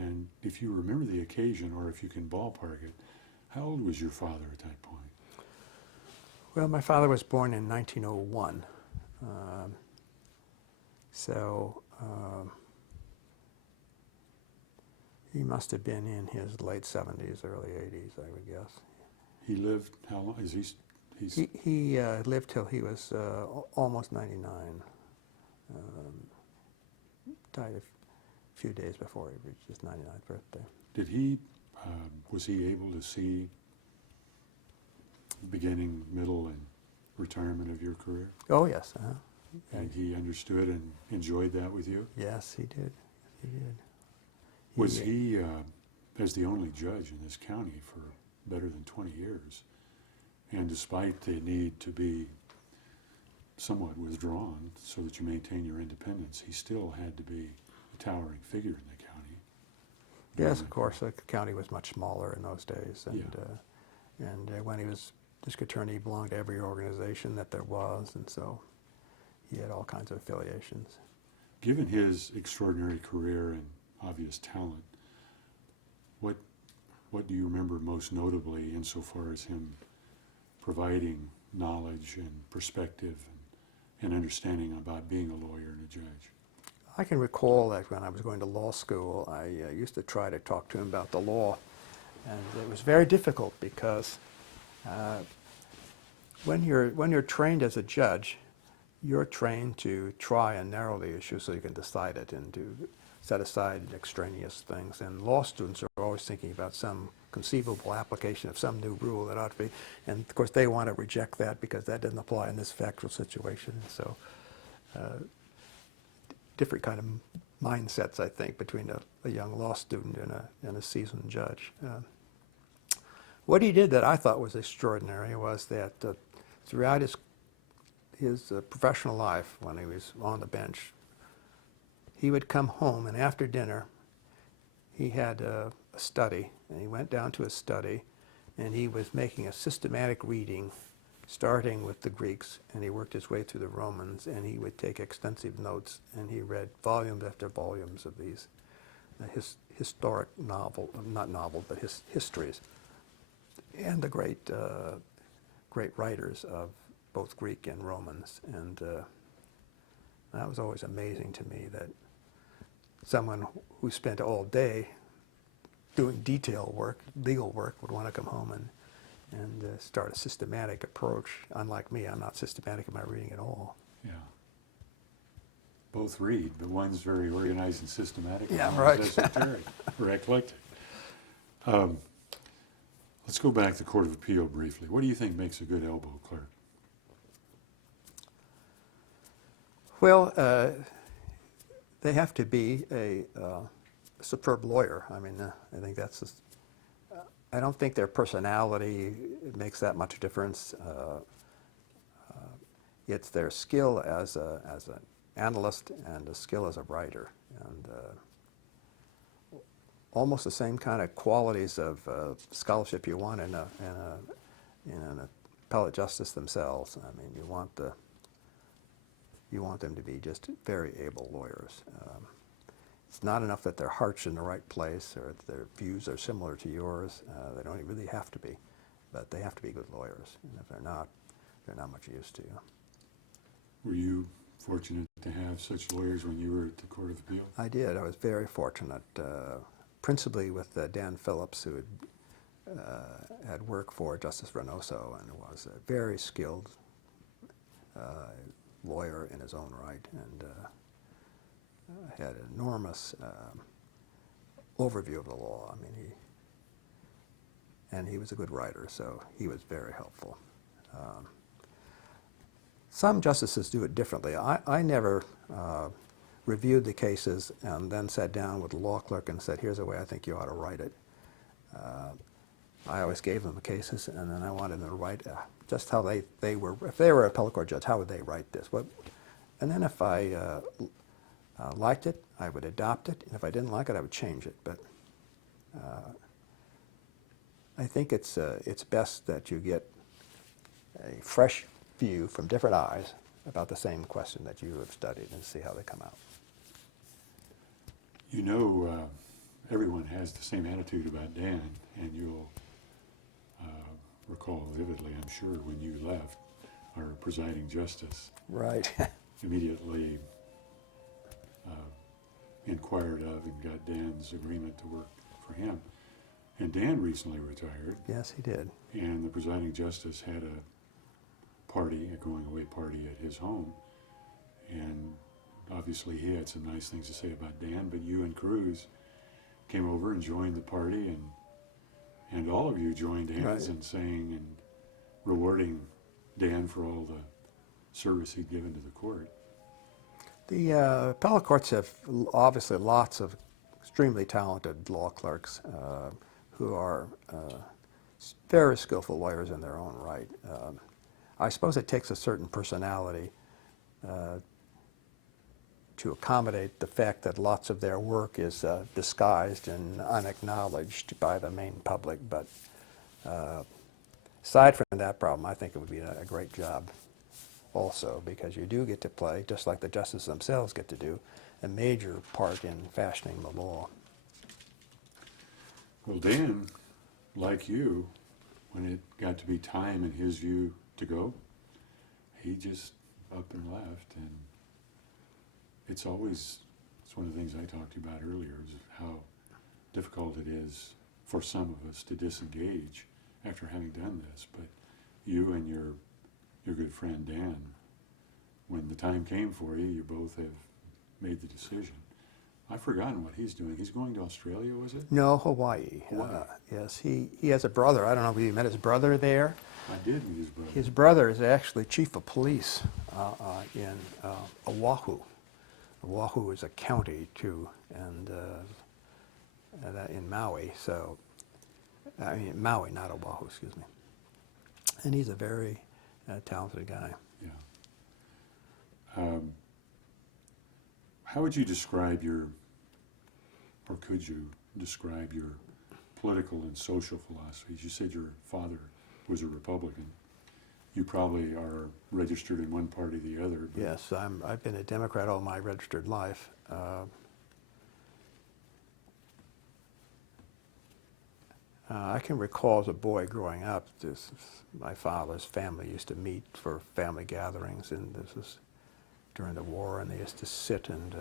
And if you remember the occasion, or if you can ballpark it, how old was your father at that point? well, my father was born in 1901, so he must have been in his late 70s, early 80s, I would guess. He lived how long? Is he's He lived till he was almost 99. Died a few days before he reached his 99th birthday. Did he was he able to see beginning, middle, and retirement of your career? Oh, yes. And he understood and enjoyed that with you? Yes, he did. He did. Was he, as the only judge in this county for better than 20 years, and despite the need to be somewhat withdrawn so that you maintain your independence, he still had to be a towering figure in the county? Yes, of course. The county was much smaller in those days, and when he was district attorney, he belonged to every organization that there was, and so he had all kinds of affiliations. Given his extraordinary career and obvious talent, what do you remember most notably insofar as him providing knowledge and perspective and understanding about being a lawyer and a judge? I can recall that when I was going to law school, I used to try to talk to him about the law, and it was very difficult because when you're trained as a judge, you're trained to try and narrow the issue so you can decide it and to set aside extraneous things. And law students are always thinking about some conceivable application of some new rule that ought to be, and of course they want to reject that because that doesn't apply in this factual situation. So different kind of mindsets, I think, between a young law student and a seasoned judge. What he did that I thought was extraordinary was that throughout his professional life, when he was on the bench, he would come home, and after dinner, he had a study, and he went down to his study, and he was making a systematic reading, starting with the Greeks, and he worked his way through the Romans, and he would take extensive notes, and he read volumes after volumes of these historic histories, and the great writers of both Greek and Romans. And that was always amazing to me, that someone who spent all day doing detail work, legal work, would want to come home and start a systematic approach. Unlike me, I'm not systematic in my reading at all. Yeah. Both read, but one's very organized and systematic. Yeah, and right. one's esoteric or eclectic. Let's go back to the Court of Appeal briefly. What do you think makes a good elbow clerk? Well, they have to be a superb lawyer. I mean, I think that's just, I don't think their personality makes that much difference. It's their skill as an analyst and a skill as a writer, and almost the same kind of qualities of scholarship you want in an appellate justice themselves. I mean, you want them to be just very able lawyers. It's not enough that their heart's in the right place or their views are similar to yours. They don't really have to be, but they have to be good lawyers. And if they're not much use to you. Were you fortunate to have such lawyers when you were at the Court of Appeal? I did. I was very fortunate, principally with Dan Phillips, who had worked for Justice Reynoso and was very skilled, lawyer in his own right, and had an enormous overview of the law. I mean, he was a good writer, so he was very helpful. Some justices do it differently. I never reviewed the cases and then sat down with the law clerk and said, here's the way I think you ought to write it. I always gave them the cases, and then I wanted them to write just how they were, if they were an appellate court judge, how would they write this? And then if I liked it, I would adopt it, and if I didn't like it, I would change it. But I think it's best that you get a fresh view from different eyes about the same question that you have studied and see how they come out. You know, everyone has the same attitude about Dan, and you'll recall vividly, I'm sure, when you left, our presiding justice Right. immediately inquired of and got Dan's agreement to work for him. And Dan recently retired, Yes, he did. and the presiding justice had a party, a going away party at his home, and obviously he had some nice things to say about Dan, but you and Cruz came over and joined the party, and all of you joined hands Right. in saying and rewarding Dan for all the service he'd given to the court. The appellate courts have obviously lots of extremely talented law clerks who are very skillful lawyers in their own right. I suppose it takes a certain personality to accommodate the fact that lots of their work is disguised and unacknowledged by the main public. But aside from that problem, I think it would be a great job also, because you do get to play, just like the justices themselves get to do, a major part in fashioning the law. Well, Dan, like you, when it got to be time in his view to go, he just up and left. And it's one of the things I talked to you about earlier, is how difficult it is for some of us to disengage after having done this. But you and your good friend Dan, when the time came for you, you both have made the decision. I've forgotten what he's doing. He's going to Australia, was it? No, Hawaii. Hawaii. Yes, he has a brother. I don't know if you met his brother there. I did meet his brother. His brother is actually chief of police in Oahu. Oahu is a county too, and in Maui. So, I mean Maui, not Oahu. Excuse me. And he's a very talented guy. Yeah. How would you describe or could you describe your political and social philosophies? You said your father was a Republican. You probably are registered in one party or the other. But Yes, I've been a Democrat all my registered life. I can recall as a boy growing up, my father's family used to meet for family gatherings, and this was during the war, and they used to sit and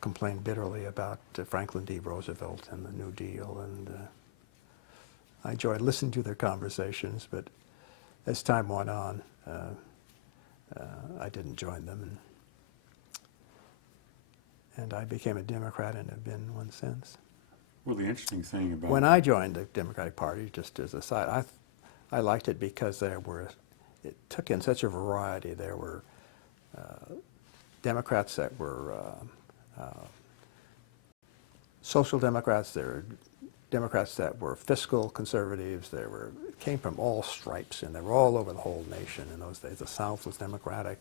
complain bitterly about Franklin D. Roosevelt and the New Deal, and I enjoyed listening to their conversations, but as time went on, I didn't join them, and I became a Democrat and have been one since. well, the interesting thing about When I joined the Democratic Party, just as a side, I liked it because it took in such a variety. There were Democrats that were social Democrats, there were Democrats that were fiscal conservatives, came from all stripes, and they were all over the whole nation in those days. The South was Democratic.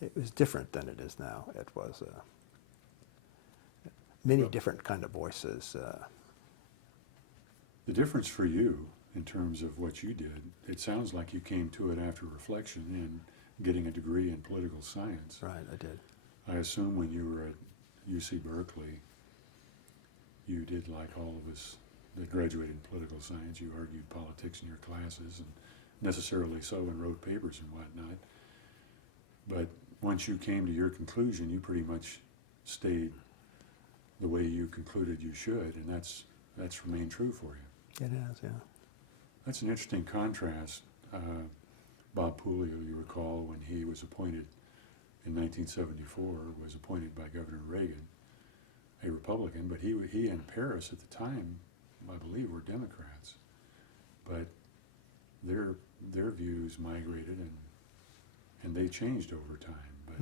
It was different than it is now. It was many different kind of voices. the difference for you in terms of what you did, it sounds like you came to it after reflection and getting a degree in political science. Right, I did. I assume when you were at UC Berkeley, you did like all of us that graduated in political science. You argued politics in your classes, and necessarily so, and wrote papers and whatnot. But once you came to your conclusion, you pretty much stayed the way you concluded you should, and that's remained true for you. It has, yeah. That's an interesting contrast. Bob Puglia, you recall, when he was appointed in 1974, was appointed by Governor Reagan, a Republican, but he and Paris at the time, I believe, were Democrats. But their views migrated and they changed over time. But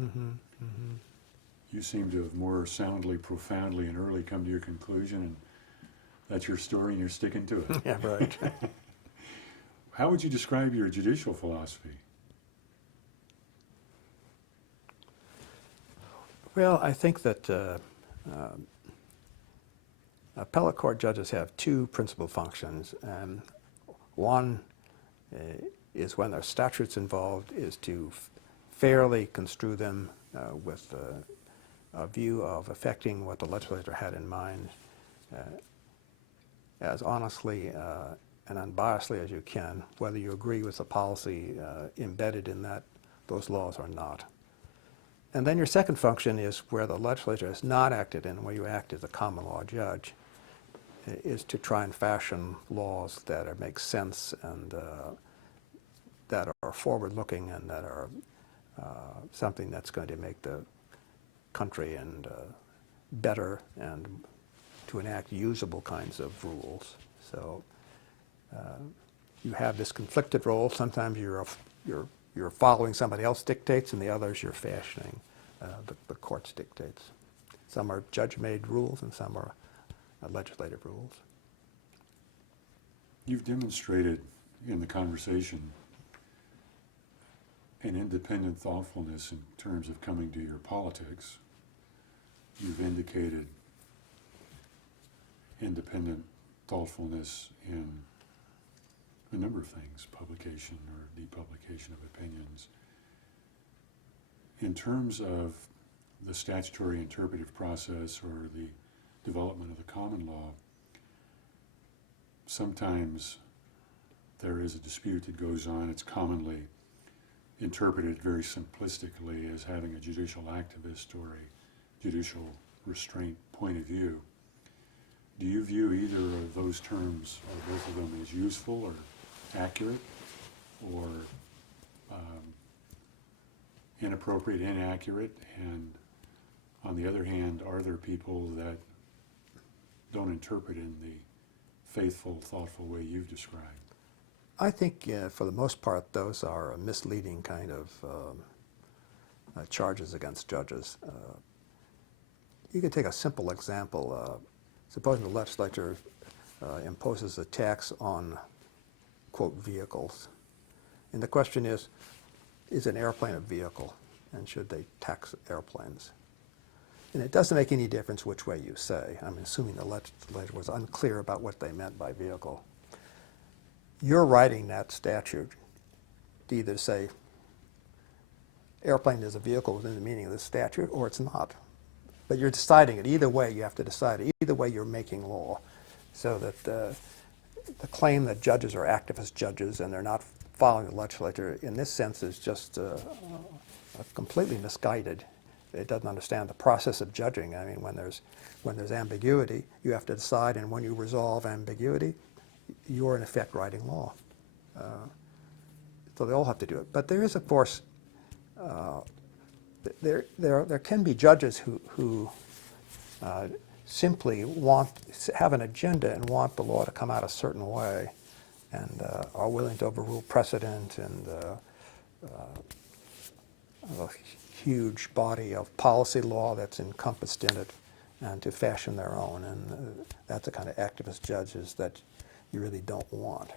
you seem to have more soundly, profoundly, and early come to your conclusion, and that's your story and you're sticking to it. Yeah, right. How would you describe your judicial philosophy? Well, I think that appellate court judges have two principal functions. And one is when there are statutes involved, is to fairly construe them with a view of affecting what the legislature had in mind as honestly and unbiasedly as you can, whether you agree with the policy embedded in those laws or not. And then your second function is where the legislature has not acted and where you act as a common law judge, is to try and fashion laws that make sense and that are forward-looking and that are something that's going to make the country and better and to enact usable kinds of rules. So you have this conflicted role. Sometimes you're following somebody else's dictates, and the others you're fashioning the court's dictates. Some are judge-made rules, and some are legislative rules. You've demonstrated in the conversation an independent thoughtfulness in terms of coming to your politics. You've indicated independent thoughtfulness in a number of things, publication or depublication of opinions. In terms of the statutory interpretive process or the development of the common law, sometimes there is a dispute that goes on. It's commonly interpreted very simplistically as having a judicial activist or a judicial restraint point of view. Do you view either of those terms or both of them as useful or accurate or inappropriate, inaccurate? And on the other hand, are there people that don't interpret in the faithful, thoughtful way you've described? I think for the most part those are misleading kind of charges against judges. You can take a simple example. Supposing the legislature imposes a tax on, quote, vehicles. And the question is an airplane a vehicle? And should they tax airplanes? And it doesn't make any difference which way you say. I'm assuming the legislature was unclear about what they meant by vehicle. You're writing that statute to either say airplane is a vehicle within the meaning of the statute or it's not. But you're deciding it. Either way, you have to decide. Either way, you're making law. So that the claim that judges are activist judges and they're not following the legislature in this sense is just completely misguided. It doesn't understand the process of judging. I mean, when there's ambiguity, you have to decide, and when you resolve ambiguity, you're in effect writing law. So they all have to do it. But there is, of course, there can be judges who simply have an agenda and want the law to come out a certain way, and are willing to overrule precedent and a huge body of policy law that's encompassed in it, and to fashion their own. And that's the kind of activist judges that you really don't want.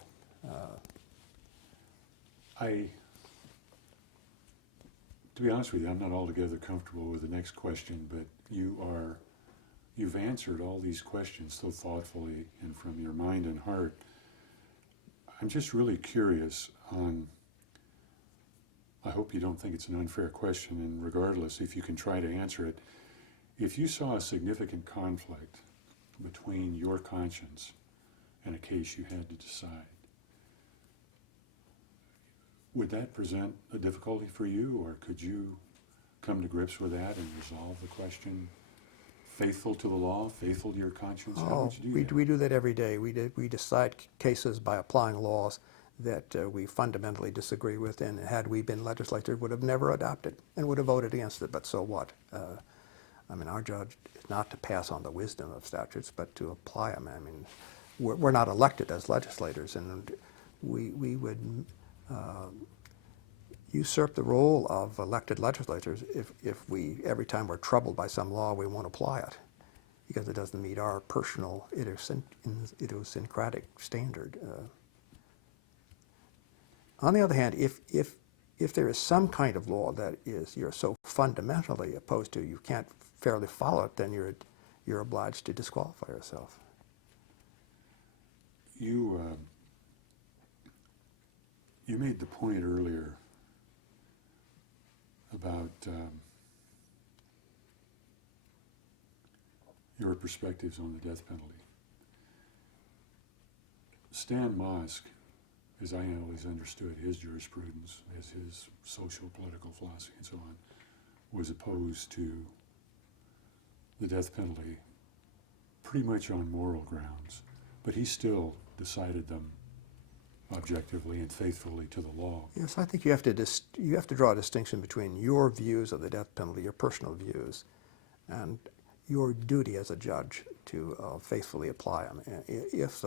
To be honest with you, I'm not altogether comfortable with the next question, but you've answered all these questions so thoughtfully and from your mind and heart. I'm just really curious on, I hope you don't think it's an unfair question, and regardless, if you can try to answer it, if you saw a significant conflict between your conscience and a case you had to decide, would that present a difficulty for you, or could you come to grips with that and resolve the question faithful to the law, faithful to your conscience? How would you do that? We do that every day. We decide cases by applying laws that we fundamentally disagree with, and had we been legislators, would have never adopted and would have voted against it. But so what? I mean, our job is not to pass on the wisdom of statutes, but to apply them. I mean, we're not elected as legislators, and we would usurp the role of elected legislators if we, every time we're troubled by some law, we won't apply it because it doesn't meet our personal idiosyncratic standard. On the other hand, if there is some kind of law that you're so fundamentally opposed to you can't fairly follow it, then you're obliged to disqualify yourself. You made the point earlier about your perspectives on the death penalty. Stan Mosk, as I always understood his jurisprudence, as his social political philosophy and so on, was opposed to the death penalty pretty much on moral grounds, but he still decided them objectively and faithfully to the law. Yes, I think you have to draw a distinction between your views of the death penalty, your personal views, and your duty as a judge to faithfully apply them. If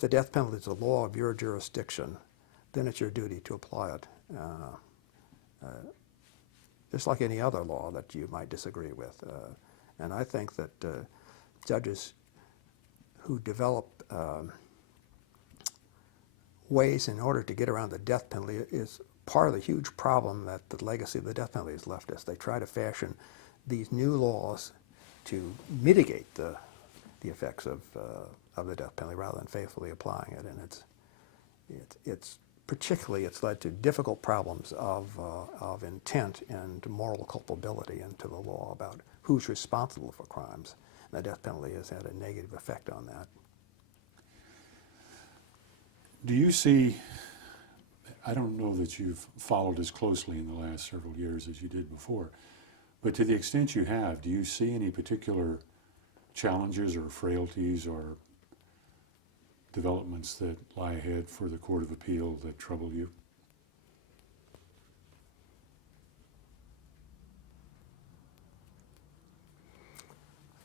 the death penalty is the law of your jurisdiction, then it's your duty to apply it. Just like any other law that you might disagree with. And I think that judges who develop ways in order to get around the death penalty is part of the huge problem that the legacy of the death penalty has left us. They try to fashion these new laws to mitigate the effects of the death penalty rather than faithfully applying it, and it's led to difficult problems of intent and moral culpability into the law about who's responsible for crimes. And the death penalty has had a negative effect on that. Do you see, I don't know that you've followed as closely in the last several years as you did before, but to the extent you have, do you see any particular challenges or frailties or developments that lie ahead for the Court of Appeal that trouble you?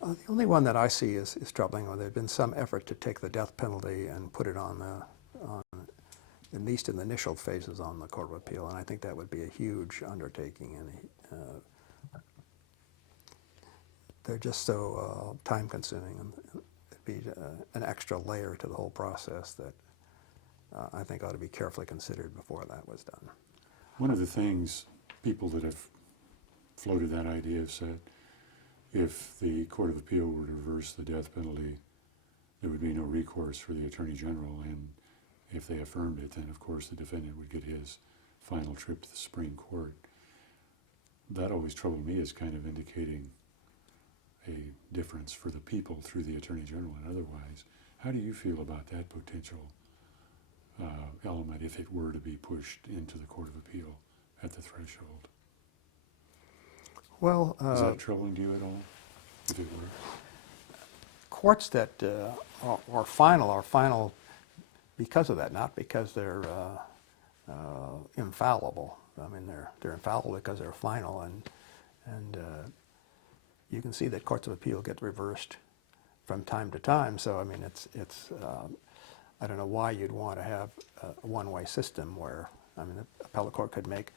The only one that I see is troubling. There has been some effort to take the death penalty and put it on at least in the initial phases, on the Court of Appeal, and I think that would be a huge undertaking. And they're just so time-consuming, and it'd be an extra layer to the whole process that I think ought to be carefully considered before that was done. One of the things people that have floated that idea have said, if the Court of Appeal were to reverse the death penalty, there would be no recourse for the Attorney General, and if they affirmed it, then of course the defendant would get his final trip to the Supreme Court. That always troubled me as kind of indicating a difference for the people through the Attorney General and otherwise. How do you feel about that potential element if it were to be pushed into the Court of Appeal at the threshold? Well, Is that troubling to you at all, if it were? courts that are final because of that, not because they're infallible. I mean, they're infallible because they're final, and you can see that courts of appeal get reversed from time to time. So I mean, it's I don't know why you'd want to have a one-way system where, I mean, the appellate court could make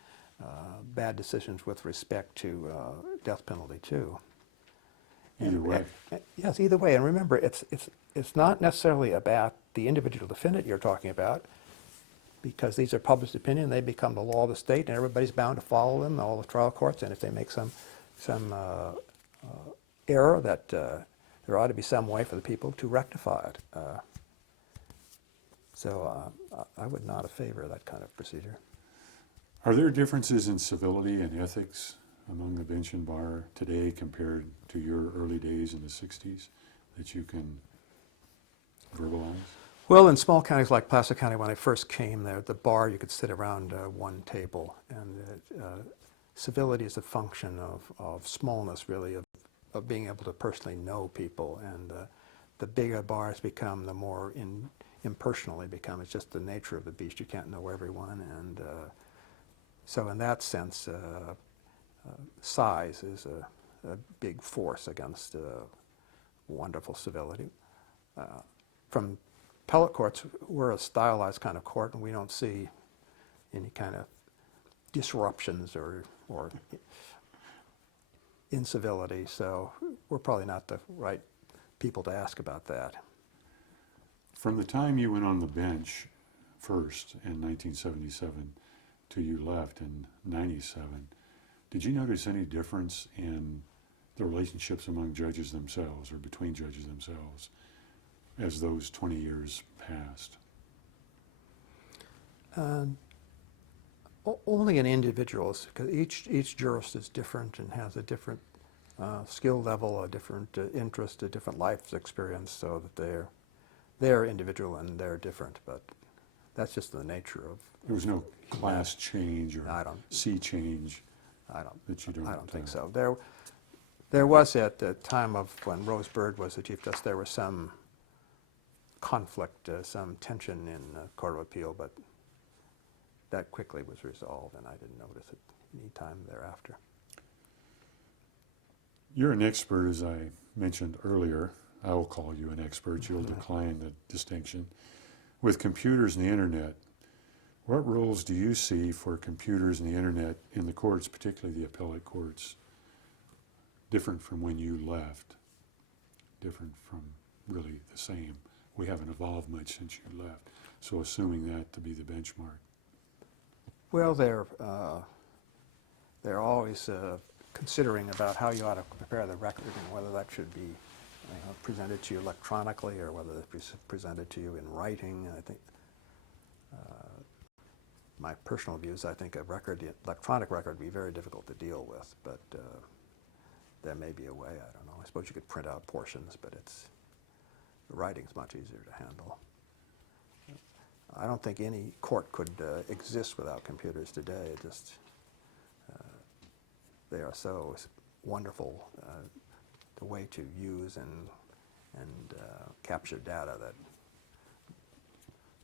bad decisions with respect to death penalty too. Either way. Yes, either way. And remember, it's not necessarily about the individual defendant you're talking about, because these are published opinion. They become the law of the state, and everybody's bound to follow them, all the trial courts. And if they make some error, that there ought to be some way for the people to rectify it. So I would not favor that kind of procedure. Are there differences in civility and ethics among the bench and bar today compared to your early days in the 60s that you can verbalize? Well, in small counties like Placer County, when I first came there, the bar, you could sit around one table, and civility is a function of smallness, really, of being able to personally know people. And the bigger bars become, the more impersonally become. It's just the nature of the beast. You can't know everyone, and so in that sense, size is a big force against wonderful civility. From appellate courts, we're a stylized kind of court, and we don't see any kind of disruptions or incivility, so we're probably not the right people to ask about that. From the time you went on the bench first in 1977 till you left in 97, did you notice any difference in the relationships among judges themselves or between judges themselves as those 20 years passed? Only in individuals, because each jurist is different and has a different skill level, a different interest, a different life experience, so that they're individual and they're different. But that's just the nature of. There was no class change or sea change. I don't That you think so. There was at the time of when Rose Bird was the Chief Justice, there was some conflict, some tension in the Court of Appeal, but that quickly was resolved, and I didn't notice it any time thereafter. You're an expert, as I mentioned earlier. I will call you an expert. You'll decline the distinction. With computers and the internet, what roles do you see for computers and the internet in the courts, particularly the appellate courts, different from when you left, different from really the same? We haven't evolved much since you left, so assuming that to be the benchmark. Well, they're always considering about how you ought to prepare the record and whether that should be presented to you electronically or whether it's presented to you in writing. I think my personal views, I think electronic record would be very difficult to deal with, but there may be a way. I don't know. I suppose you could print out portions, but the writing's much easier to handle. I don't think any court could exist without computers today. They are so wonderful, the way to use and capture data, that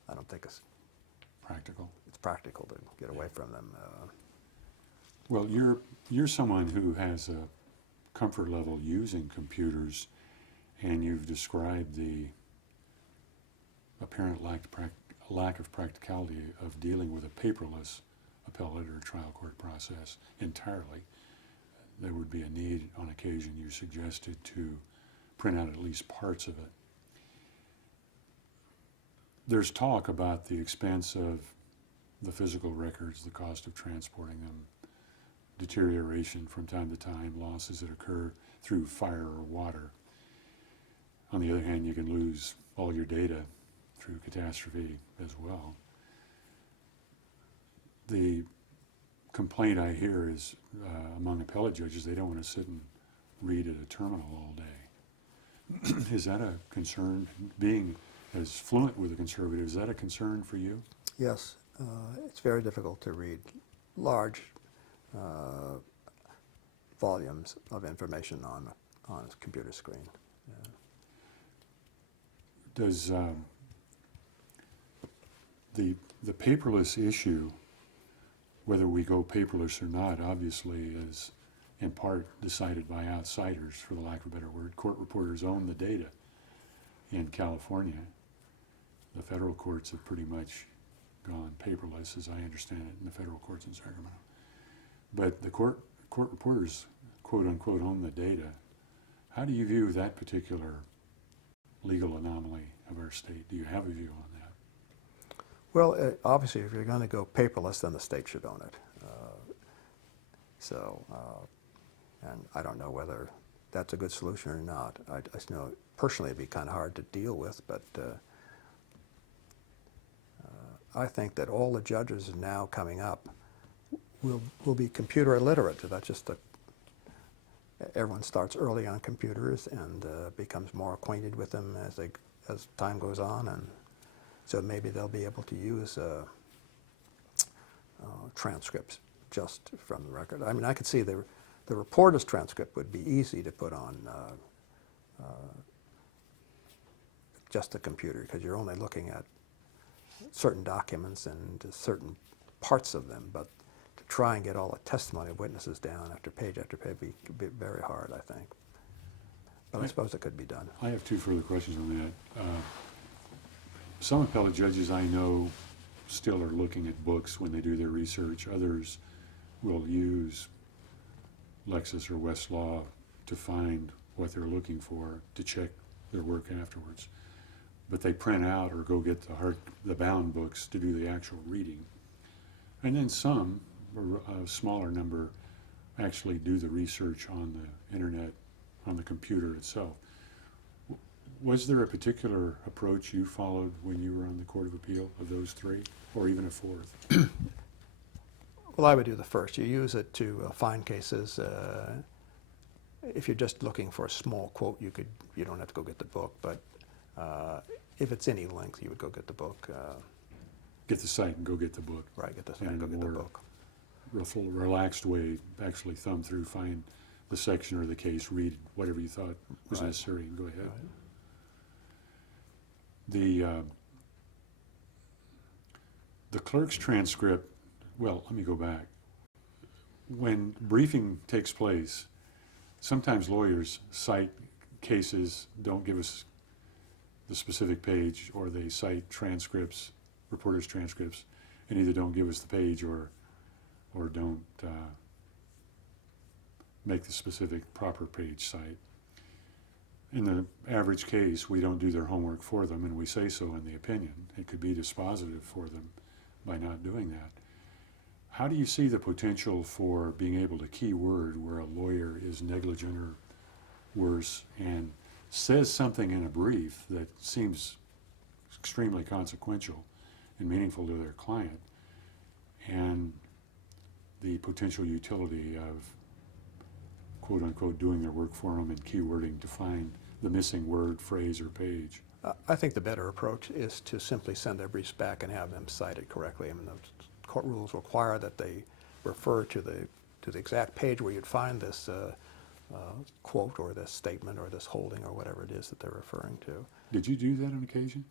I don't think it's practical to get away from them. Well, you're someone who has a comfort level using computers, and you've described the apparent lack of practicality of dealing with a paperless appellate or trial court process entirely. There would be a need on occasion, you suggested, to print out at least parts of it. There's talk about the expense of the physical records, the cost of transporting them, deterioration from time to time, losses that occur through fire or water. On the other hand, you can lose all your data through catastrophe as well. The complaint I hear is among appellate judges, they don't want to sit and read at a terminal all day. Is that a concern? Being as fluent with a conservative, is that a concern for you? Yes, it's very difficult to read large volumes of information on a computer screen. Does the paperless issue, whether we go paperless or not, obviously is in part decided by outsiders, for the lack of a better word. Court reporters own the data in California. The federal courts have pretty much gone paperless, as I understand it, in the federal courts in Sacramento. But the court reporters, quote unquote, own the data. How do you view that particular legal anomaly of our state? Do you have a view on that? Well, obviously, if you're going to go paperless, then the state should own it. And I don't know whether that's a good solution or not. I just know personally it'd be kind of hard to deal with, but I think that all the judges now coming up will be computer illiterate. That's just everyone starts early on computers and becomes more acquainted with them as time goes on, and so maybe they'll be able to use transcripts just from the record. I mean, I could see the reporter's transcript would be easy to put on just the computer, because you're only looking at certain documents and certain parts of them, but to try and get all the testimony of witnesses down after page would be very hard, I think. But I suppose it could be done. I have two further questions on that. Some appellate judges I know still are looking at books when they do their research. Others will use Lexis or Westlaw to find what they're looking for to check their work afterwards. But they print out or go get the bound books to do the actual reading. And then some, a smaller number, actually do the research on the internet, on the computer itself. Was there a particular approach you followed when you were on the Court of Appeal of those three, or even a fourth? Well, I would do the first. You use it to find cases. If you're just looking for a small quote, you don't have to go get the book. But if it's any length, you would go get the book. Get the site and go get the book. Right, get the site And and go in get a the more book. relaxed way, actually thumb through, find the section or the case, read whatever you thought was Right. necessary, and go ahead. Right. The clerk's transcript, well, let me go back. When briefing takes place, sometimes lawyers cite cases, don't give us the specific page, or they cite transcripts, reporters' transcripts, and either don't give us the page or don't make the specific proper page cite. In the average case, we don't do their homework for them, and we say so in the opinion. It could be dispositive for them by not doing that. How do you see the potential for being able to keyword where a lawyer is negligent or worse and says something in a brief that seems extremely consequential and meaningful to their client, and the potential utility of quote unquote doing their work for them and keywording to find the missing word, phrase, or page? I think the better approach is to simply send their briefs back and have them cited correctly. I mean, the court rules require that they refer to the exact page where you'd find this quote or this statement or this holding or whatever it is that they're referring to. Did you do that on occasion?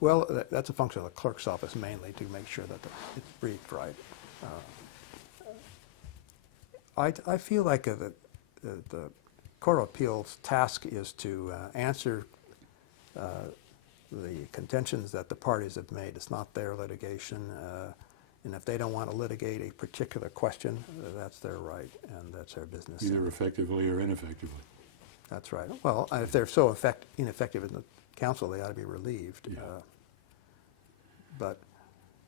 Well, that's a function of the clerk's office mainly, to make sure that it's briefed right. I feel like the Court of Appeals' task is to answer the contentions that the parties have made. It's not their litigation, and if they don't want to litigate a particular question, that's their right, and that's their business. Either effectively or ineffectively. That's right. Well, if they're so ineffective in the counsel, they ought to be relieved. Yeah.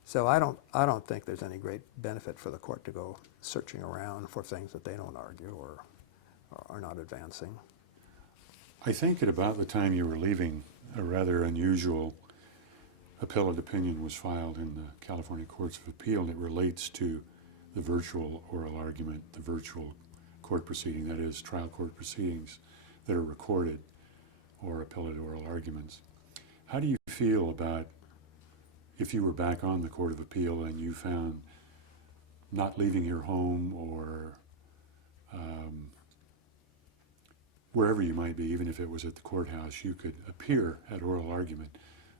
So I don't think there's any great benefit for the court to go searching around for things that they don't argue or are not advancing. I think at about the time you were leaving, a rather unusual appellate opinion was filed in the California Courts of Appeal, and it relates to the virtual oral argument, the virtual court proceeding, that is, trial court proceedings that are recorded, or appellate oral arguments. How do you feel about if you were back on the Court of Appeal and you found not leaving your home or wherever you might be, even if it was at the courthouse, you could appear at oral argument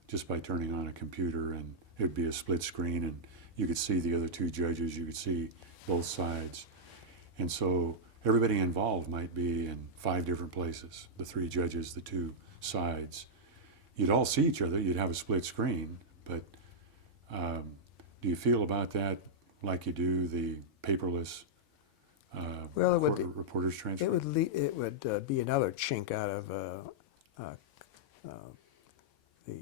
just by turning on a computer, and it would be a split screen, and you could see the other two judges, you could see both sides. And so everybody involved might be in 5 different places, the 3 judges, the 2 sides. You'd all see each other, you'd have a split screen, but do you feel about that like you do the paperless Well, it would reporter's transcript? it would be another chink out of the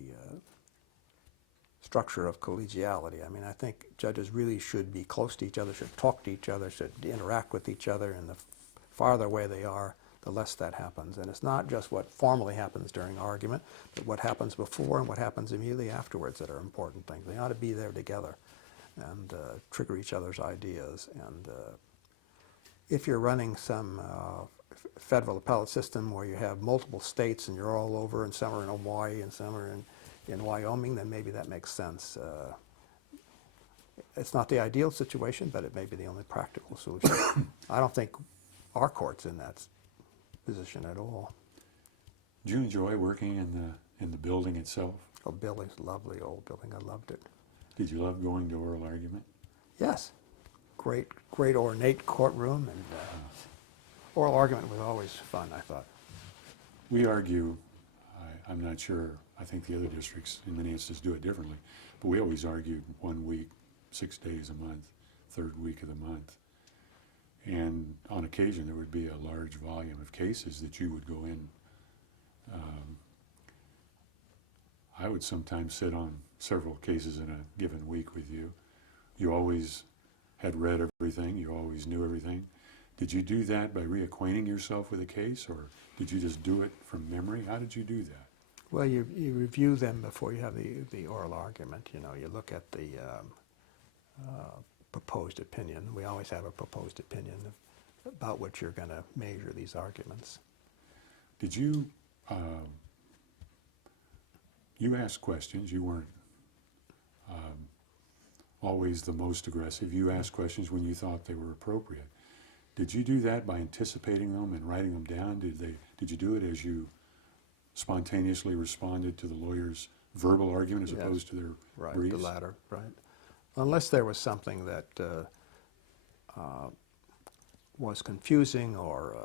structure of collegiality. I mean, I think judges really should be close to each other, should talk to each other, should interact with each other, and the farther away they are, the less that happens. And it's not just what formally happens during argument, but what happens before and what happens immediately afterwards that are important things. They ought to be there together and trigger each other's ideas. And if you're running some federal appellate system where you have multiple states and you're all over, and some are in Hawaii and some are in Wyoming, then maybe that makes sense. It's not the ideal situation, but it may be the only practical solution. I don't think our court's in that position at all. Do you enjoy working in the building itself? wonderful building, lovely old building. I loved it. Did you love going to oral argument? Yes, great ornate courtroom, and oral argument was always fun, I thought. We argue, I'm not sure, I think the other districts in many instances do it differently, but we always argued 1 week, 6 days a month, third week of the month. And on occasion there would be a large volume of cases that you would go in. I would sometimes sit on several cases in a given week with you. You always had read everything, you always knew everything. Did you do that by reacquainting yourself with a case, or did you just do it from memory? How did you do that? Well, you review them before you have the oral argument. You know, you look at the proposed opinion. We always have a proposed opinion about which you're going to measure these arguments. Did you, you asked questions, you weren't always the most aggressive. You asked questions when you thought they were appropriate. Did you do that by anticipating them and writing them down? Did you do it as you spontaneously responded to the lawyer's verbal argument as Yes. opposed to their Right, briefs? the latter, right. Unless there was something that was confusing, or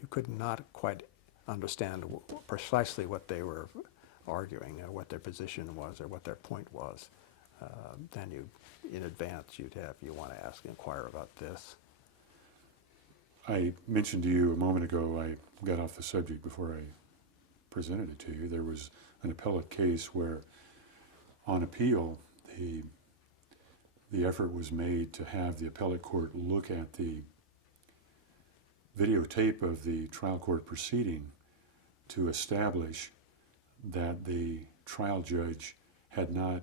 you could not quite understand precisely what they were arguing, or what their position was, or what their point was, then you, in advance, you want to inquire about this. I mentioned to you a moment ago, I got off the subject before I presented it to you. There was an appellate case where, on appeal, the effort was made to have the appellate court look at the videotape of the trial court proceeding to establish that the trial judge had not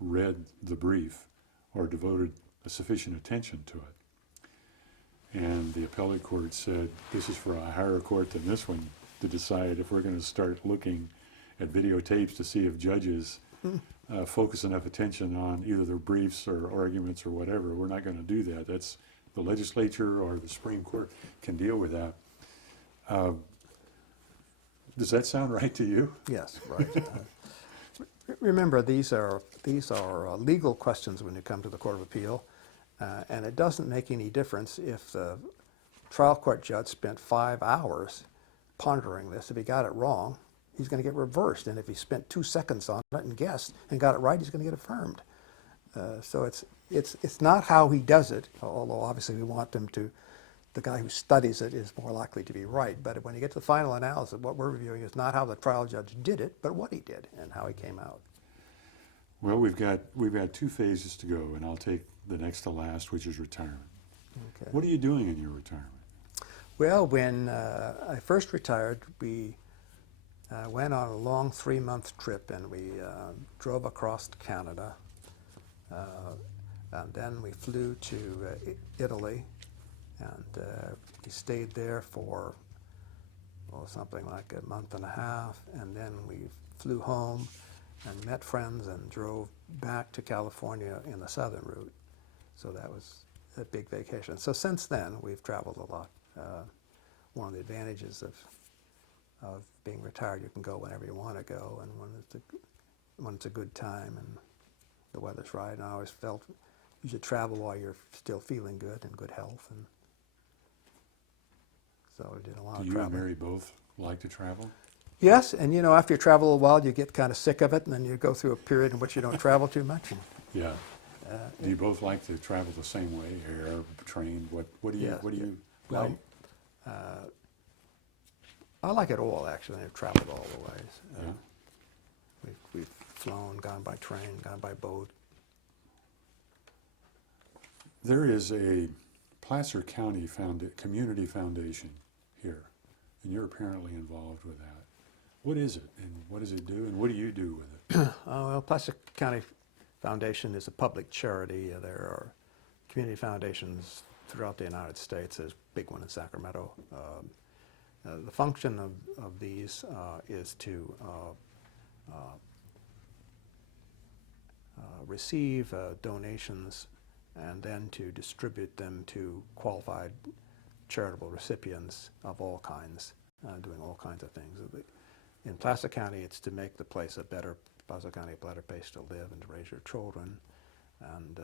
read the brief or devoted a sufficient attention to it. And the appellate court said, this is for a higher court than this one to decide if we're going to start looking at videotapes to see if judges focus enough attention on either their briefs or arguments or whatever. We're not going to do that. That's the legislature or the Supreme Court can deal with that. Does that sound right to you? Yes, right. Remember, these are legal questions when you come to the Court of Appeal, and it doesn't make any difference if the trial court judge spent 5 hours pondering this. If he got it wrong, he's going to get reversed, and if he spent 2 seconds on it and guessed and got it right, he's going to get affirmed. So it's not how he does it, although obviously we want them to. The guy who studies it is more likely to be right. But when you get to the final analysis, what we're reviewing is not how the trial judge did it, but what he did and how he came out. Well, we've got 2 phases to go, and I'll take the next to last, which is retirement. Okay. What are you doing in your retirement? Well, when I first retired, we went on a long 3-month trip, and we drove across Canada, and then we flew to Italy, and we stayed there for something like a month and a half, and then we flew home and met friends and drove back to California in the southern route. So that was a big vacation. So since then, we've traveled a lot. One of the advantages of being retired, you can go whenever you want to go, and when it's a good time and the weather's right. And I always felt you should travel while you're still feeling good and good health. And so we did a lot Do of you traveling. and Mary both like to travel? Yes, and you know, after you travel a while, you get kind of sick of it, and then you go through a period in which you don't travel too much. Yeah. Do you both like to travel the same way, air, train? What do you Yes, like? Well, I like it all, actually. I've traveled all the ways. Yeah. We've flown, gone by train, gone by boat. There is a Placer County Community Foundation here, and you're apparently involved with that. What is it, and what does it do, and what do you do with it? Well, Placer County Foundation is a public charity. There are community foundations throughout the United States. There's a big one in Sacramento. The function of these is to receive donations and then to distribute them to qualified charitable recipients of all kinds, doing all kinds of things. in Placer County, it's to make the place Placer County a better place to live and to raise your children. And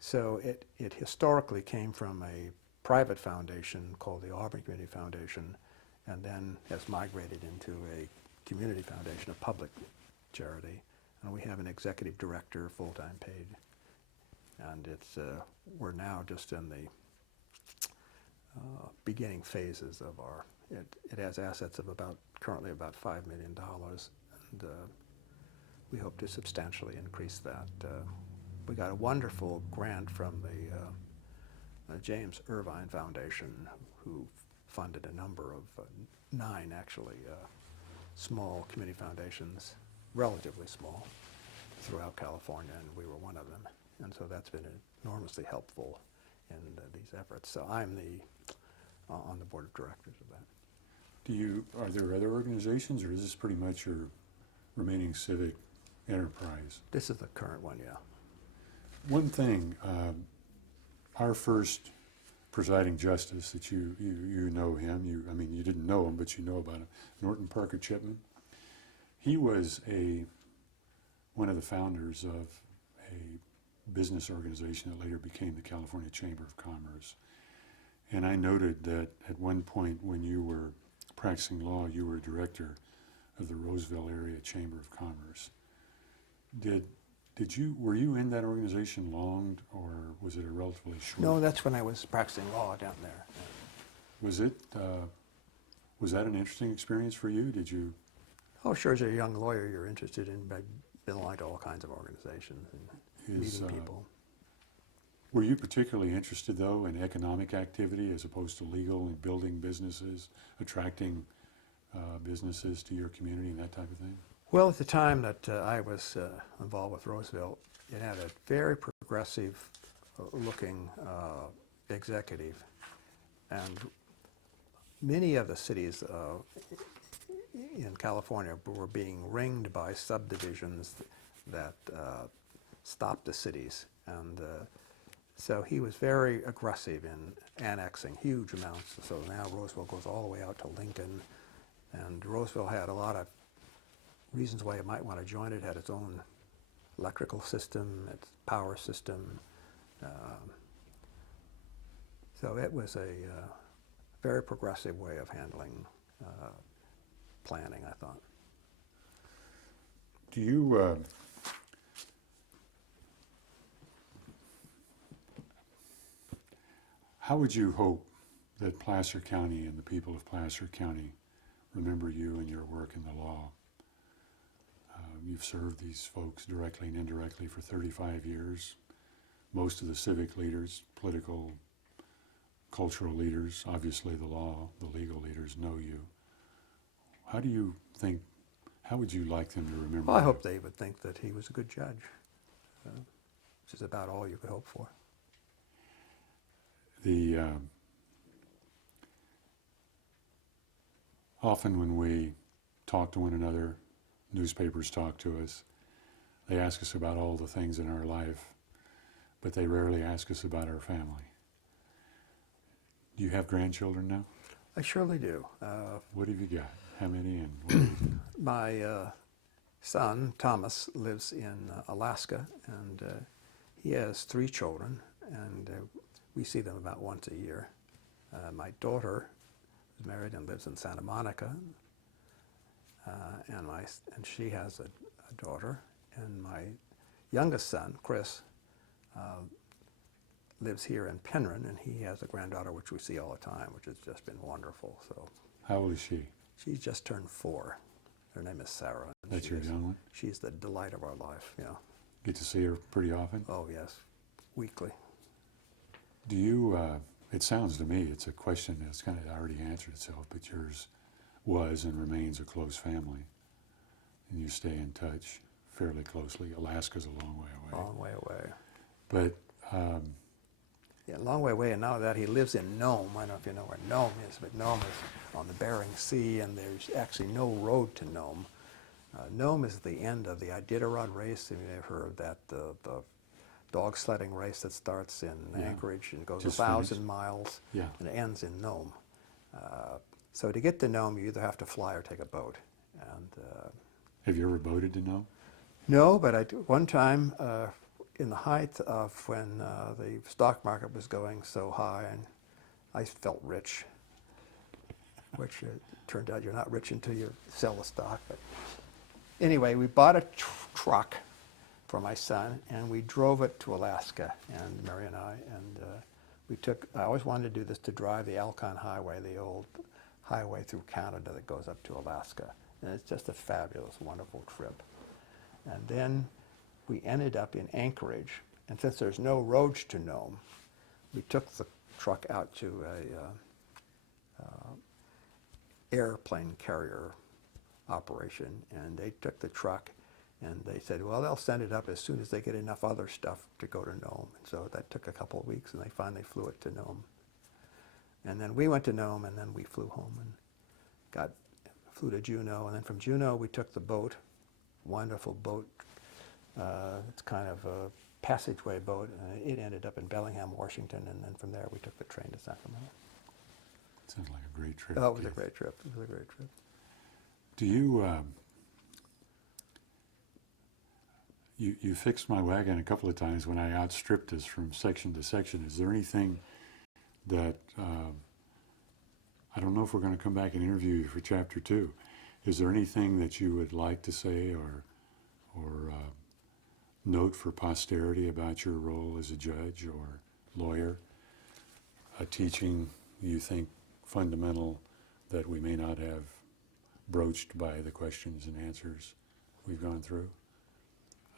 so it historically came from a private foundation called the Auburn Community Foundation, and then has migrated into a community foundation, a public charity. And we have an executive director, full-time paid. And we're now just in the beginning phases of it has assets of currently about $5 million, and we hope to substantially increase that. We got a wonderful grant from the James Irvine Foundation, who funded a number of 9 actually small community foundations, relatively small, throughout California, and we were one of them. And so that's been enormously helpful in these efforts. So I'm on the board of directors of that. Are there other organizations, or is this pretty much your remaining civic enterprise? This is the current one, yeah. One thing, our first presiding justice that you know him, you didn't know him, but you know about him, Norton Parker Chipman. He was one of the founders of a business organization that later became the California Chamber of Commerce. And I noted that at one point when you were practicing law, you were director of the Roseville Area Chamber of Commerce. Were you in that organization long, or was it a relatively short? No, that's when I was practicing law down there. Was that an interesting experience for you? Did you? Oh, sure. As a young lawyer, you're interested in belonging to all kinds of organizations and meeting people. Were you particularly interested, though, in economic activity as opposed to legal and building businesses, attracting businesses to your community and that type of thing? Well, at the time that I was involved with Roseville, it had a very progressive looking executive. And many of the cities in California were being ringed by subdivisions that stopped the cities. And so he was very aggressive in annexing huge amounts. So now Roseville goes all the way out to Lincoln. And Roseville had a lot of reasons why you might want to join it. It had its own electrical system, its power system. So it was a very progressive way of handling planning, I thought. Do you, how would you hope that Placer County and the people of Placer County remember you and your work in the law? You've served these folks directly and indirectly for 35 years. Most of the civic leaders, political, cultural leaders, obviously the law, the legal leaders know you. How would you like them to remember Well, I you? hope they would think that he was a good judge, which is about all you could hope for. Often when we talk to one another, newspapers talk to us, they ask us about all the things in our life, but they rarely ask us about our family. Do you have grandchildren now? I surely do. What have you got? How many and what do you do? My son, Thomas, lives in Alaska, and he has 3 children, and we see them about once a year. My daughter is married and lives in Santa Monica, and she has a daughter. And my youngest son, Chris, lives here in Penryn, and he has a granddaughter which we see all the time, which has just been wonderful. So How old is she? she's just turned 4. Her name is Sarah. and That's she your is- young one? She's the delight of our life, yeah. Get to see her pretty often? Oh, yes, weekly. Do you, it sounds to me, it's a question that's kind of already answered itself, but yours was and remains a close family. And you stay in touch fairly closely. Alaska's a long way away. Long way away. But Yeah, a long way away, and now that he lives in Nome, I don't know if you know where Nome is, but Nome is on the Bering Sea, and there's actually no road to Nome. Nome is the end of the Iditarod race. Have you ever heard of that? The dog sledding race that starts in Yeah. Anchorage and goes Just 1,000 finished. miles, yeah, and it ends in Nome. So to get to Nome, you either have to fly or take a boat. And Have you ever boated to Nome? no, but one time in the height of when the stock market was going so high, and I felt rich, which turned out you're not rich until you sell the stock. But anyway, we bought a truck for my son, and we drove it to Alaska, and Mary and I, and I always wanted to do this, to drive the Alcon Highway, the old highway through Canada that goes up to Alaska. And it's just a fabulous, wonderful trip. And then we ended up in Anchorage, and since there's no roads to Nome, we took the truck out to a airplane carrier operation, and they took the truck, and they said, well, they'll send it up as soon as they get enough other stuff to go to Nome. And so that took a couple of weeks, and they finally flew it to Nome. And then we went to Nome, and then we flew home and flew to Juneau, and then from Juneau we took the boat, wonderful boat. It's kind of a passageway boat, and it ended up in Bellingham, Washington, and then from there we took the train to Sacramento. Sounds like a great trip. Oh, it was a Keith. great trip. It was a great trip. Do you fixed my wagon a couple of times when I outstripped us from section to section. Is there anything that, I don't know if we're going to come back and interview you for chapter 2. Is there anything that you would like to say or note for posterity about your role as a judge or lawyer? A teaching you think fundamental that we may not have broached by the questions and answers we've gone through?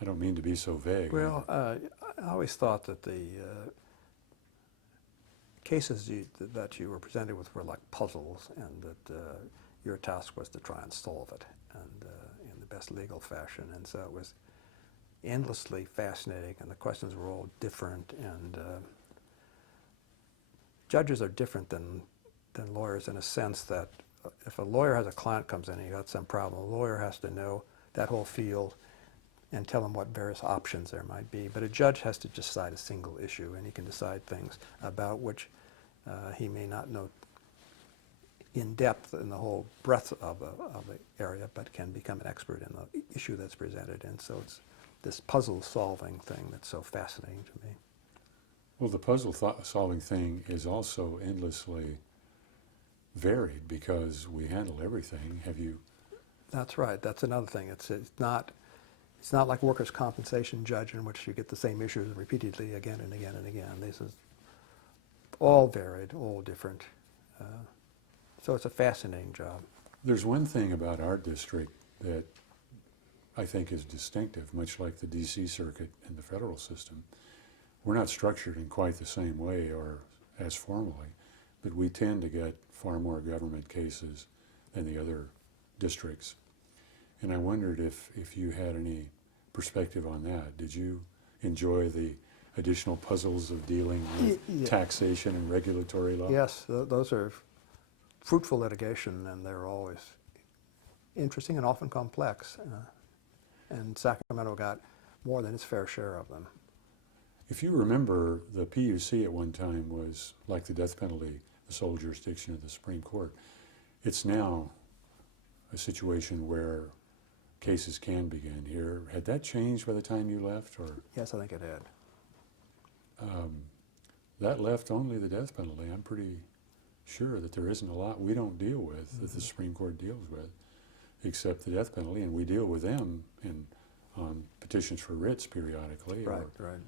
I don't mean to be so vague. Well, I always thought that the cases that you were presented with were like puzzles, and that your task was to try and solve it, and in the best legal fashion. And so it was endlessly fascinating, and the questions were all different. And judges are different than lawyers in a sense that if a lawyer has a client comes in and you got some problem, a lawyer has to know that whole field and tell them what various options there might be. But a judge has to decide a single issue, and he can decide things about which he may not know in depth in the whole breadth of the area, but can become an expert in the issue that's presented. And so it's this puzzle-solving thing that's so fascinating to me. Well, the puzzle-solving thing is also endlessly varied because we handle everything. Have you? That's right. That's another thing. It's not like workers' compensation judge in which you get the same issues repeatedly again and again and again. This is all varied, all different. So it's a fascinating job. There's one thing about our district that I think is distinctive, much like the D.C. Circuit and the federal system. We're not structured in quite the same way or as formally, but we tend to get far more government cases than the other districts. And I wondered if you had any perspective on that. Did you enjoy the additional puzzles of dealing with taxation and regulatory law? Yes, those are fruitful litigation, and they're always interesting and often complex. And Sacramento got more than its fair share of them. If you remember, the PUC at one time was like the death penalty, the sole jurisdiction of the Supreme Court. It's now a situation where cases can begin here. Had that changed by the time you left, or? Yes, I think it had. That left only the death penalty. I'm pretty sure that there isn't a lot we don't deal with that the Supreme Court deals with, except the death penalty, and we deal with them on petitions for writs periodically. Right, right.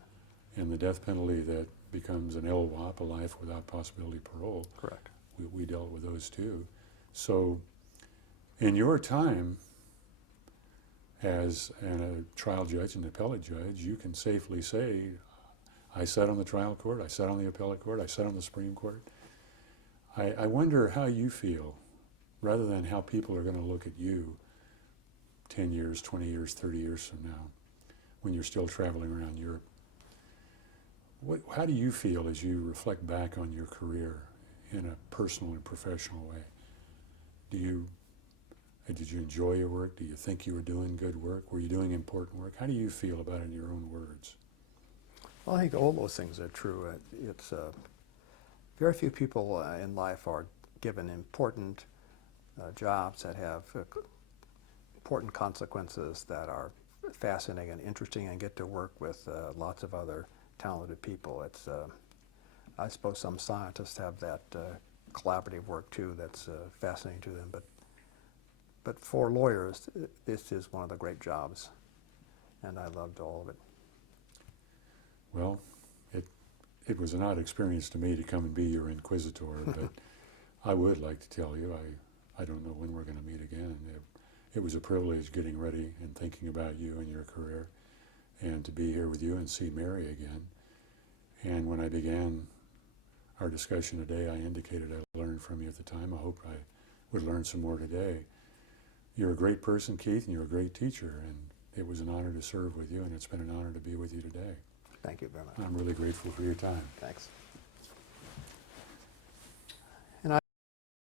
And the death penalty that becomes an LWOP, a life without possibility of parole. Correct. We dealt with those too. So in your time as a trial judge and appellate judge, you can safely say, I sat on the trial court, I sat on the appellate court, I sat on the Supreme Court. I wonder how you feel, rather than how people are going to look at you 10 years, 20 years, 30 years from now, when you're still traveling around Europe. How do you feel as you reflect back on your career in a personal and professional way? Did you enjoy your work? Do you think you were doing good work? Were you doing important work? How do you feel about it in your own words? Well, I think all those things are true. It's very few people in life are given important jobs that have important consequences that are fascinating and interesting, and get to work with lots of other talented people. It's, I suppose some scientists have that collaborative work too that's fascinating to them, but for lawyers, this is one of the great jobs, and I loved all of it. Well, it was an odd experience to me to come and be your inquisitor, but I would like to tell you, I don't know when we're going to meet again. It was a privilege getting ready and thinking about you and your career, and to be here with you and see Mary again. And when I began our discussion today, I indicated I learned from you at the time. I hope I would learn some more today. You're a great person, Keith, and you're a great teacher, and it was an honor to serve with you, and it's been an honor to be with you today. Thank you very much. I'm really grateful for your time. Thanks.